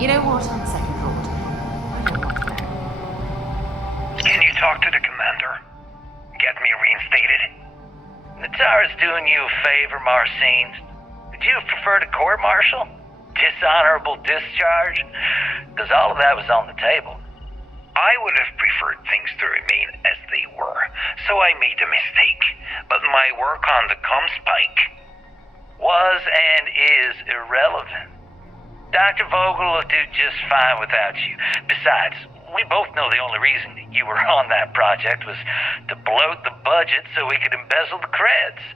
You know what, on second thought, I don't want to know. Can you talk to the commander? Get me reinstated? Natara's doing you a favor, Marcine. Would you prefer to court-martial? Dishonorable discharge? Because all of that was on the table. I would have preferred things to remain as they were, so I made a mistake. But my work on the Comspike Was and is irrelevant. Dr. Vogel will do just fine without you. Besides, we both know the only reason you were on that project was to bloat the budget so we could embezzle the creds.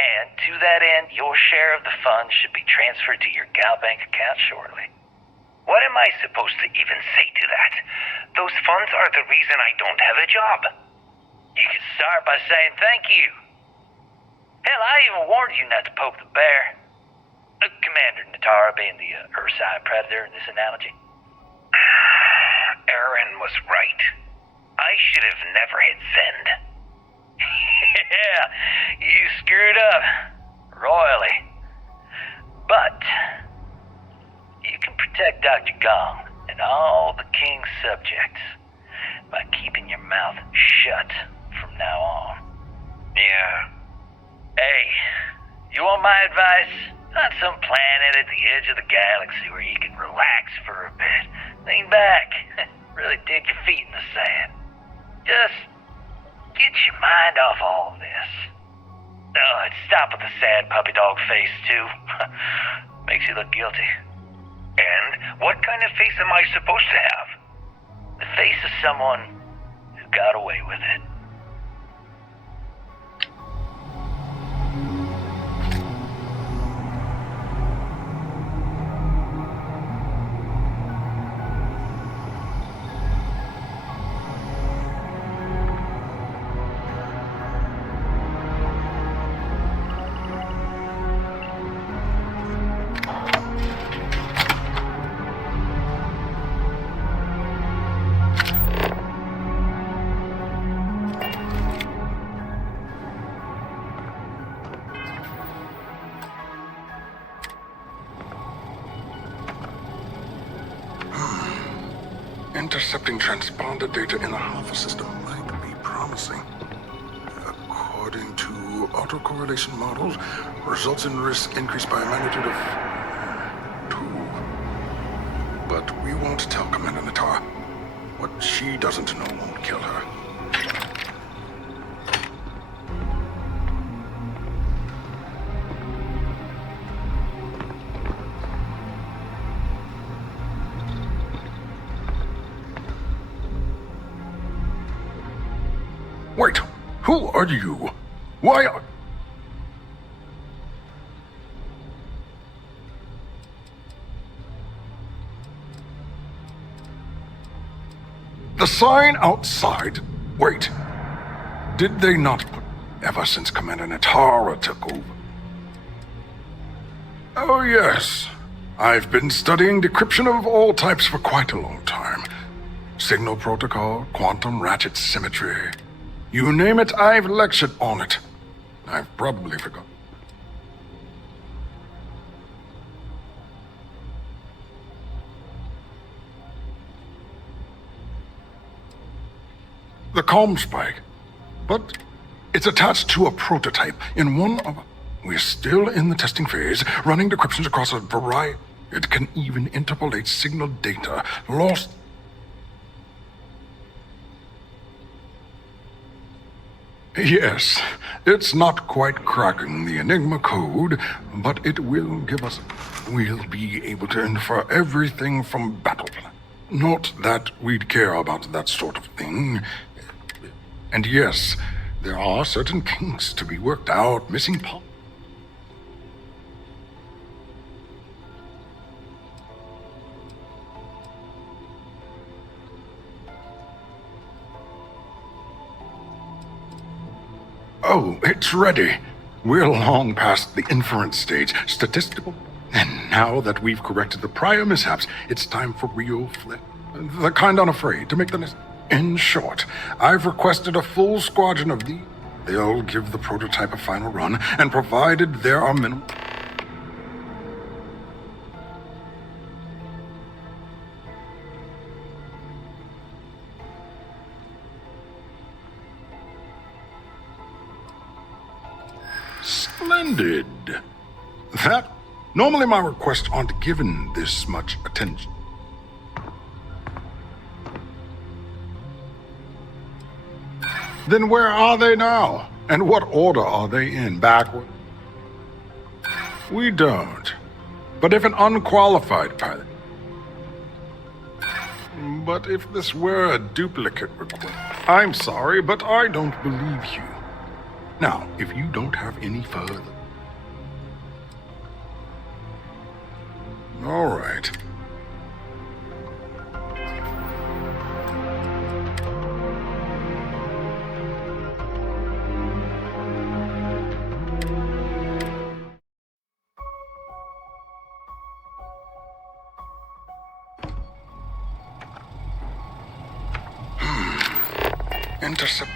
And to that end, your share of the funds should be transferred to your Gal Bank account shortly. What am I supposed to even say to that? Those funds are the reason I don't have a job. You could start by saying thank you. Hell, I even warned you not to poke the bear. Commander Natara being the Ursine Predator in this analogy. Aaron was right. I should have never hit send. Yeah, you screwed up. Royally. But you can protect Dr. Gong and all the King's subjects by keeping your mouth shut from now on. Yeah. Hey, you want my advice? On some planet at the edge of the galaxy where you can relax for a bit. Lean back. Really dig your feet in the sand. Just get your mind off all this. Oh, and stop with the sad puppy dog face, too. Makes you look guilty. And what kind of face am I supposed to have? The face of someone who got away with it. Intercepting transponder data in the Alpha system might be promising. According to autocorrelation models, results in risk increased by a magnitude of 2. But we won't tell Commander Natar. What she doesn't know won't kill her. Wait, who are you? Why are... The sign outside. Wait, did they not put ever since Commander Natara took over? Oh yes, I've been studying decryption of all types for quite a long time. Signal protocol, quantum ratchet symmetry. You name it, I've lectured on it. I've probably forgotten. The comm spike. But it's attached to a prototype in one of... We're still in the testing phase, running decryptions across a variety... It can even interpolate signal data lost... Yes, it's not quite cracking the Enigma code, but it will give us... We'll be able to infer everything from battle plan. Not that we'd care about that sort of thing. And yes, there are certain kinks to be worked out, missing parts. Oh, it's ready. We're long past the inference stage, statistical. And now that we've corrected the prior mishaps, it's time for real flip. The kind unafraid to make the... In short, I've requested a full squadron of these. They'll give the prototype a final run, and provided there are minimum... Splendid. That... Normally my requests aren't given this much attention. Then where are they now? And what order are they in? Backward? We don't. But if an unqualified pilot... But if this were a duplicate request... I'm sorry, but I don't believe you. Now, if you don't have any further... All right. Intercept.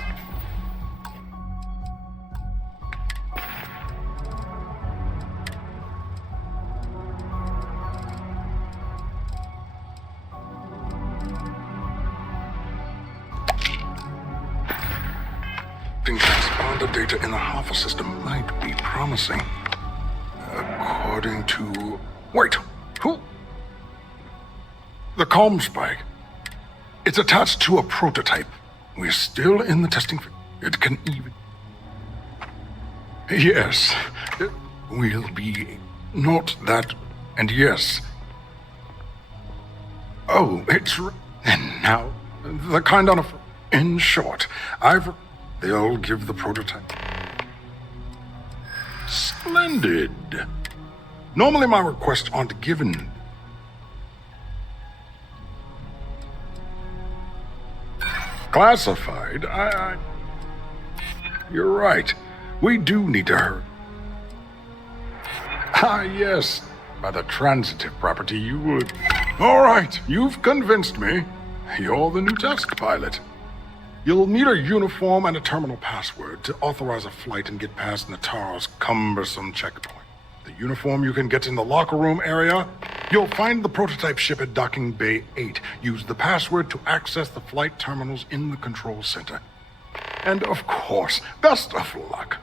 Transponder data in the Alpha system might be promising. According to... Wait, who? The comm spike. It's attached to a prototype. We're still in the testing phase. It can even... Yes, it will be not that... And yes. Oh, it's... And now, the kind on a... In short, They'll give the prototype. Splendid. Normally my requests aren't given. Classified? You're right. We do need to hurry. Ah, yes. By the transitive property, you would. All right, you've convinced me. You're the new test pilot. You'll need a uniform and a terminal password to authorize a flight and get past Nataro's cumbersome checkpoint. The uniform you can get in the locker room area. You'll find the prototype ship at Docking Bay 8. Use the password to access the flight terminals in the control center. And of course, best of luck.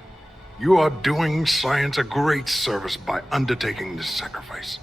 You are doing science a great service by undertaking this sacrifice.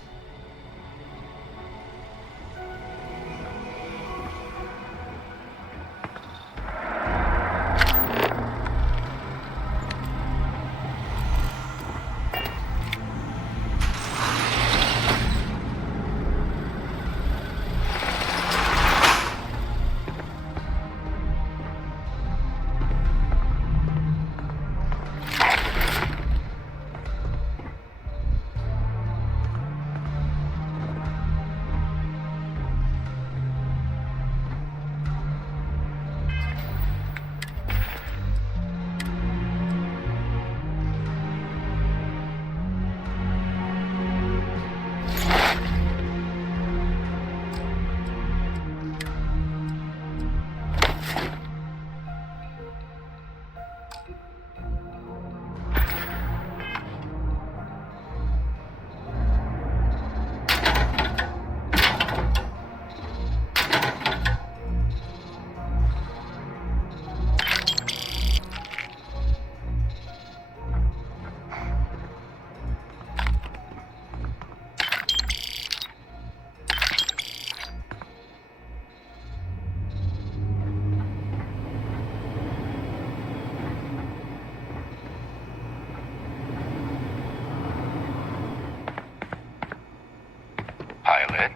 Pilot.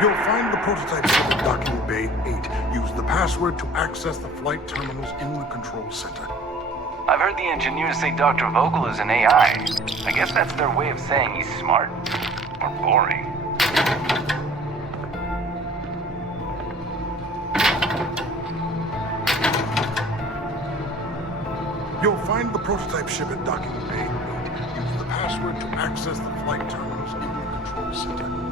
You'll find the prototype ship at Docking Bay 8. Use the password to access the flight terminals in the control center. I've heard the engineers say Dr. Vogel is an AI. I guess that's their way of saying he's smart. Or boring. You'll find the prototype ship at Docking Bay 8. Use the password to access the flight terminals in the control center.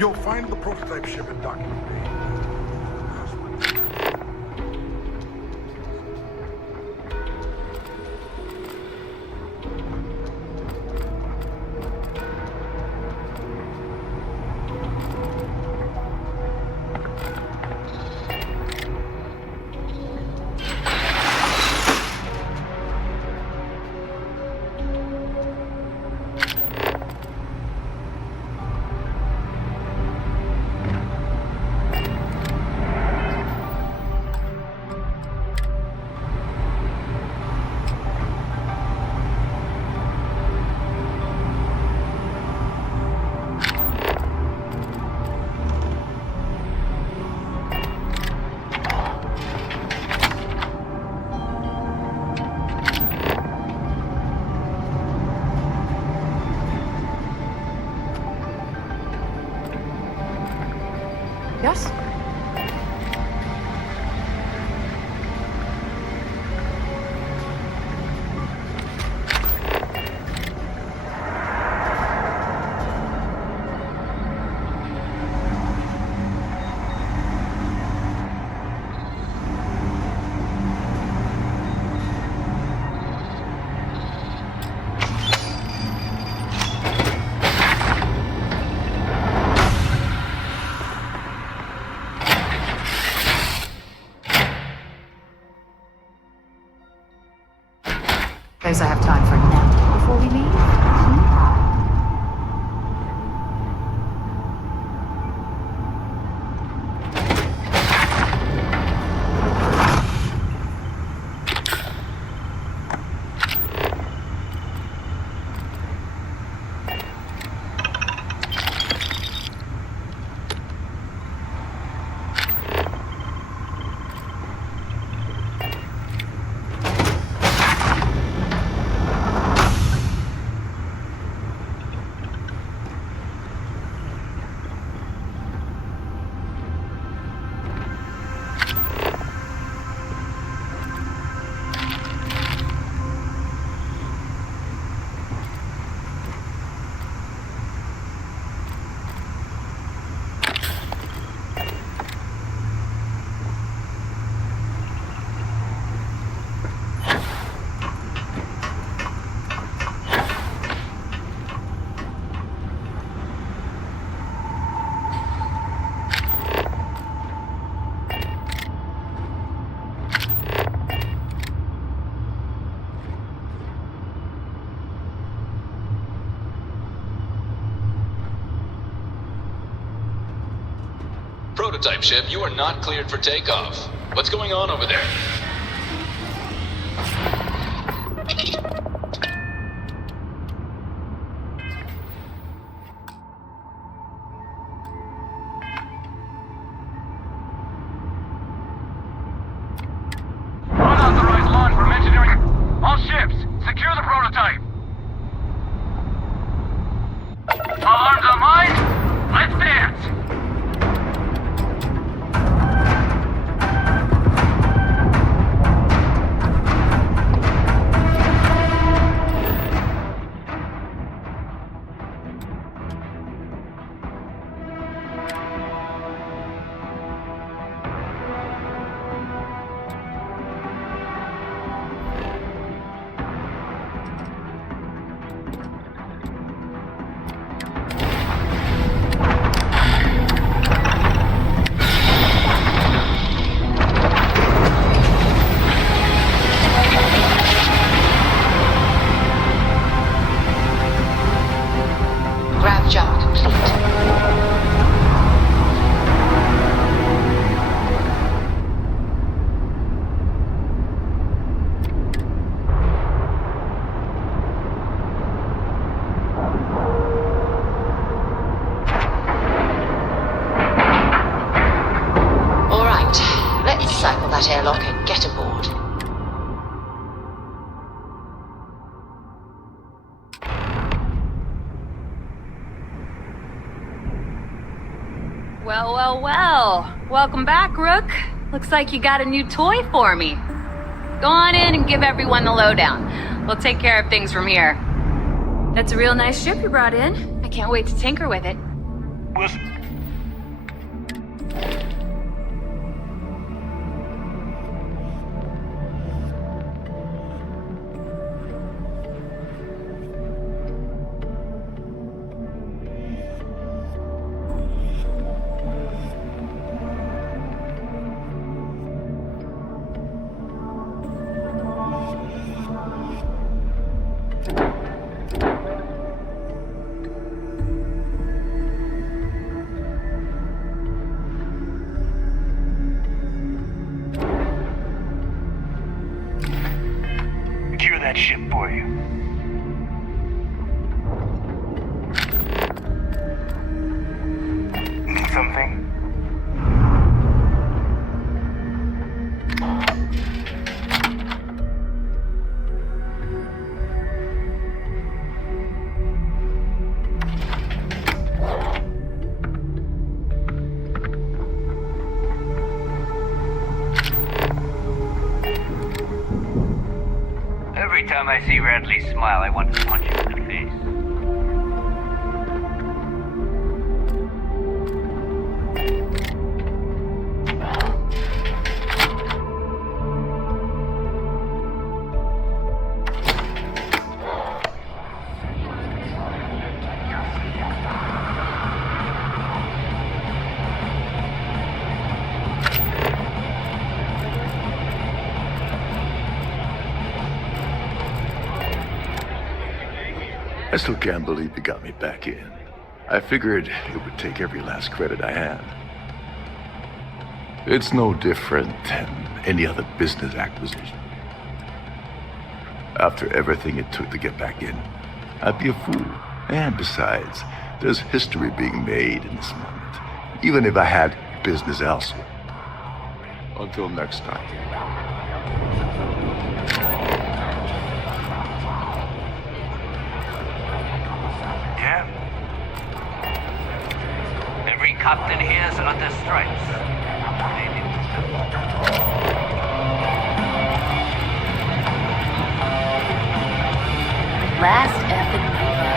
You'll find the prototype ship at Docking Bay. Yes? Suppose I have time for a nap before we leave? Prototype ship, you are not cleared for takeoff. What's going on over there? Unauthorized launch from engineering. All ships, secure the prototype. All arms online? Let's dance! Grav jump complete. All right, let's cycle that airlock and get aboard. Well, well, well. Welcome back, Rook. Looks like you got a new toy for me. Go on in and give everyone the lowdown. We'll take care of things from here. That's a real nice ship you brought in. I can't wait to tinker with it. I see Radley smile, I want to punch him in the face. I still can't believe you got me back in. I figured it would take every last credit I had. It's no different than any other business acquisition. After everything it took to get back in, I'd be a fool. And besides, there's history being made in this moment, even if I had business elsewhere. Until next time. Every captain here's under stripes. Last effing Nova.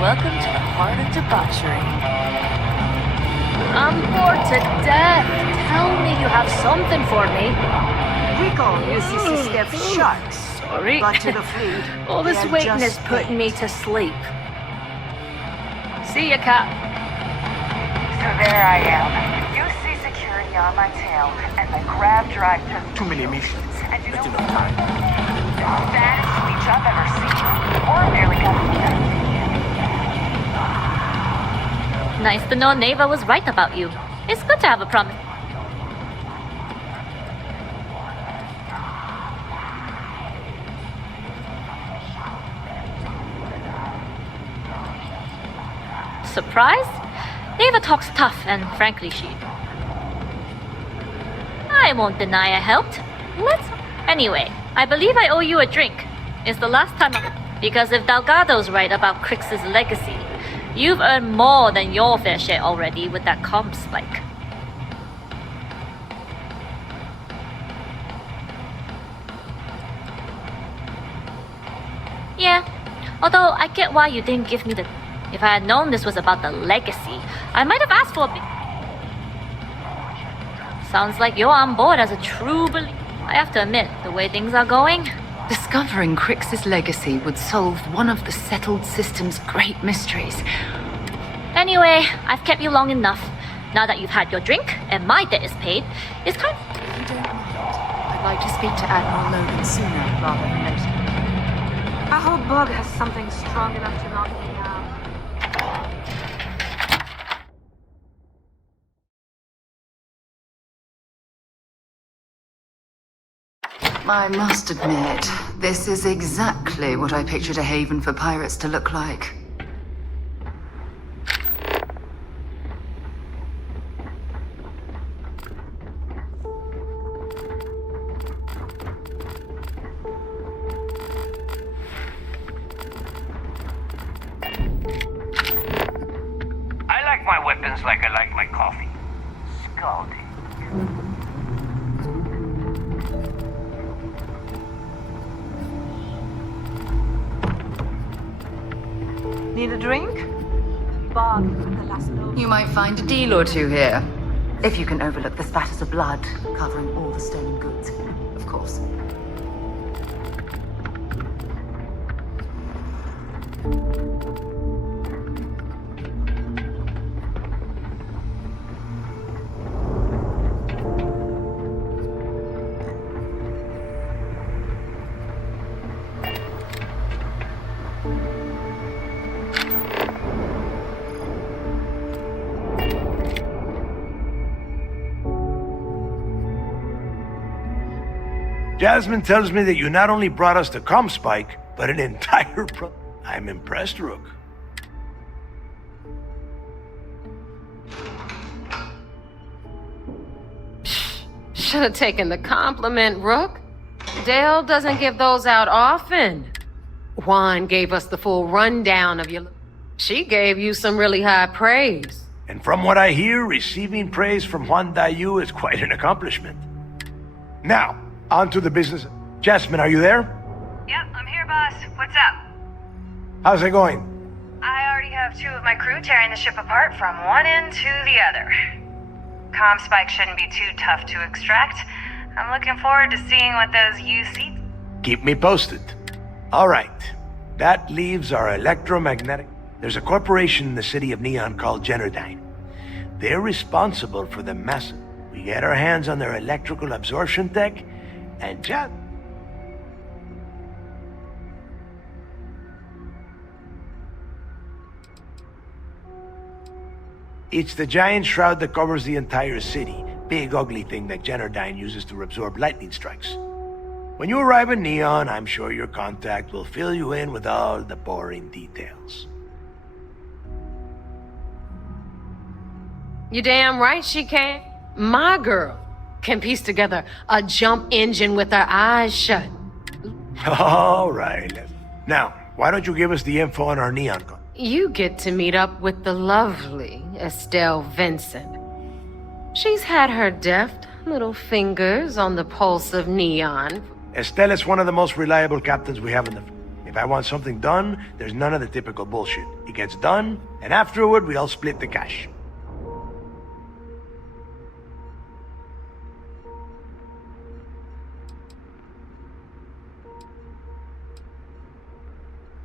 Welcome to the heart of debauchery. I'm bored to death. Tell me you have something for me. Rico uses to step sharks. Sorry. But to the fleet. All this they are waiting is just putting me bait. to sleep. See ya, Cap. So there I am. You see security on my tail, and the grab drive to Too many missions. And you That's know enough time. baddest speech I've ever seen. Ordinarily government. Nice to know Neva was right about you. It's good to have a promise. Surprised? Neva talks tough, and frankly, she... I won't deny I helped. Anyway, I believe I owe you a drink. It's the last time Because if Delgado's right about Crix's legacy, you've earned more than your fair share already with that comp spike. Yeah, although I get why you didn't give me the... If I had known this was about the legacy, I might have asked for a bit. Sounds like you're on board as a true believer. I have to admit, the way things are going... Discovering Crix's legacy would solve one of the settled system's great mysteries. Anyway, I've kept you long enough. Now that you've had your drink, and my debt is paid, it's time... If you don't mind, I'd like to speak to Admiral Logan sooner rather than later. I hope Bug has something strong enough to knock me out. I must admit, this is exactly what I pictured a haven for pirates to look like. I like my weapons like I like my coffee. Scalding. Need a drink? Bob, the last note. You might find a deal or two here. If you can overlook the spatters of blood covering all the stolen goods, of course. Jasmine tells me that you not only brought us the comm spike, but an entire I'm impressed, Rook. Should have taken the compliment, Rook. Dale doesn't give those out often. Juan gave us the full rundown of your... She gave you some really high praise. And from what I hear, receiving praise from Juan Dayu is quite an accomplishment. Now, on to the business. Jasmine, are you there? Yep, I'm here. boss. What's up? How's it going? I already have 2 of my crew tearing the ship apart from one end to the other. Comm spike shouldn't be too tough to extract. I'm looking forward to seeing what those UC... Keep me posted. All right. That leaves our electromagnetic... There's a corporation in the city of Neon called Generdyne. They're responsible for the massive... We get our hands on their electrical absorption tech, and just... It's the giant shroud that covers the entire city. Big ugly thing that Generdyne uses to absorb lightning strikes. When you arrive in Neon, I'm sure your contact will fill you in with all the boring details. You damn right she can. My girl can piece together a jump engine with her eyes shut. All right. Now, why don't you give us the info on our Neon con? You get to meet up with the lovely Estelle Vincent. She's had her deft little fingers on the pulse of Neon. Estelle is one of the most reliable captains we have in the... If I want something done, there's none of the typical bullshit. It gets done, and afterward we all split the cash.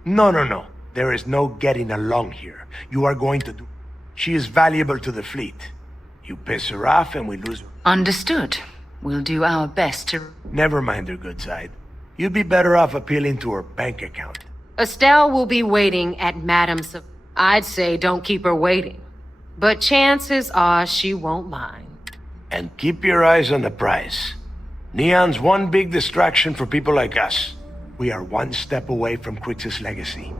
No. There is no getting along here. You are going to do... She is valuable to the fleet. You piss her off and we lose her. Understood. We'll do our best to... Never mind her good side. You'd be better off appealing to her bank account. Estelle will be waiting at Madame's... I'd say don't keep her waiting. But chances are she won't mind. And keep your eyes on the prize. Neon's one big distraction for people like us. We are one step away from Crix's legacy.